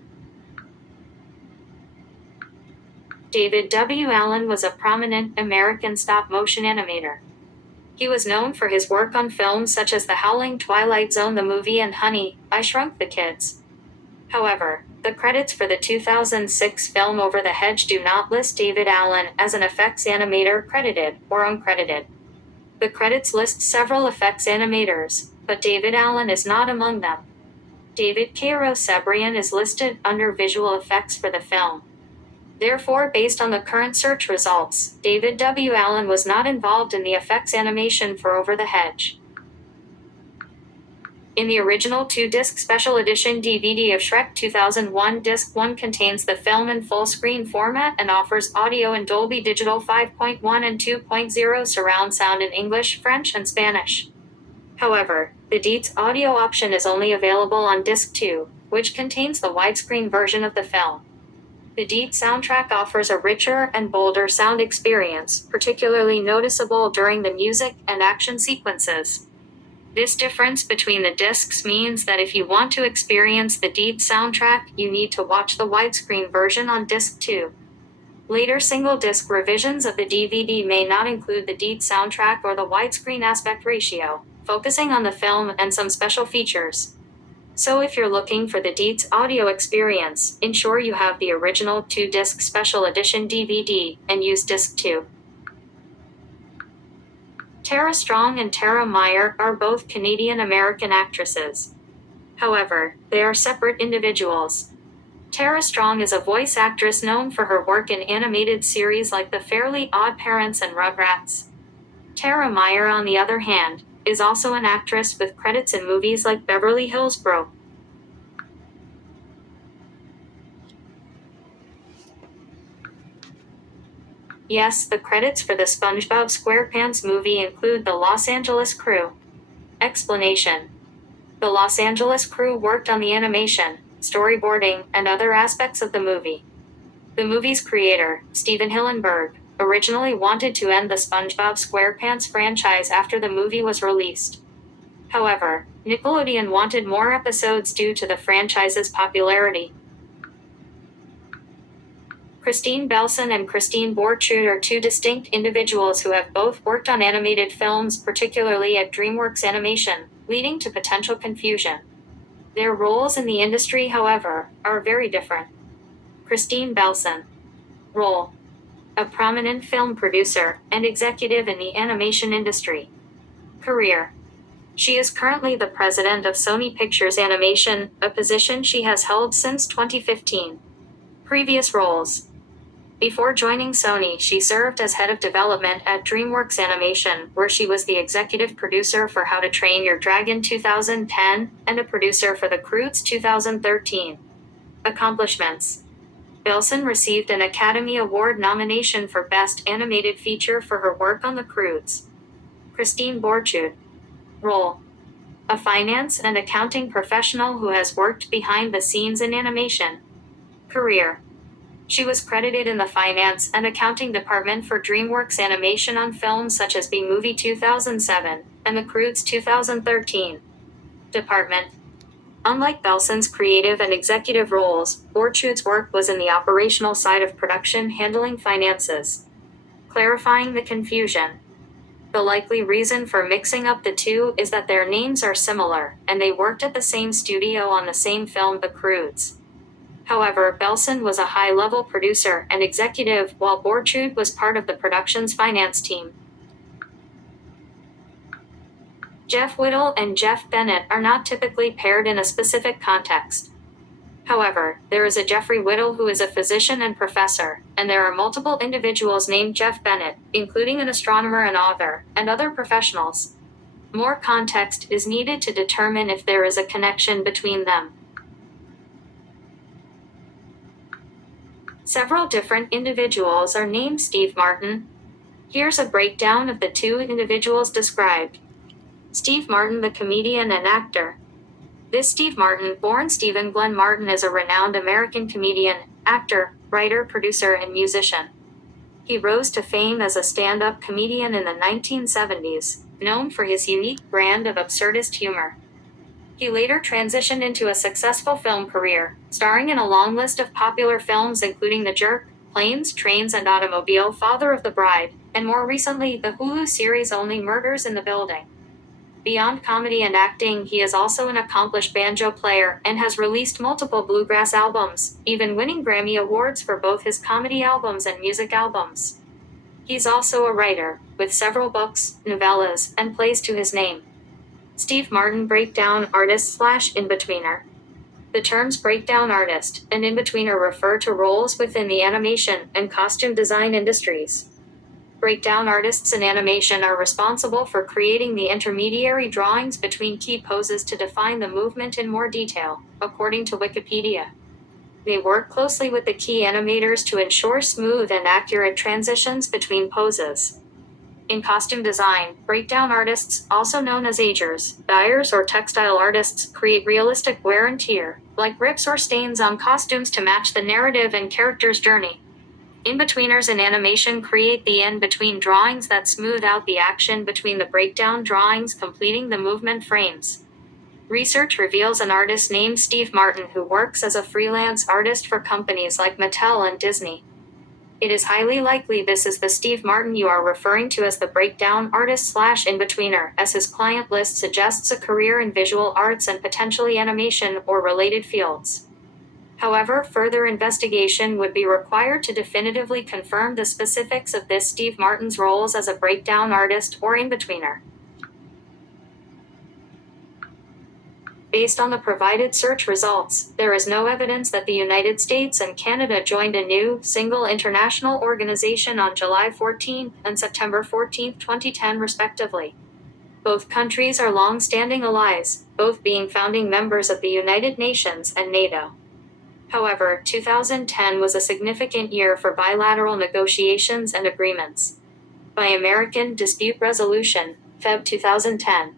David W. Allen was a prominent American stop-motion animator. He was known for his work on films such as The Howling Twilight Zone the movie and Honey, I Shrunk the Kids. However, the credits for the 2006 film Over the Hedge do not list David Allen as an effects animator credited or uncredited. The credits list several effects animators, but David Allen is not among them. David Cairo Sebrian is listed under visual effects for the film. Therefore, based on the current search results, David W. Allen was not involved in the effects animation for Over the Hedge. In the original 2-disc special edition DVD of Shrek 2001, Disc 1 contains the film in full screen format and offers audio in Dolby Digital 5.1 and 2.0 surround sound in English, French, and Spanish. However, the Dietz audio option is only available on Disc 2, which contains the widescreen version of the film. The Dietz soundtrack offers a richer and bolder sound experience, particularly noticeable during the music and action sequences. This difference between the discs means that if you want to experience the Dietz soundtrack, you need to watch the widescreen version on Disc 2. Later single-disc revisions of the DVD may not include the Dietz soundtrack or the widescreen aspect ratio, focusing on the film and some special features. So if you're looking for the Dietz audio experience, ensure you have the original 2-disc special edition DVD and use Disc 2. Tara Strong and Tara Meyer are both Canadian-American actresses. However, they are separate individuals. Tara Strong is a voice actress known for her work in animated series like The Fairly Odd Parents and Rugrats. Tara Meyer, on the other hand, is also an actress with credits in movies like Beverly Hills Bro. Yes, the credits for the SpongeBob SquarePants movie include the Los Angeles crew. Explanation: the Los Angeles crew worked on the animation, storyboarding, and other aspects of the movie. The movie's creator, Steven Hillenburg, originally wanted to end the SpongeBob SquarePants franchise after the movie was released. However, Nickelodeon wanted more episodes due to the franchise's popularity. Christine Belson and Christine Borchard are 2 distinct individuals who have both worked on animated films, particularly at DreamWorks Animation, leading to potential confusion. Their roles in the industry, however, are very different. Christine Belson. Role: a prominent film producer and executive in the animation industry. Career: she is currently the president of Sony Pictures Animation, a position she has held since 2015. Previous roles: before joining Sony, she served as head of development at DreamWorks Animation, where she was the executive producer for How to Train Your Dragon 2010 and a producer for The Croods 2013. Accomplishments: Belson received an Academy Award nomination for Best Animated Feature for her work on The Croods. Christine Borchard. Role: a finance and accounting professional who has worked behind the scenes in animation. Career: she was credited in the finance and accounting department for DreamWorks Animation on films such as B-Movie 2007 and The Croods 2013. Department: Unlike Belson's creative and executive roles, Borchud's work was in the operational side of production, handling finances. Clarifying the confusion. The likely reason for mixing up the two is that their names are similar, and they worked at the same studio on the same film, The Croods. However, Belson was a high-level producer and executive, while Borchud was part of the production's finance team. Jeff Whittle and Jeff Bennett are not typically paired in a specific context. However, there is a Jeffrey Whittle who is a physician and professor, and there are multiple individuals named Jeff Bennett, including an astronomer and author, and other professionals. More context is needed to determine if there is a connection between them. Several different individuals are named Steve Martin. Here's a breakdown of the two individuals described. Steve Martin, the comedian and actor. This Steve Martin, born Stephen Glenn Martin, is a renowned American comedian, actor, writer, producer, and musician. He rose to fame as a stand-up comedian in the 1970s, known for his unique brand of absurdist humor. He later transitioned into a successful film career, starring in a long list of popular films including The Jerk, Planes, Trains, and Automobile, Father of the Bride, and more recently the Hulu series Only Murders in the Building. Beyond comedy and acting, he is also an accomplished banjo player and has released multiple bluegrass albums, even winning Grammy Awards for both his comedy albums and music albums. He's also a writer, with several books, novellas, and plays to his name. Steve Martin, breakdown artist/in-betweener. The terms breakdown artist and in-betweener refer to roles within the animation and costume design industries. Breakdown artists in animation are responsible for creating the intermediary drawings between key poses to define the movement in more detail, according to Wikipedia. They work closely with the key animators to ensure smooth and accurate transitions between poses. In costume design, breakdown artists, also known as agers, dyers, or textile artists, create realistic wear and tear, like rips or stains on costumes to match the narrative and character's journey. In-betweeners in animation create the in-between drawings that smooth out the action between the breakdown drawings, completing the movement frames. Research reveals an artist named Steve Martin who works as a freelance artist for companies like Mattel and Disney. It is highly likely this is the Steve Martin you are referring to as the breakdown artist/in-betweener, as his client list suggests a career in visual arts and potentially animation or related fields. However, further investigation would be required to definitively confirm the specifics of this Steve Martin's roles as a breakdown artist or in-betweener. Based on the provided search results, there is no evidence that the United States and Canada joined a new, single international organization on July 14 and September 14, 2010 respectively. Both countries are long-standing allies, both being founding members of the United Nations and NATO. However, 2010 was a significant year for bilateral negotiations and agreements. By American Dispute Resolution, Feb 2010.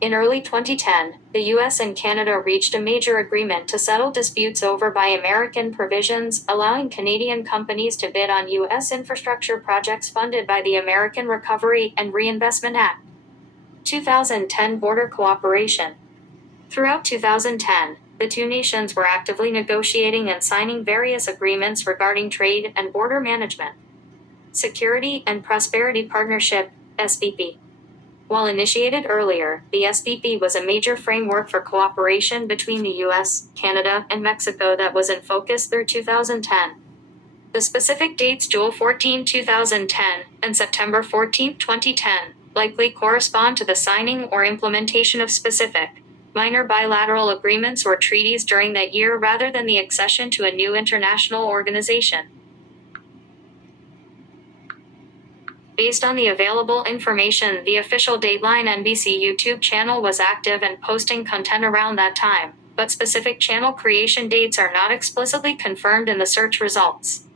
In early 2010, the US and Canada reached a major agreement to settle disputes over Buy American provisions, allowing Canadian companies to bid on US infrastructure projects funded by the American Recovery and Reinvestment Act. 2010 Border Cooperation. Throughout 2010, the two nations were actively negotiating and signing various agreements regarding trade and border management. Security and Prosperity Partnership, SBP. While initiated earlier, the SBP was a major framework for cooperation between the US, Canada, and Mexico that was in focus through 2010. The specific dates July 14, 2010, and September 14, 2010, likely correspond to the signing or implementation of specific, minor bilateral agreements or treaties during that year rather than the accession to a new international organization. Based on the available information, the official Dateline NBC YouTube channel was active and posting content around that time, but specific channel creation dates are not explicitly confirmed in the search results.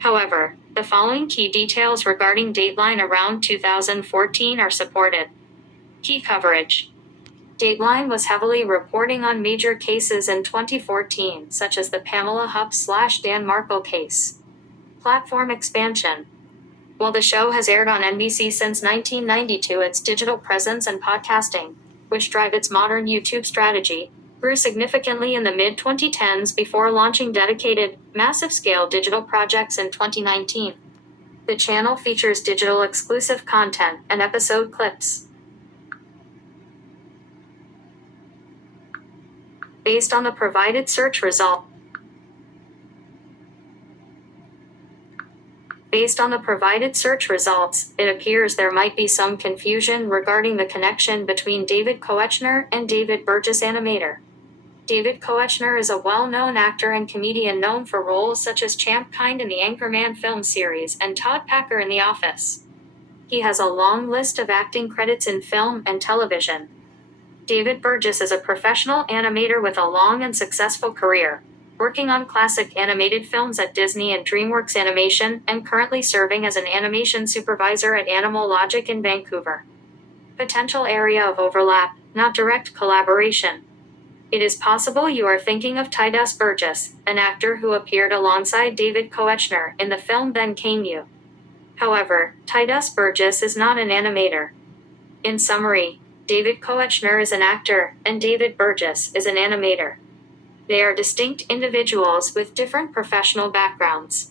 However, the following key details regarding Dateline around 2014 are supported. Key coverage. Dateline was heavily reporting on major cases in 2014, such as the Pamela Hupp/Dan Markle case. Platform expansion. While the show has aired on NBC since 1992, its digital presence and podcasting, which drive its modern YouTube strategy, grew significantly in the mid-2010s before launching dedicated, massive-scale digital projects in 2019. The channel features digital exclusive content and episode clips. Based on the provided search results, it appears there might be some confusion regarding the connection between David Koechner and David Burgess Animator. David Koechner is a well-known actor and comedian known for roles such as Champ Kind in the Anchorman film series and Todd Packer in The Office. He has a long list of acting credits in film and television. David Burgess is a professional animator with a long and successful career, working on classic animated films at Disney and DreamWorks Animation and currently serving as an animation supervisor at Animal Logic in Vancouver. Potential area of overlap, not direct collaboration. It is possible you are thinking of Tituss Burgess, an actor who appeared alongside David Koechner in the film Then Came You. However, Tituss Burgess is not an animator. In summary, David Koechner is an actor, and David Burgess is an animator. They are distinct individuals with different professional backgrounds.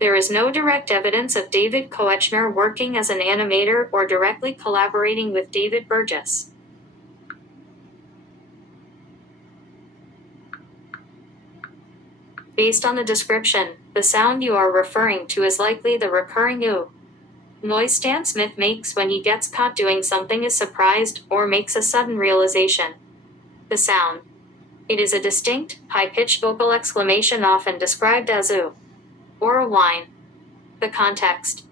There is no direct evidence of David Koechner working as an animator or directly collaborating with David Burgess. Based on the description, the sound you are referring to is likely the recurring ooh noise Stan Smith makes when he gets caught doing something, is surprised, or makes a sudden realization. The sound. It is a distinct, high-pitched vocal exclamation often described as ooh or a whine. The context.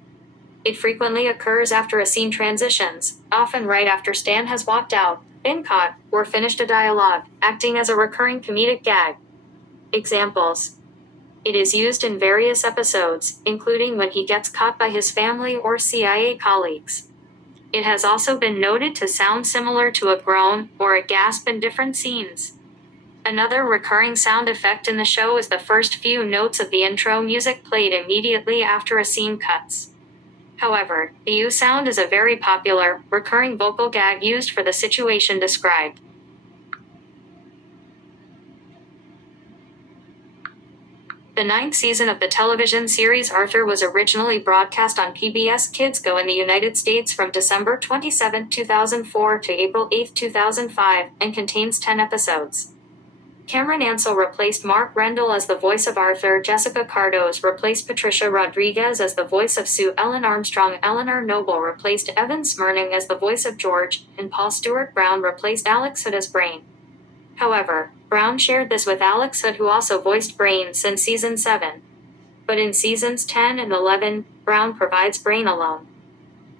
It frequently occurs after a scene transitions, often right after Stan has walked out, been caught, or finished a dialogue, acting as a recurring comedic gag. Examples. It is used in various episodes, including when he gets caught by his family or CIA colleagues. It has also been noted to sound similar to a groan or a gasp in different scenes. Another recurring sound effect in the show is the first few notes of the intro music played immediately after a scene cuts. However, the ooh sound is a very popular, recurring vocal gag used for the situation described. The 9th season of the television series Arthur was originally broadcast on PBS Kids Go in the United States from December 27, 2004 to April 8, 2005, and contains 10 episodes. Cameron Ansel replaced Mark Rendell as the voice of Arthur. Jessica Cardoz replaced Patricia Rodriguez as the voice of Sue Ellen Armstrong. Eleanor Noble replaced Evan Smirning as the voice of George, and Paul Stewart Brown replaced Alex Hood as Brain. However, Brown shared this with Alex Hood, who also voiced Brain since Season 7. But in Seasons 10 and 11, Brown provides Brain alone.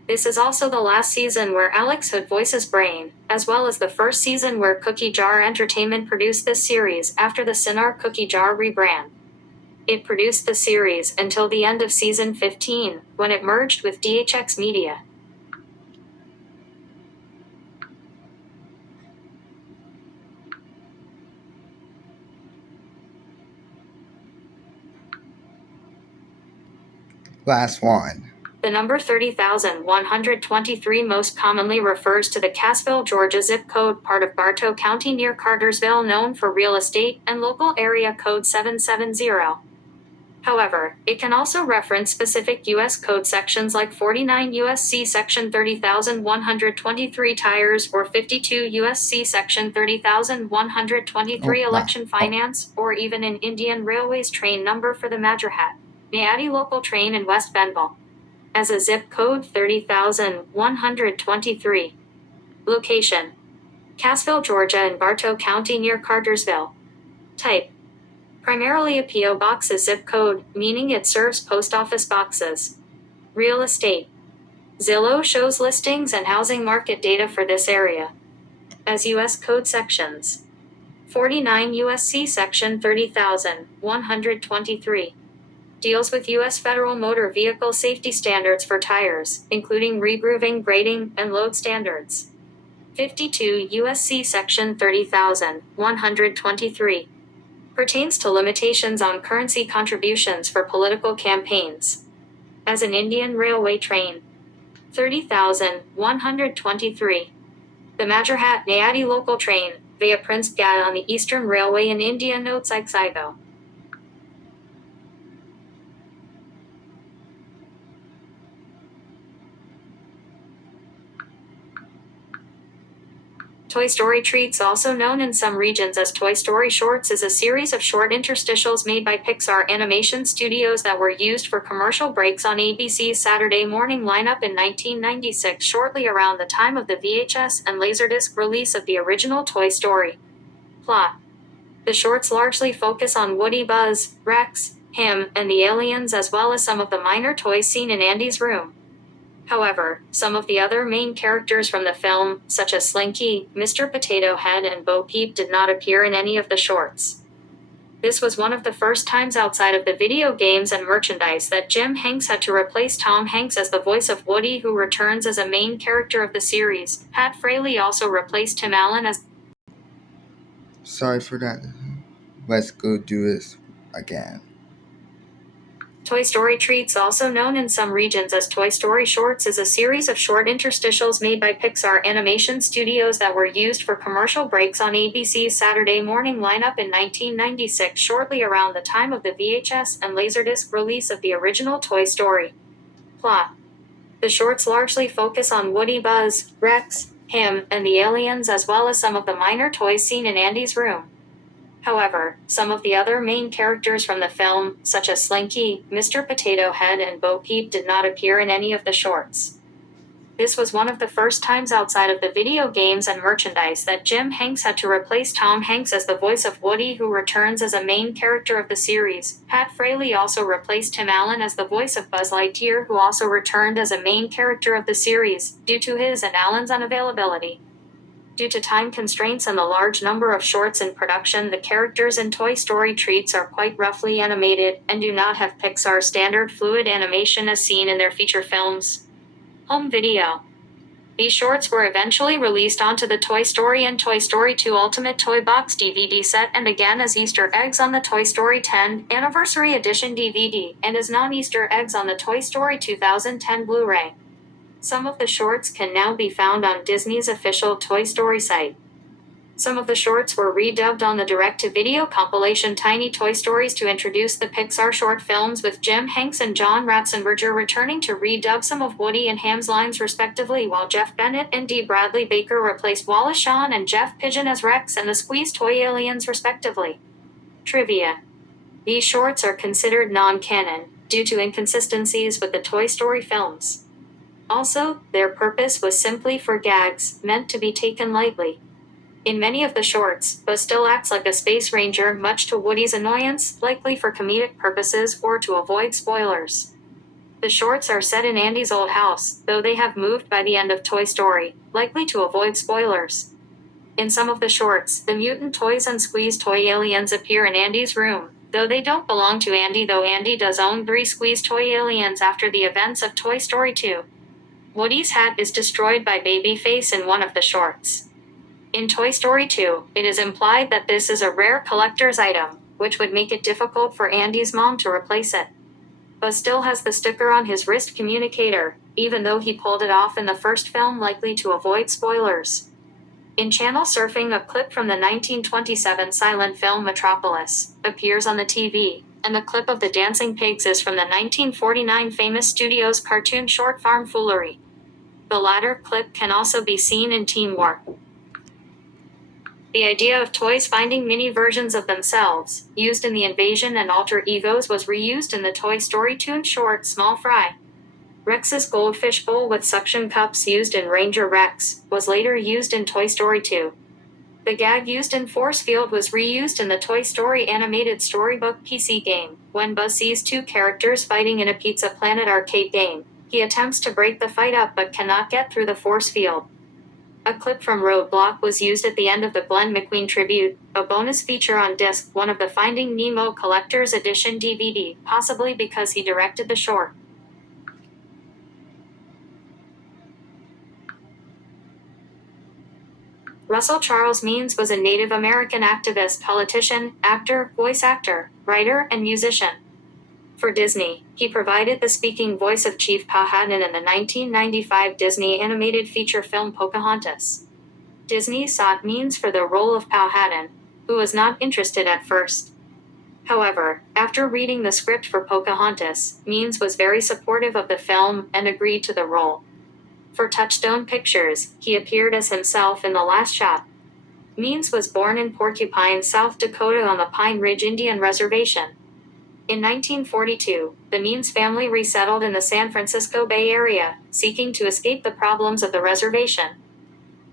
This is also the last season where Alex Hood voices Brain, as well as the first season where Cookie Jar Entertainment produced this series after the Cinar Cookie Jar rebrand. It produced the series until the end of Season 15, when it merged with DHX Media. Last one. The number 30,123 most commonly refers to the Cassville, Georgia zip code, part of Bartow County near Cartersville, known for real estate, and local area code 770. However, it can also reference specific U.S. code sections like 49 U.S.C. section 30,123 tires or 52 U.S.C. section 30,123 election finance, or even an Indian Railways train number for the Madrihat, Nayati local train in West Bengal, as a zip code 30,123. Location: Cassville, Georgia in Bartow County near Cartersville. Type: primarily a P.O. box is zip code, meaning it serves post office boxes. Real estate: Zillow shows listings and housing market data for this area as U.S. code sections. 49 U.S.C. section 30,123. Deals with U.S. federal motor vehicle safety standards for tires, including regrooving, grading, and load standards. 52 U.S.C. section 30,123. Pertains to limitations on currency contributions for political campaigns. As an Indian Railway train. 30,123. The Madrihat Nayati local train, via Prince Gad on the Eastern Railway in India. Notes Ixigo. Toy Story Treats, also known in some regions as Toy Story Shorts, is a series of short interstitials made by Pixar Animation Studios that were used for commercial breaks on ABC's Saturday morning lineup in 1996, shortly around the time of the VHS and Laserdisc release of the original Toy Story. Plot: the shorts largely focus on Woody, Buzz, Rex, him, and the aliens, as well as some of the minor toys seen in Andy's room. However, some of the other main characters from the film, such as Slinky, Mr. Potato Head, and Bo Peep, did not appear in any of the shorts. This was one of the first times outside of the video games and merchandise that Jim Hanks had to replace Tom Hanks as the voice of Woody, who returns as a main character of the series. Pat Fraley also replaced Tim Allen as... Sorry for that. Let's go do this again. Toy Story Treats, also known in some regions as Toy Story Shorts, is a series of short interstitials made by Pixar Animation Studios that were used for commercial breaks on ABC's Saturday morning lineup in 1996, shortly around the time of the VHS and Laserdisc release of the original Toy Story. Plot: the shorts largely focus on Woody, Buzz, Rex, him, and the aliens, as well as some of the minor toys seen in Andy's room. However, some of the other main characters from the film, such as Slinky, Mr. Potato Head, and Bo Peep, did not appear in any of the shorts. This was one of the first times outside of the video games and merchandise that Jim Hanks had to replace Tom Hanks as the voice of Woody, who returns as a main character of the series. Pat Fraley also replaced Tim Allen as the voice of Buzz Lightyear, who also returned as a main character of the series, due to his and Allen's unavailability. Due to time constraints and the large number of shorts in production, the characters in Toy Story Treats are quite roughly animated and do not have Pixar standard fluid animation as seen in their feature films. Home video. These shorts were eventually released onto the Toy Story and Toy Story 2 Ultimate Toy Box DVD set, and again as Easter eggs on the Toy Story 10 Anniversary Edition DVD, and as non-Easter eggs on the Toy Story 2010 Blu-ray. Some of the shorts can now be found on Disney's official Toy Story site. Some of the shorts were redubbed on the direct-to-video compilation Tiny Toy Stories to introduce the Pixar short films, with Jim Hanks and John Ratzenberger returning to redub some of Woody and Ham's lines respectively, while Jeff Bennett and D. Bradley Baker replaced Wallace Shawn and Jeff Pigeon as Rex and the Squeeze Toy aliens respectively. Trivia: these shorts are considered non-canon, due to inconsistencies with the Toy Story films. Also, their purpose was simply for gags, meant to be taken lightly. In many of the shorts, Buzz still acts like a space ranger, much to Woody's annoyance, likely for comedic purposes or to avoid spoilers. The shorts are set in Andy's old house, though they have moved by the end of Toy Story, likely to avoid spoilers. In some of the shorts, the mutant toys and Squeeze Toy aliens appear in Andy's room, though they don't belong to Andy, though Andy does own 3 Squeeze Toy aliens after the events of Toy Story 2. Woody's hat is destroyed by Babyface in one of the shorts. In Toy Story 2, it is implied that this is a rare collector's item, which would make it difficult for Andy's mom to replace it. Buzz still has the sticker on his wrist communicator, even though he pulled it off in the first film, likely to avoid spoilers. In Channel Surfing, a clip from the 1927 silent film Metropolis appears on the TV, and the clip of the dancing pigs is from the 1949 Famous Studios cartoon short Farm Foolery. The latter clip can also be seen in Teen War. The idea of toys finding mini versions of themselves, used in the Invasion and Alter Egos, was reused in the Toy Story toon short Small Fry. Rex's goldfish bowl with suction cups, used in Ranger Rex, was later used in Toy Story 2. The gag used in Force Field was reused in the Toy Story animated storybook PC game. When Buzz sees 2 characters fighting in a Pizza Planet arcade game, he attempts to break the fight up but cannot get through the force field. A clip from Roadblock was used at the end of the Glenn McQueen tribute, a bonus feature on disc 1 of the Finding Nemo Collector's Edition DVD, possibly because he directed the short. Russell Charles Means was a Native American activist, politician, actor, voice actor, writer, and musician. For Disney, he provided the speaking voice of Chief Powhatan in the 1995 Disney animated feature film Pocahontas. Disney sought Means for the role of Powhatan, who was not interested at first. However, after reading the script for Pocahontas, Means was very supportive of the film and agreed to the role. For Touchstone Pictures, he appeared as himself in The Last Shot. Means was born in Porcupine, South Dakota on the Pine Ridge Indian Reservation. In 1942, the Means family resettled in the San Francisco Bay Area, seeking to escape the problems of the reservation.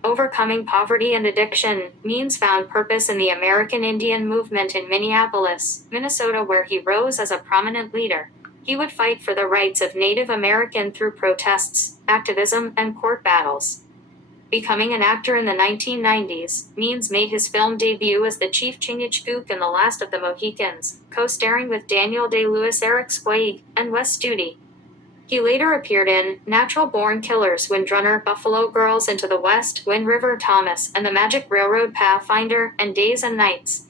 Overcoming poverty and addiction, Means found purpose in the American Indian movement in Minneapolis, Minnesota, where he rose as a prominent leader. He would fight for the rights of Native American through protests, activism, and court battles. Becoming an actor in the 1990s, Means made his film debut as the Chief Chingachgook in The Last of the Mohicans, co-starring with Daniel Day-Lewis, Eric Sprague, and Wes Studi. He later appeared in Natural Born Killers, Windrunner, Buffalo Girls, Into the West, Wind River, Thomas and the Magic Railroad, Pathfinder, and Days and Nights.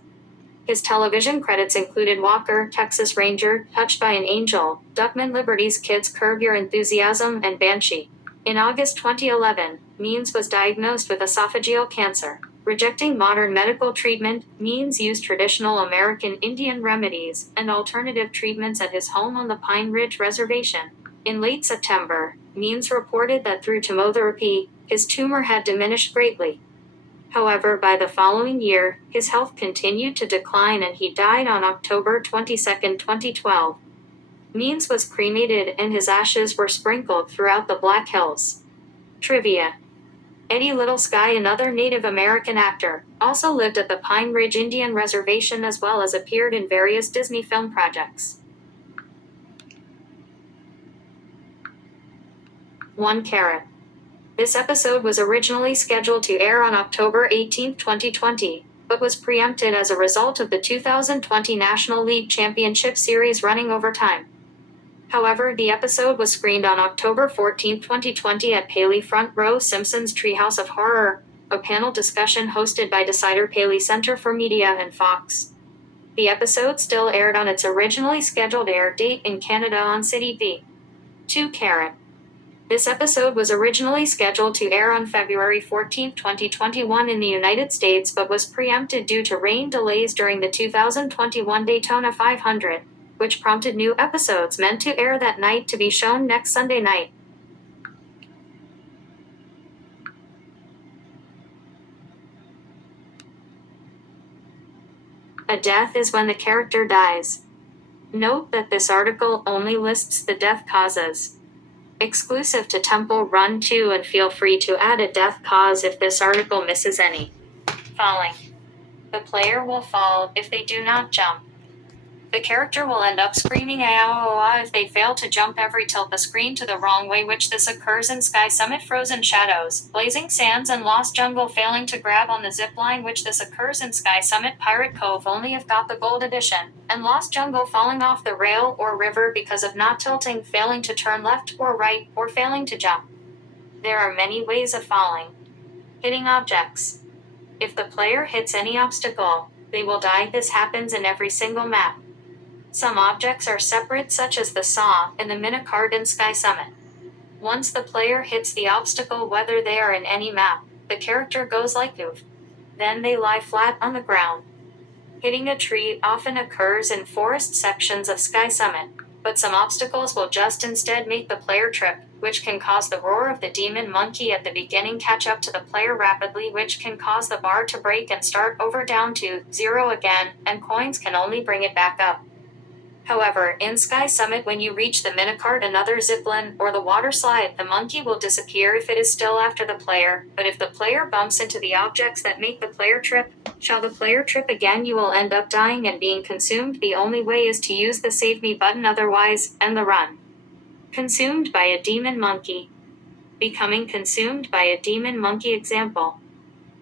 His television credits included Walker, Texas Ranger, Touched by an Angel, Duckman Liberty's Kids, Curb Your Enthusiasm, and Banshee. In August 2011, Means was diagnosed with esophageal cancer. Rejecting modern medical treatment, Means used traditional American Indian remedies and alternative treatments at his home on the Pine Ridge Reservation. In late September, Means reported that through chemotherapy, his tumor had diminished greatly. However, by the following year, his health continued to decline and he died on October 22, 2012. Means was cremated and his ashes were sprinkled throughout the Black Hills. Trivia: Eddie Little Sky, another Native American actor, also lived at the Pine Ridge Indian Reservation as well as appeared in various Disney film projects. 1 Carat. This episode was originally scheduled to air on October 18, 2020, but was preempted as a result of the 2020 National League Championship Series running over time. However, the episode was screened on October 14, 2020 at Paley Front Row Simpsons Treehouse of Horror, a panel discussion hosted by Decider Paley Center for Media and Fox. The episode still aired on its originally scheduled air date in Canada on City V. 2 Carat. This episode was originally scheduled to air on February 14, 2021 in the United States but was preempted due to rain delays during the 2021 Daytona 500, which prompted new episodes meant to air that night to be shown next Sunday night. A death is when the character dies. Note that this article only lists the death causes. Exclusive to Temple Run 2, and feel free to add a death cause if this article misses any. Falling. The player will fall if they do not jump. The character will end up screaming "ah" if they fail to jump. Every tilt the screen to the wrong way, which this occurs in Sky Summit, Frozen Shadows, Blazing Sands, and Lost Jungle. Failing to grab on the zip line, which this occurs in Sky Summit, Pirate Cove only if got the Gold Edition, and Lost Jungle. Falling off the rail or river because of not tilting, failing to turn left or right, or failing to jump. There are many ways of falling. Hitting objects. If the player hits any obstacle, they will die. This happens in every single map. Some objects are separate, such as the saw and the minicart in Sky Summit. Once the player hits the obstacle, whether they are in any map, the character goes like oof. Then they lie flat on the ground. Hitting a tree often occurs in forest sections of Sky Summit, but some obstacles will just instead make the player trip, which can cause the roar of the demon monkey at the beginning catch up to the player rapidly, which can cause the bar to break and start over down to 0 again, and coins can only bring it back up. However, in Sky Summit, when you reach the minicart, another zipline, or the water slide, the monkey will disappear if it is still after the player, but if the player bumps into the objects that make the player trip, shall the player trip again, you will end up dying and being consumed. The only way is to use the Save Me button, otherwise, end the run. Consumed by a demon monkey. Becoming consumed by a demon monkey. Example.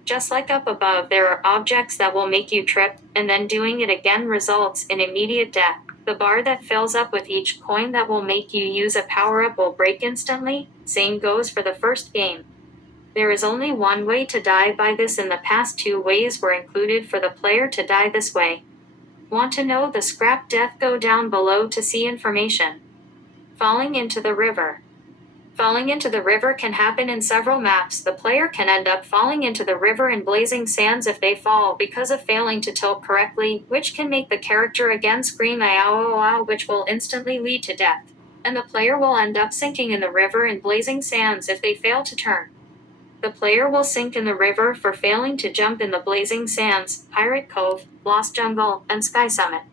Just like up above, there are objects that will make you trip, and then doing it again results in immediate death. The bar that fills up with each coin that will make you use a power-up will break instantly. Same goes for the first game. There is only one way to die by this. In the past, 2 ways were included for the player to die this way. Want to know the scrap death? Go down below to see information. Falling into the river. Falling into the river can happen in several maps. The player can end up falling into the river in Blazing Sands if they fall because of failing to tilt correctly, which can make the character again scream "ow, which will instantly lead to death. And the player will end up sinking in the river in Blazing Sands if they fail to turn. The player will sink in the river for failing to jump in the Blazing Sands, Pirate Cove, Lost Jungle, and Sky Summit.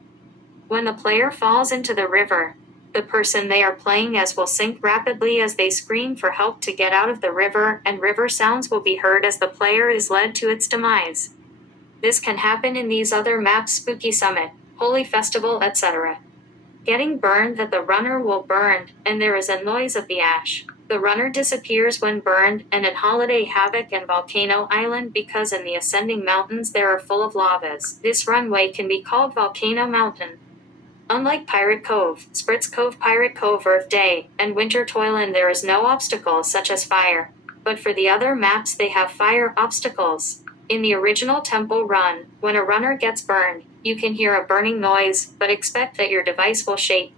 When the player falls into the river, the person they are playing as will sink rapidly as they scream for help to get out of the river, and river sounds will be heard as the player is led to its demise. This can happen in these other maps: Spooky Summit, Holy Festival, etc. Getting burned: that the runner will burn, and there is a noise of the ash. The runner disappears when burned, and in Holiday Havoc and Volcano Island, because in the ascending mountains there are full of lavas, this runway can be called Volcano Mountain. Unlike Pirate Cove, Spritz Cove, Pirate Cove, Earth Day, and Winter Toyland, there is no obstacles such as fire. But for the other maps they have fire obstacles. In the original Temple Run, when a runner gets burned, you can hear a burning noise, but expect that your device will shake.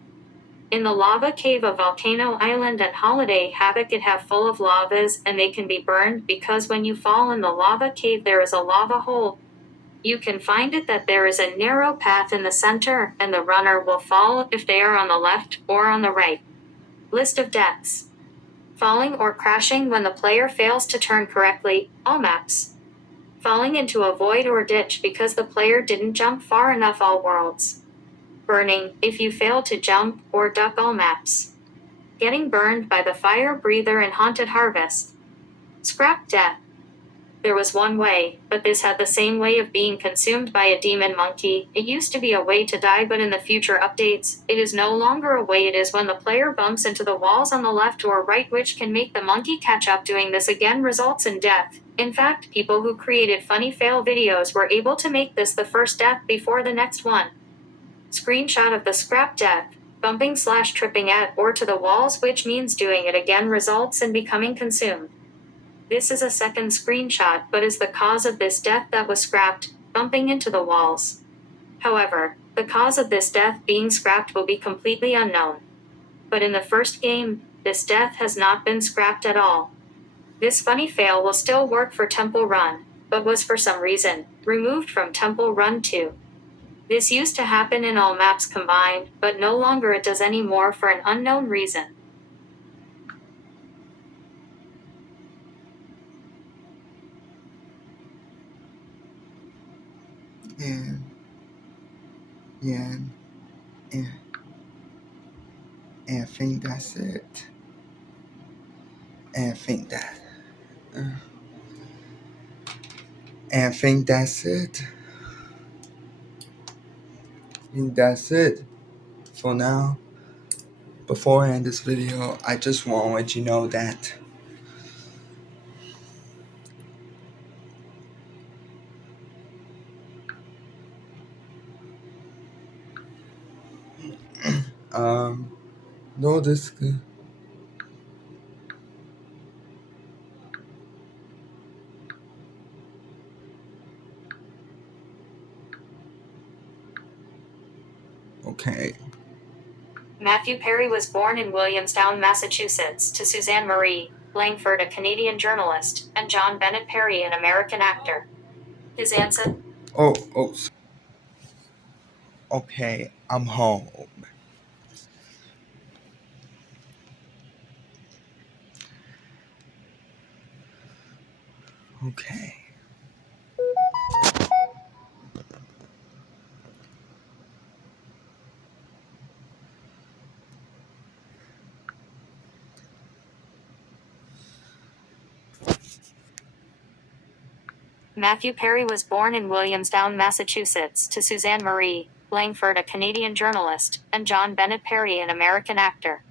In the lava cave of Volcano Island and Holiday Havoc, it have full of lavas and they can be burned because when you fall in the lava cave there is a lava hole. You can find it that there is a narrow path in the center, and the runner will fall if they are on the left or on the right. List of deaths. Falling or crashing when the player fails to turn correctly, all maps. Falling into a void or ditch because the player didn't jump far enough, all worlds. Burning, if you fail to jump or duck, all maps. Getting burned by the fire breather in Haunted Harvest. Scrap death. There was one way, but this had the same way of being consumed by a demon monkey. It used to be a way to die, but in the future updates, it is no longer a way. It is when the player bumps into the walls on the left or right, which can make the monkey catch up. Doing this again results in death. In fact, people who created funny fail videos were able to make this the first death before the next one. Screenshot of the scrap death. Bumping/tripping at or to the walls, which means doing it again, results in becoming consumed. This is a second screenshot, but is the cause of this death that was scrapped, bumping into the walls. However, the cause of this death being scrapped will be completely unknown. But in the first game, this death has not been scrapped at all. This funny fail will still work for Temple Run, but was for some reason removed from Temple Run 2. This used to happen in all maps combined, but no longer it does anymore for an unknown reason. And I think that's it. And I think that. And I think that's it. I think that's it for now. Before I end this video, I just want to let you know that no, this. Okay. Matthew Perry was born in Williamstown, Massachusetts, to Suzanne Marie Langford, a Canadian journalist, and John Bennett Perry, an American actor. His ancestors. Okay, I'm home. Okay. Matthew Perry was born in Williamstown, Massachusetts, to Suzanne Marie Langford, a Canadian journalist, and John Bennett Perry, an American actor.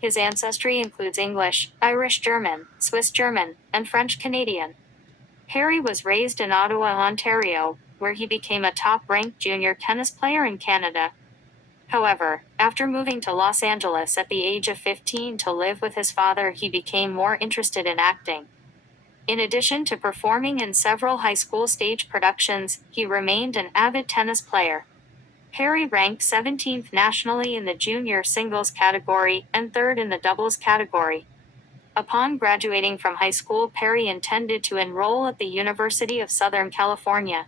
His ancestry includes English, Irish German, Swiss German, and French Canadian. Perry was raised in Ottawa, Ontario, where he became a top-ranked junior tennis player in Canada. However, after moving to Los Angeles at the age of 15 to live with his father, he became more interested in acting. In addition to performing in several high school stage productions, he remained an avid tennis player. Perry ranked 17th nationally in the junior singles category and 3rd in the doubles category. Upon graduating from high school, Perry intended to enroll at the University of Southern California.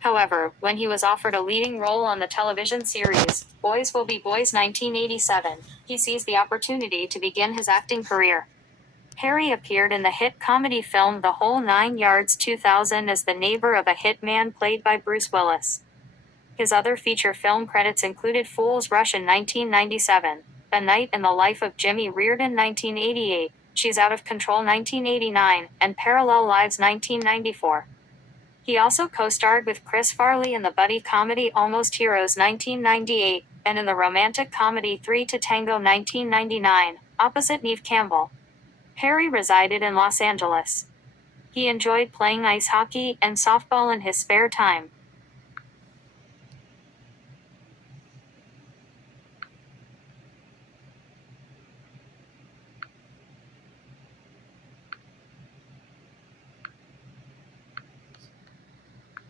However, when he was offered a leading role on the television series, Boys Will Be Boys 1987, he seized the opportunity to begin his acting career. Perry appeared in the hit comedy film The Whole Nine Yards 2000 as the neighbor of a hitman played by Bruce Willis. His other feature film credits included Fool's Rush in 1997, A Night in the Life of Jimmy Reardon 1988, She's Out of Control 1989, and Parallel Lives 1994. He also co-starred with Chris Farley in the buddy comedy Almost Heroes 1998, and in the romantic comedy Three to Tango 1999, opposite Neve Campbell. Perry resided in Los Angeles. He enjoyed playing ice hockey and softball in his spare time.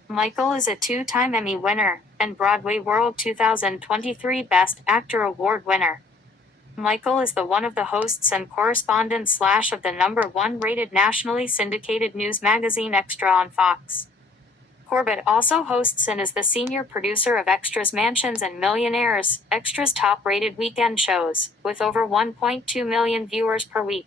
Michael is a two-time Emmy winner and Broadway World 2023 Best Actor Award winner. Michael is the one of the hosts and correspondent / of the #1 rated nationally syndicated news magazine Extra on Fox. Corbett also hosts and is the senior producer of Extra's Mansions and Millionaires, Extra's top-rated weekend shows, with over 1.2 million viewers per week.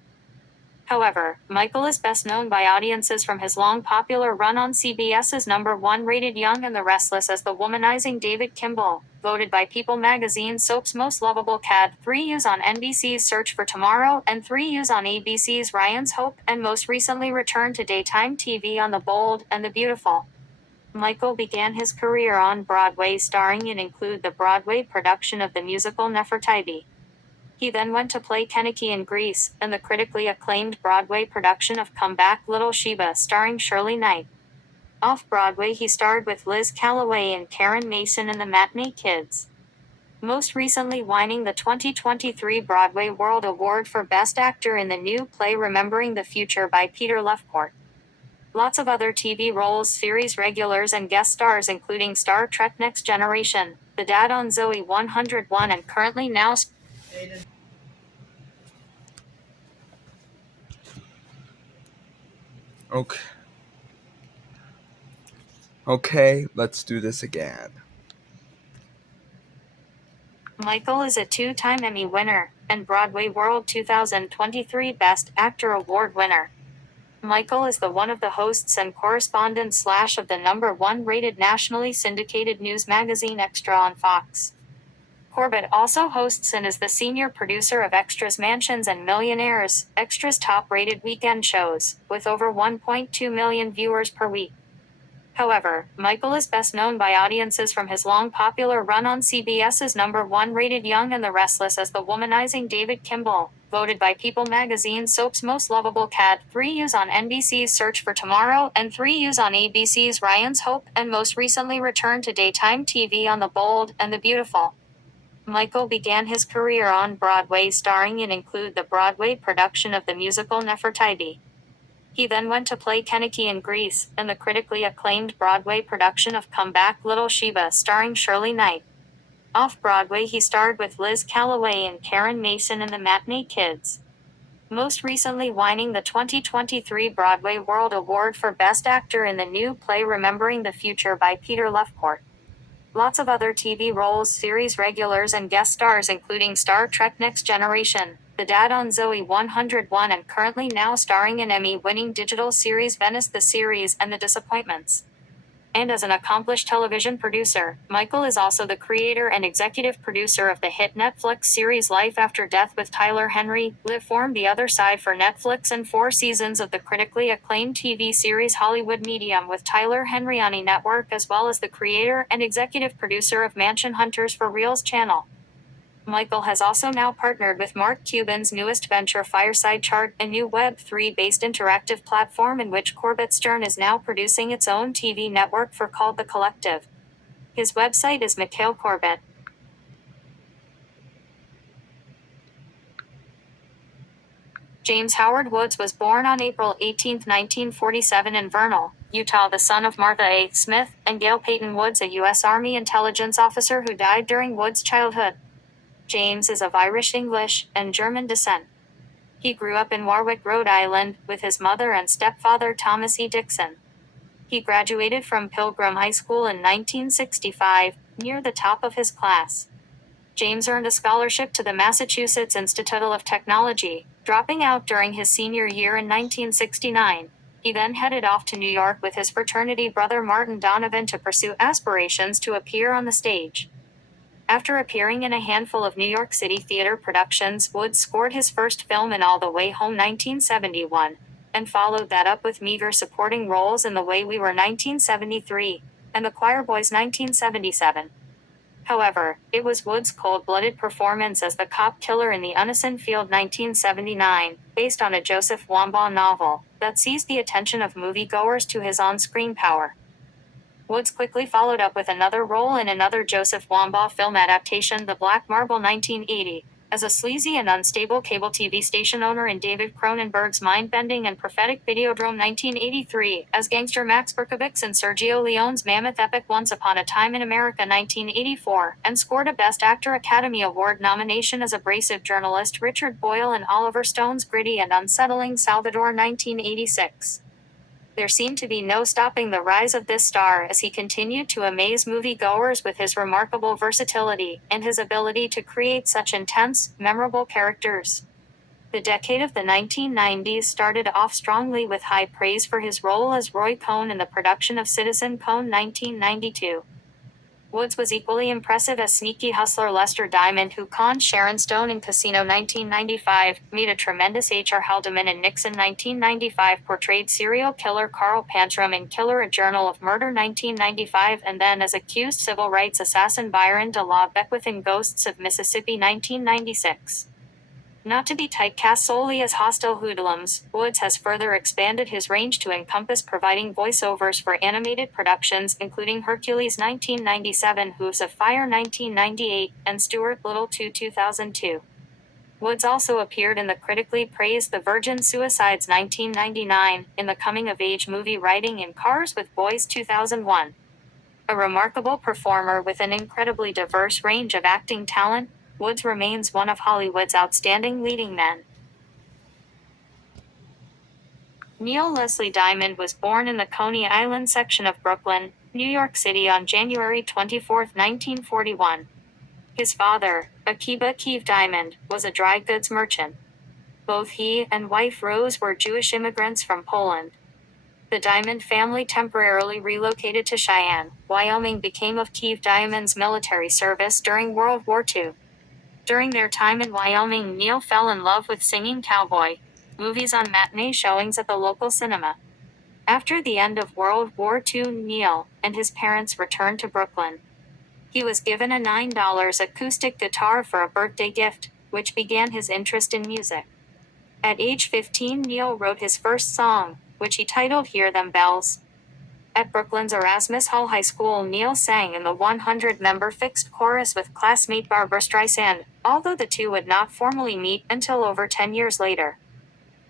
However, Michael is best known by audiences from his long popular run on CBS's #1 rated Young and the Restless as the womanizing David Kimball, voted by People magazine's Soap's Most Lovable Cat, 3U's on NBC's Search for Tomorrow, and 3U's on ABC's Ryan's Hope, and most recently returned to daytime TV on The Bold and the Beautiful. Michael began his career on Broadway starring in include the Broadway production of the musical Nefertiti. He then went to play Keniki in Grease, and the critically acclaimed Broadway production of Come Back Little Sheba starring Shirley Knight. Off-Broadway he starred with Liz Callaway and Karen Mason in The Matinee Kids. Most recently winning the 2023 Broadway World Award for Best Actor in the new play Remembering the Future by Peter Lefcourt. Lots of other TV roles, series regulars and guest stars including Star Trek Next Generation, the dad on Zoe 101 and currently now Okay, let's do this again. Michael is a two-time Emmy winner and Broadway World 2023 Best Actor Award winner. Michael is the one of the hosts and correspondent / of the #1 rated nationally syndicated news magazine Extra on Fox. Corbett also hosts and is the senior producer of Extra's Mansions and Millionaires, Extra's top-rated weekend shows, with over 1.2 million viewers per week. However, Michael is best known by audiences from his long popular run on CBS's #1 rated Young and the Restless as the womanizing David Kimball, voted by People magazine's Soap's Most Lovable Cat, 3U's on NBC's Search for Tomorrow, and 3U's on ABC's Ryan's Hope, and most recently returned to daytime TV on The Bold and the Beautiful. Michael began his career on Broadway starring in include the Broadway production of the musical Nefertiti. He then went to play Keniki in Grease, and the critically acclaimed Broadway production of Come Back Little Sheba starring Shirley Knight. Off-Broadway he starred with Liz Callaway and Karen Mason in The Matinee Kids. Most recently winning the 2023 Broadway World Award for Best Actor in the new play Remembering the Future by Peter Lefcourt. Lots of other TV roles, series regulars and guest stars including Star Trek Next Generation, the dad on Zoe 101 and currently now starring in Emmy-winning digital series Venice the Series and The Disappointments. And as an accomplished television producer, Michael is also the creator and executive producer of the hit Netflix series Life After Death with Tyler Henry, Live Form The Other Side for Netflix, and 4 seasons of the critically acclaimed TV series Hollywood Medium with Tyler Henry on E! Network, as well as the creator and executive producer of Mansion Hunters for Reelz channel. Michael has also now partnered with Mark Cuban's newest venture Fireside Chart, a new Web3-based interactive platform in which Corbett Stern is now producing its own TV network for called The Collective. His website is Mikhail Corbett. James Howard Woods was born on April 18, 1947 in Vernal, Utah, the son of Martha A. Smith and Gail Peyton Woods, a U.S. Army intelligence officer who died during Woods' childhood. James is of Irish, English, and German descent. He grew up in Warwick, Rhode Island, with his mother and stepfather Thomas E. Dixon. He graduated from Pilgrim High School in 1965, near the top of his class. James earned a scholarship to the Massachusetts Institute of Technology, dropping out during his senior year in 1969. He then headed off to New York with his fraternity brother Martin Donovan to pursue aspirations to appear on the stage. After appearing in a handful of New York City theater productions, Woods scored his first film in All the Way Home 1971, and followed that up with meager supporting roles in The Way We Were 1973, and The Choir Boys 1977. However, it was Woods' cold-blooded performance as the cop killer in The Unnison Field 1979, based on a Joseph Wambaugh novel, that seized the attention of moviegoers to his on-screen power. Woods quickly followed up with another role in another Joseph Wambaugh film adaptation, The Black Marble 1980, as a sleazy and unstable cable TV station owner in David Cronenberg's mind-bending and prophetic Videodrome 1983, as gangster Max Berkovich in Sergio Leone's mammoth epic Once Upon a Time in America 1984, and scored a Best Actor Academy Award nomination as abrasive journalist Richard Boyle in Oliver Stone's gritty and unsettling Salvador 1986. There seemed to be no stopping the rise of this star as he continued to amaze moviegoers with his remarkable versatility and his ability to create such intense, memorable characters. The decade of the 1990s started off strongly with high praise for his role as Roy Cohn in the production of Citizen Kane 1992. Woods was equally impressive as sneaky hustler Lester Diamond, who conned Sharon Stone in Casino 1995, made a tremendous H.R. Haldeman in Nixon 1995, portrayed serial killer Carl Pantram in Killer: A Journal of Murder 1995, and then as accused civil rights assassin Byron De La Beckwith in Ghosts of Mississippi 1996. Not to be typecast solely as hostile hoodlums, Woods has further expanded his range to encompass providing voiceovers for animated productions including Hercules 1997, Hooves of Fire 1998, and Stuart Little 2 2002. Woods also appeared in the critically praised The Virgin Suicides 1999, in the coming-of-age movie Riding in Cars with Boys 2001. A remarkable performer with an incredibly diverse range of acting talent, Woods remains one of Hollywood's outstanding leading men. Neil Leslie Diamond was born in the Coney Island section of Brooklyn, New York City on January 24, 1941. His father, Akiba Keeve Diamond, was a dry goods merchant. Both he and wife Rose were Jewish immigrants from Poland. The Diamond family temporarily relocated to Cheyenne, Wyoming, became of Keeve Diamond's military service during World War II. During their time in Wyoming, Neil fell in love with singing cowboy movies on matinee showings at the local cinema. After the end of World War II, Neil and his parents returned to Brooklyn. He was given a $9 acoustic guitar for a birthday gift, which began his interest in music. At age 15, Neil wrote his first song, which he titled Hear Them Bells. At Brooklyn's Erasmus Hall High School, Neil sang in the 100-member fixed chorus with classmate Barbra Streisand, although the two would not formally meet until over 10 years later.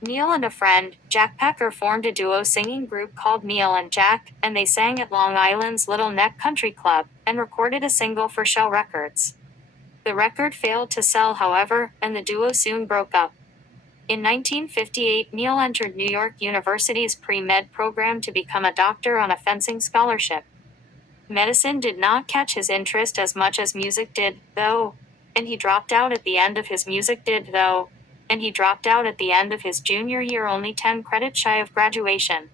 Neil and a friend, Jack Packer, formed a duo singing group called Neil and Jack, and they sang at Long Island's Little Neck Country Club, and recorded a single for Shell Records. The record failed to sell, however, and the duo soon broke up. In 1958, Neil entered New York University's pre-med program to become a doctor on a fencing scholarship. Medicine did not catch his interest as much as music did, though, and he dropped out at the end of his junior year, only 10 credits shy of graduation.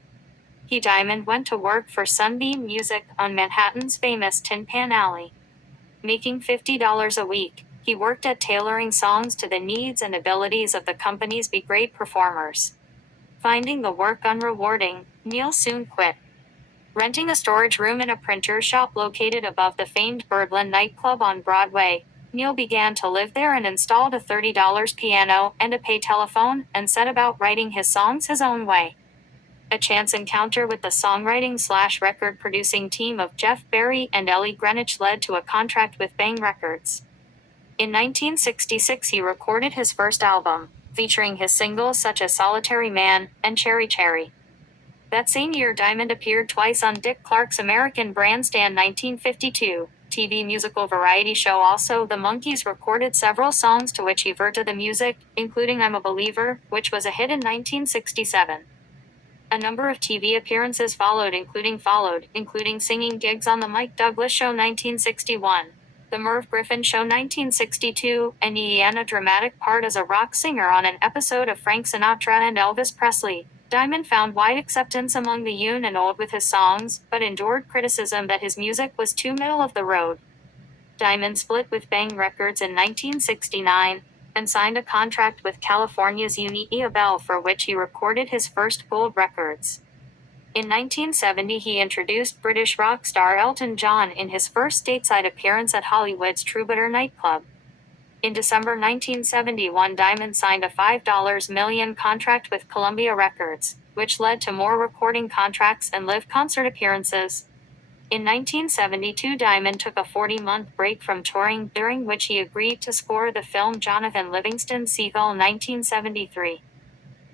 Diamond went to work for Sunbeam Music on Manhattan's famous Tin Pan Alley. Making $50 a week, he worked at tailoring songs to the needs and abilities of the company's Be Great performers. Finding the work unrewarding, Neil soon quit. Renting a storage room in a printer's shop located above the famed Birdland nightclub on Broadway, Neil began to live there and installed a $30 piano and a pay telephone, and set about writing his songs his own way. A chance encounter with the songwriting/record producing team of Jeff Barry and Ellie Greenwich led to a contract with Bang Records. In 1966, he recorded his first album, featuring his singles such as Solitary Man and Cherry Cherry. That same year, Diamond appeared twice on Dick Clark's American Bandstand 1952, TV musical variety show. Also, the Monkees recorded several songs to which he verted the music, including I'm a Believer, which was a hit in 1967. A number of TV appearances followed, including singing gigs on The Mike Douglas Show 1961, The Merv Griffin Show 1962, and he had a dramatic part as a rock singer on an episode of Frank Sinatra and Elvis Presley. Diamond found wide acceptance among the young and old with his songs, but endured criticism that his music was too middle of the road. Diamond split with Bang Records in 1969 and signed a contract with California's Unique Bell, for which he recorded his first gold records. In 1970, he introduced British rock star Elton John in his first stateside appearance at Hollywood's Troubadour nightclub. In December 1971, Diamond signed a $5 million contract with Columbia Records, which led to more recording contracts and live concert appearances. In 1972, Diamond took a 40-month break from touring, during which he agreed to score the film Jonathan Livingston Seagull 1973.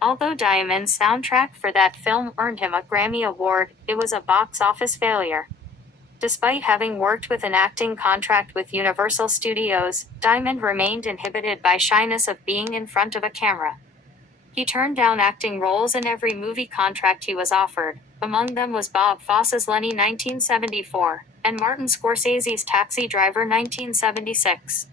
Although Diamond's soundtrack for that film earned him a Grammy Award, it was a box office failure. Despite having worked with an acting contract with Universal Studios, Diamond remained inhibited by shyness of being in front of a camera. He turned down acting roles in every movie contract he was offered. Among them was Bob Fosse's Lenny 1974, and Martin Scorsese's Taxi Driver 1976.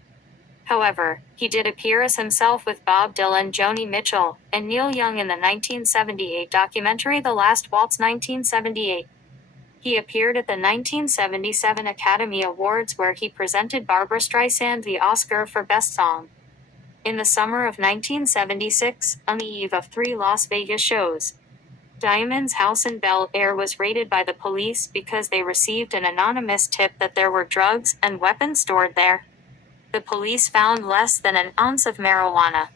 However, he did appear as himself with Bob Dylan, Joni Mitchell, and Neil Young in the 1978 documentary The Last Waltz 1978. He appeared at the 1977 Academy Awards, where he presented Barbra Streisand the Oscar for Best Song. In the summer of 1976, on the eve of 3 Las Vegas shows, Diamond's house in Bel Air was raided by the police because they received an anonymous tip that there were drugs and weapons stored there. The police found less than an ounce of marijuana.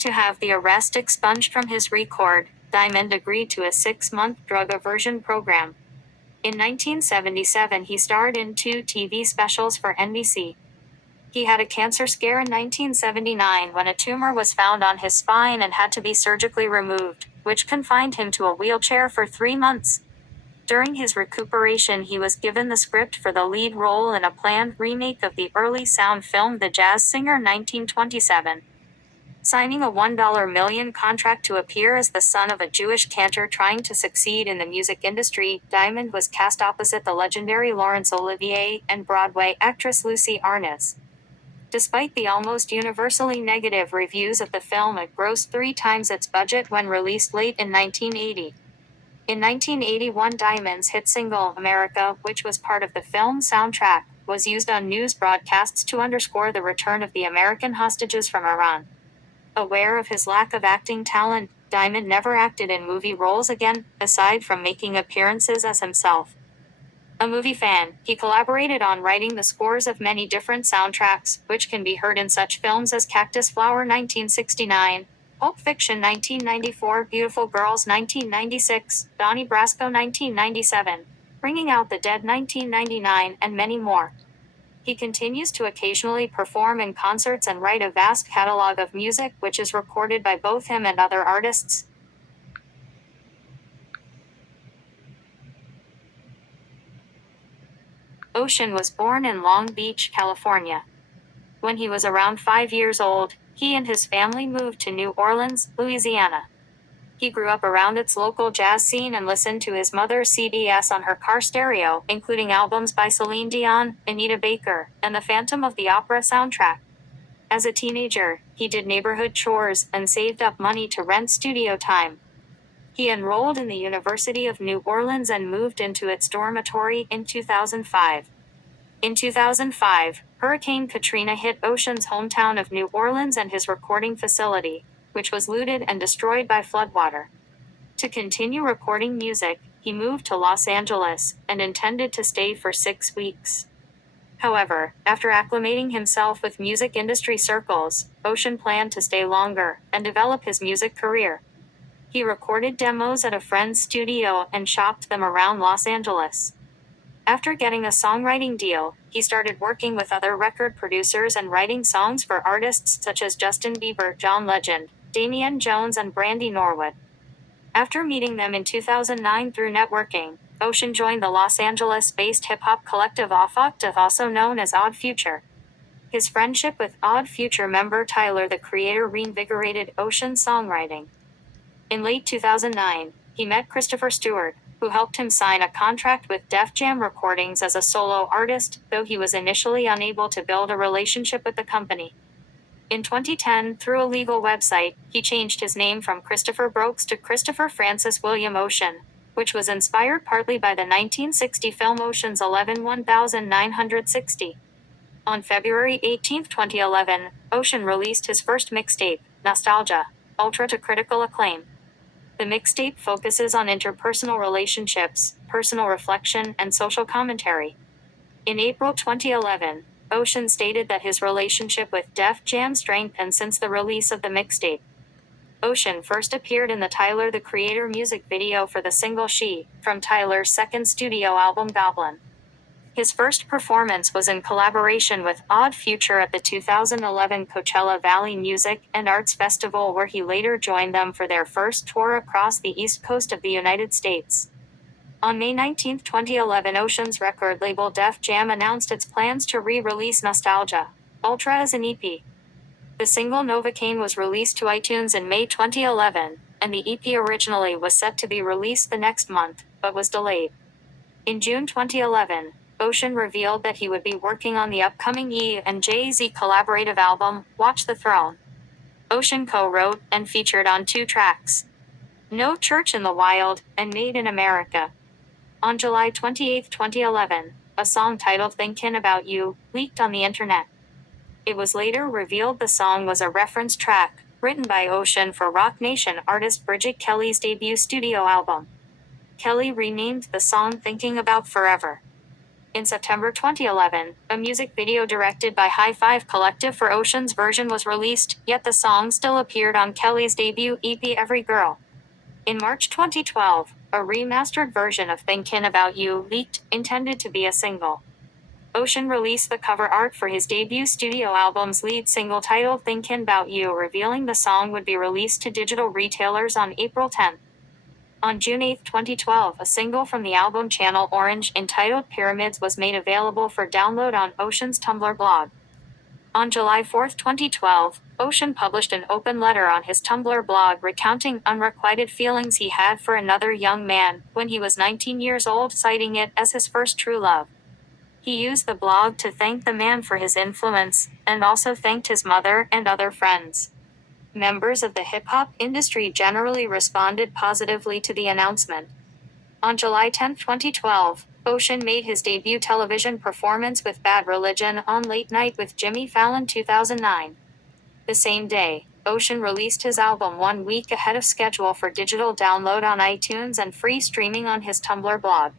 To have the arrest expunged from his record, Diamond agreed to a 6-month drug aversion program. In 1977, he starred in 2 TV specials for NBC. He had a cancer scare in 1979 when a tumor was found on his spine and had to be surgically removed, which confined him to a wheelchair for 3 months. During his recuperation, he was given the script for the lead role in a planned remake of the early sound film The Jazz Singer 1927. Signing a $1 million contract to appear as the son of a Jewish cantor trying to succeed in the music industry, Diamond was cast opposite the legendary Laurence Olivier and Broadway actress Lucy Arnaz. Despite the almost universally negative reviews of the film, it grossed 3 times its budget when released late in 1980. In 1981, Diamond's hit single, America, which was part of the film's soundtrack, was used on news broadcasts to underscore the return of the American hostages from Iran. Aware of his lack of acting talent, Diamond never acted in movie roles again, aside from making appearances as himself. A movie fan, he collaborated on writing the scores of many different soundtracks, which can be heard in such films as Cactus Flower 1969, Pulp Fiction 1994, Beautiful Girls 1996, Donnie Brasco 1997, Bringing Out the Dead 1999, and many more. He continues to occasionally perform in concerts and write a vast catalog of music which is recorded by both him and other artists. Ocean was born in Long Beach, California. When he was around 5 years old, he and his family moved to New Orleans, Louisiana. He grew up around its local jazz scene and listened to his mother's CDs on her car stereo, including albums by Celine Dion, Anita Baker, and the Phantom of the Opera soundtrack. As a teenager, he did neighborhood chores and saved up money to rent studio time. He enrolled in the University of New Orleans and moved into its dormitory in 2005. In 2005, Hurricane Katrina hit Ocean's hometown of New Orleans and his recording facility, which was looted and destroyed by floodwater. To continue recording music, he moved to Los Angeles and intended to stay for 6 weeks. However, after acclimating himself with music industry circles, Ocean planned to stay longer and develop his music career. He recorded demos at a friend's studio and shopped them around Los Angeles. After getting a songwriting deal, he started working with other record producers and writing songs for artists such as Justin Bieber, John Legend, Damian Jones, and Brandy Norwood. After meeting them in 2009 through networking, Ocean joined the Los Angeles-based hip-hop collective Offoctave, also known as Odd Future. His friendship with Odd Future member Tyler, the Creator, reinvigorated Ocean's songwriting. In late 2009, he met Christopher Stewart, who helped him sign a contract with Def Jam Recordings as a solo artist, though he was initially unable to build a relationship with the company. In 2010, through a legal website, he changed his name from Christopher Brooks to Christopher Francis William Ocean, which was inspired partly by the 1960 film Ocean's 11 1960. On February 18, 2011, Ocean released his first mixtape, Nostalgia, Ultra, to critical acclaim. The mixtape focuses on interpersonal relationships, personal reflection, and social commentary. In April 2011, Ocean stated that his relationship with Def Jam strengthened since the release of the mixtape. Ocean first appeared in the Tyler, the Creator music video for the single She, from Tyler's second studio album Goblin. His first performance was in collaboration with Odd Future at the 2011 Coachella Valley Music and Arts Festival, where he later joined them for their first tour across the East Coast of the United States. On May 19, 2011, Ocean's record label Def Jam announced its plans to re-release Nostalgia, Ultra as an EP. The single Novocaine was released to iTunes in May 2011, and the EP originally was set to be released the next month, but was delayed. In June 2011, Ocean revealed that he would be working on the upcoming Ye and Jay-Z collaborative album, Watch the Throne. Ocean co-wrote and featured on 2 tracks, No Church in the Wild and Made in America. On July 28, 2011, a song titled Thinkin' About You leaked on the internet. It was later revealed the song was a reference track, written by Ocean for Roc Nation artist Bridget Kelly's debut studio album. Kelly renamed the song Thinking About Forever. In September 2011, a music video directed by High Five Collective for Ocean's version was released, yet the song still appeared on Kelly's debut EP Every Girl. In March 2012, a remastered version of Thinkin' About You leaked, intended to be a single. Ocean released the cover art for his debut studio album's lead single titled Thinkin' About You, revealing the song would be released to digital retailers on April 10. On June 8, 2012, a single from the album Channel Orange entitled Pyramids was made available for download on Ocean's Tumblr blog. On July 4, 2012, Ocean published an open letter on his Tumblr blog recounting unrequited feelings he had for another young man when he was 19 years old, citing it as his first true love. He used the blog to thank the man for his influence, and also thanked his mother and other friends. Members of the hip-hop industry generally responded positively to the announcement. On July 10, 2012, Ocean made his debut television performance with Bad Religion on Late Night with Jimmy Fallon 2009. The same day, Ocean released his album 1 week ahead of schedule for digital download on iTunes and free streaming on his Tumblr blog.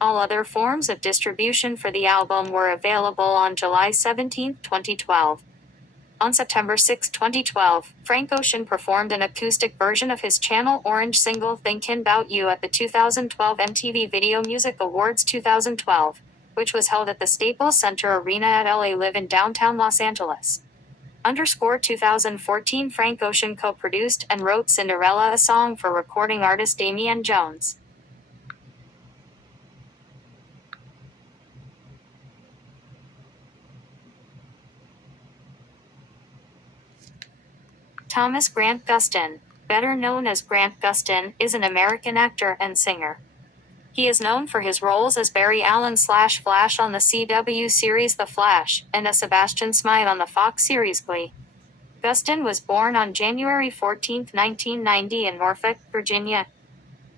All other forms of distribution for the album were available on July 17, 2012. On September 6, 2012, Frank Ocean performed an acoustic version of his Channel Orange single Thinkin' About You at the 2012 MTV Video Music Awards 2012, which was held at the Staples Center Arena at LA Live in downtown Los Angeles. 2014, Frank Ocean co-produced and wrote Cinderella, a song for recording artist Damian Jones. Thomas Grant Gustin, better known as Grant Gustin, is an American actor and singer. He is known for his roles as Barry Allen/Flash on the CW series The Flash, and as Sebastian Smythe on the Fox series Glee. Gustin was born on January 14, 1990 in Norfolk, Virginia.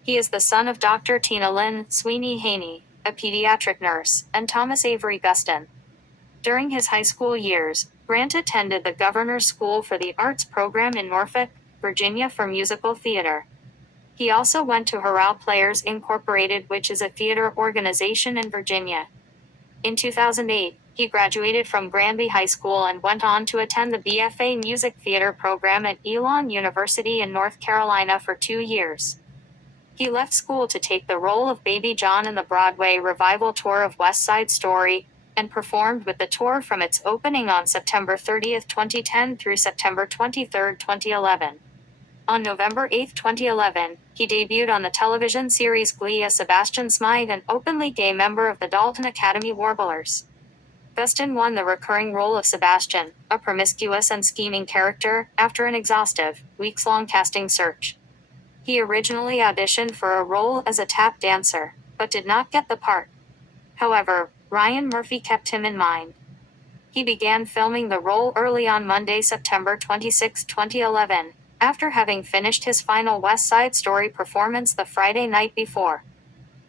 He is the son of Dr. Tina Lynn Sweeney Haney, a pediatric nurse, and Thomas Avery Gustin. During his high school years, Grant attended the Governor's School for the Arts program in Norfolk, Virginia for musical theater. He also went to Chorale Players Incorporated, which is a theater organization in Virginia. In 2008, he graduated from Granby High School and went on to attend the BFA Music Theater program at Elon University in North Carolina for 2 years. He left school to take the role of Baby John in the Broadway revival tour of West Side Story, and performed with the tour from its opening on September 30, 2010 through September 23, 2011. On November 8, 2011, he debuted on the television series Glee as Sebastian Smythe, an openly gay member of the Dalton Academy Warblers. Gustin won the recurring role of Sebastian, a promiscuous and scheming character, after an exhaustive, weeks-long casting search. He originally auditioned for a role as a tap dancer, but did not get the part. However, Ryan Murphy kept him in mind. He began filming the role early on Monday, September 26, 2011, after having finished his final West Side Story performance the Friday night before.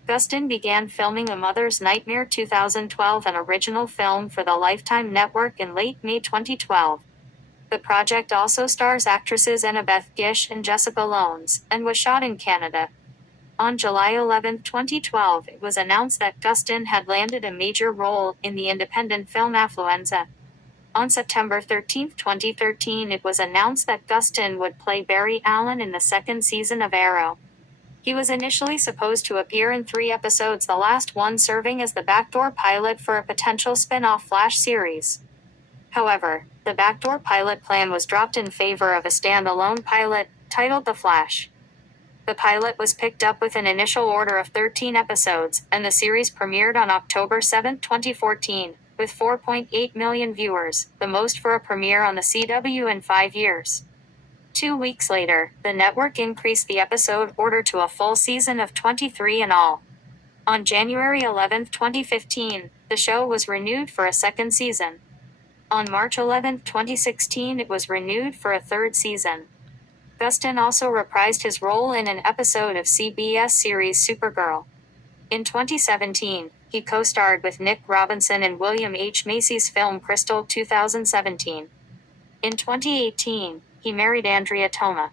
Gustin began filming A Mother's Nightmare 2012, an original film for the Lifetime Network, in late May 2012. The project also stars actresses Annabeth Gish and Jessica Lones, and was shot in Canada. On July 11, 2012, it was announced that Gustin had landed a major role in the independent film Affluenza. On September 13, 2013, it was announced that Gustin would play Barry Allen in the second season of Arrow. He was initially supposed to appear in 3 episodes, the last one serving as the backdoor pilot for a potential spin-off Flash series. However, the backdoor pilot plan was dropped in favor of a standalone pilot, titled The Flash. The pilot was picked up with an initial order of 13 episodes, and the series premiered on October 7, 2014, with 4.8 million viewers, the most for a premiere on the CW in 5 years. 2 weeks later, the network increased the episode order to a full season of 23 in all. On January 11, 2015, the show was renewed for a second season. On March 11, 2016, it was renewed for a third season. Gustin also reprised his role in an episode of CBS series Supergirl. In 2017, he co-starred with Nick Robinson in William H. Macy's film Crystal 2017. In 2018, he married Andrea Toma.